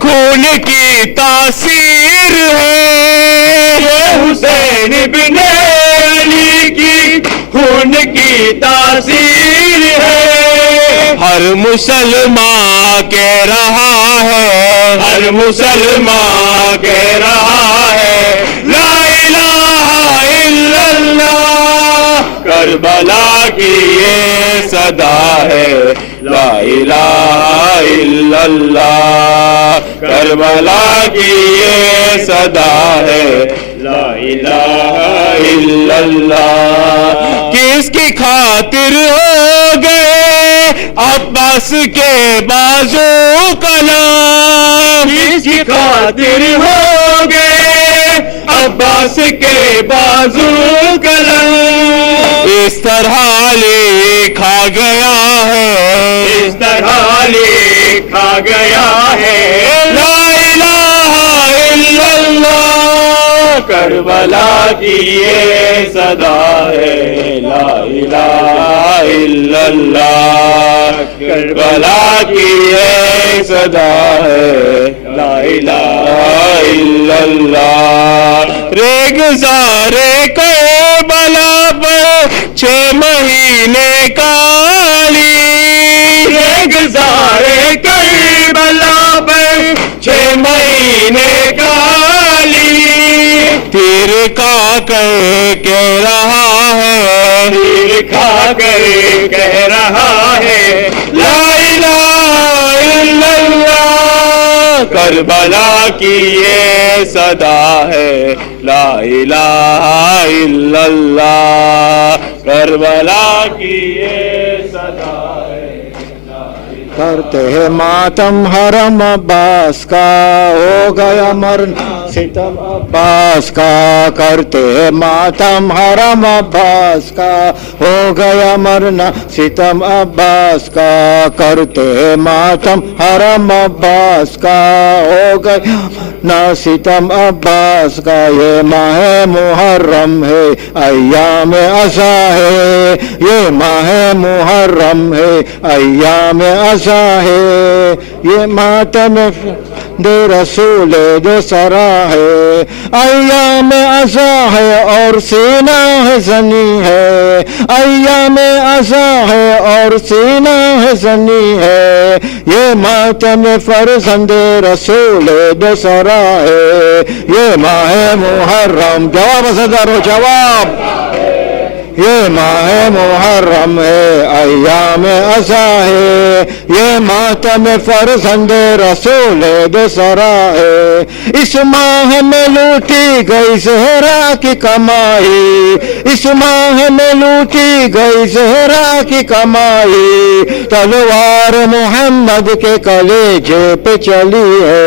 خون کی تاثیر ہے یہ حسین ابن علی کی خون کی تاثیر ہے ہر مسلمان کہہ رہا ہے ہر مسلمان کہہ رہا ہے لا الہ الا اللہ کربلا کی یہ صدا ہے لا الہ الا اللہ کربلا کی یہ صدا ہے لا الہ الا اللہ کس کی خاطر ہو گئے عباس کے بازو کلام کس کی خاطر ہو گئے عباس کے بازو کلام اس طرح لکھا گیا ہے اس طرح لکھا گیا ہے لا الہ الا اللہ کربلا کی یہ صدا ہے لا الہ الا اللہ کربلا کی یہ صدا ہے لا الہ الا اللہ ریگزارے کربلا پر 6 مہینے کا علی ریگزارے کربلا پر 6 مہینے کا علی تیر کھا کر کہہ رہا ہے تیر کھا کر کہہ رہا ہے لا الہ الا اللہ کربلا کی یہ صدا ہے لا الہ الا اللہ کربلا کی یہ صدا ہے کرتے ہیں ماتم حرم عباس کا ہو گیا مرنا ستم عباس کا کرتے ہیں ماتم حرم عباس کا ہو گیا مرنا ستم عباس کا کرتے ہیں ماتم حرم عباس کا ہو گیا مرنا ستم عباس کا یہ ماہ محرم ہے ایام عزا ہے یہ ماہ محرم ہے ایام عزا ہے یہ ماتم دے رسول دو سرا ہے ایام عزا ہے اور سینہ ہے زنی ہے ایام عزا ہے اور سینہ ہے زنی ہے یہ ماتم فرزند رسول دو سرا ہے یہ ماہ محرم جواب صدر جواب یہ ماہ محرم ہے ایام عزا ہے یہ ماتم فرزند رسول دوسرا ہے اس ماہ میں لوٹی گئی زہرا کی کمائی اس ماہ میں لوٹی گئی زہرا کی کمائی تلوار محمد کے کلیجے پہ چلی ہے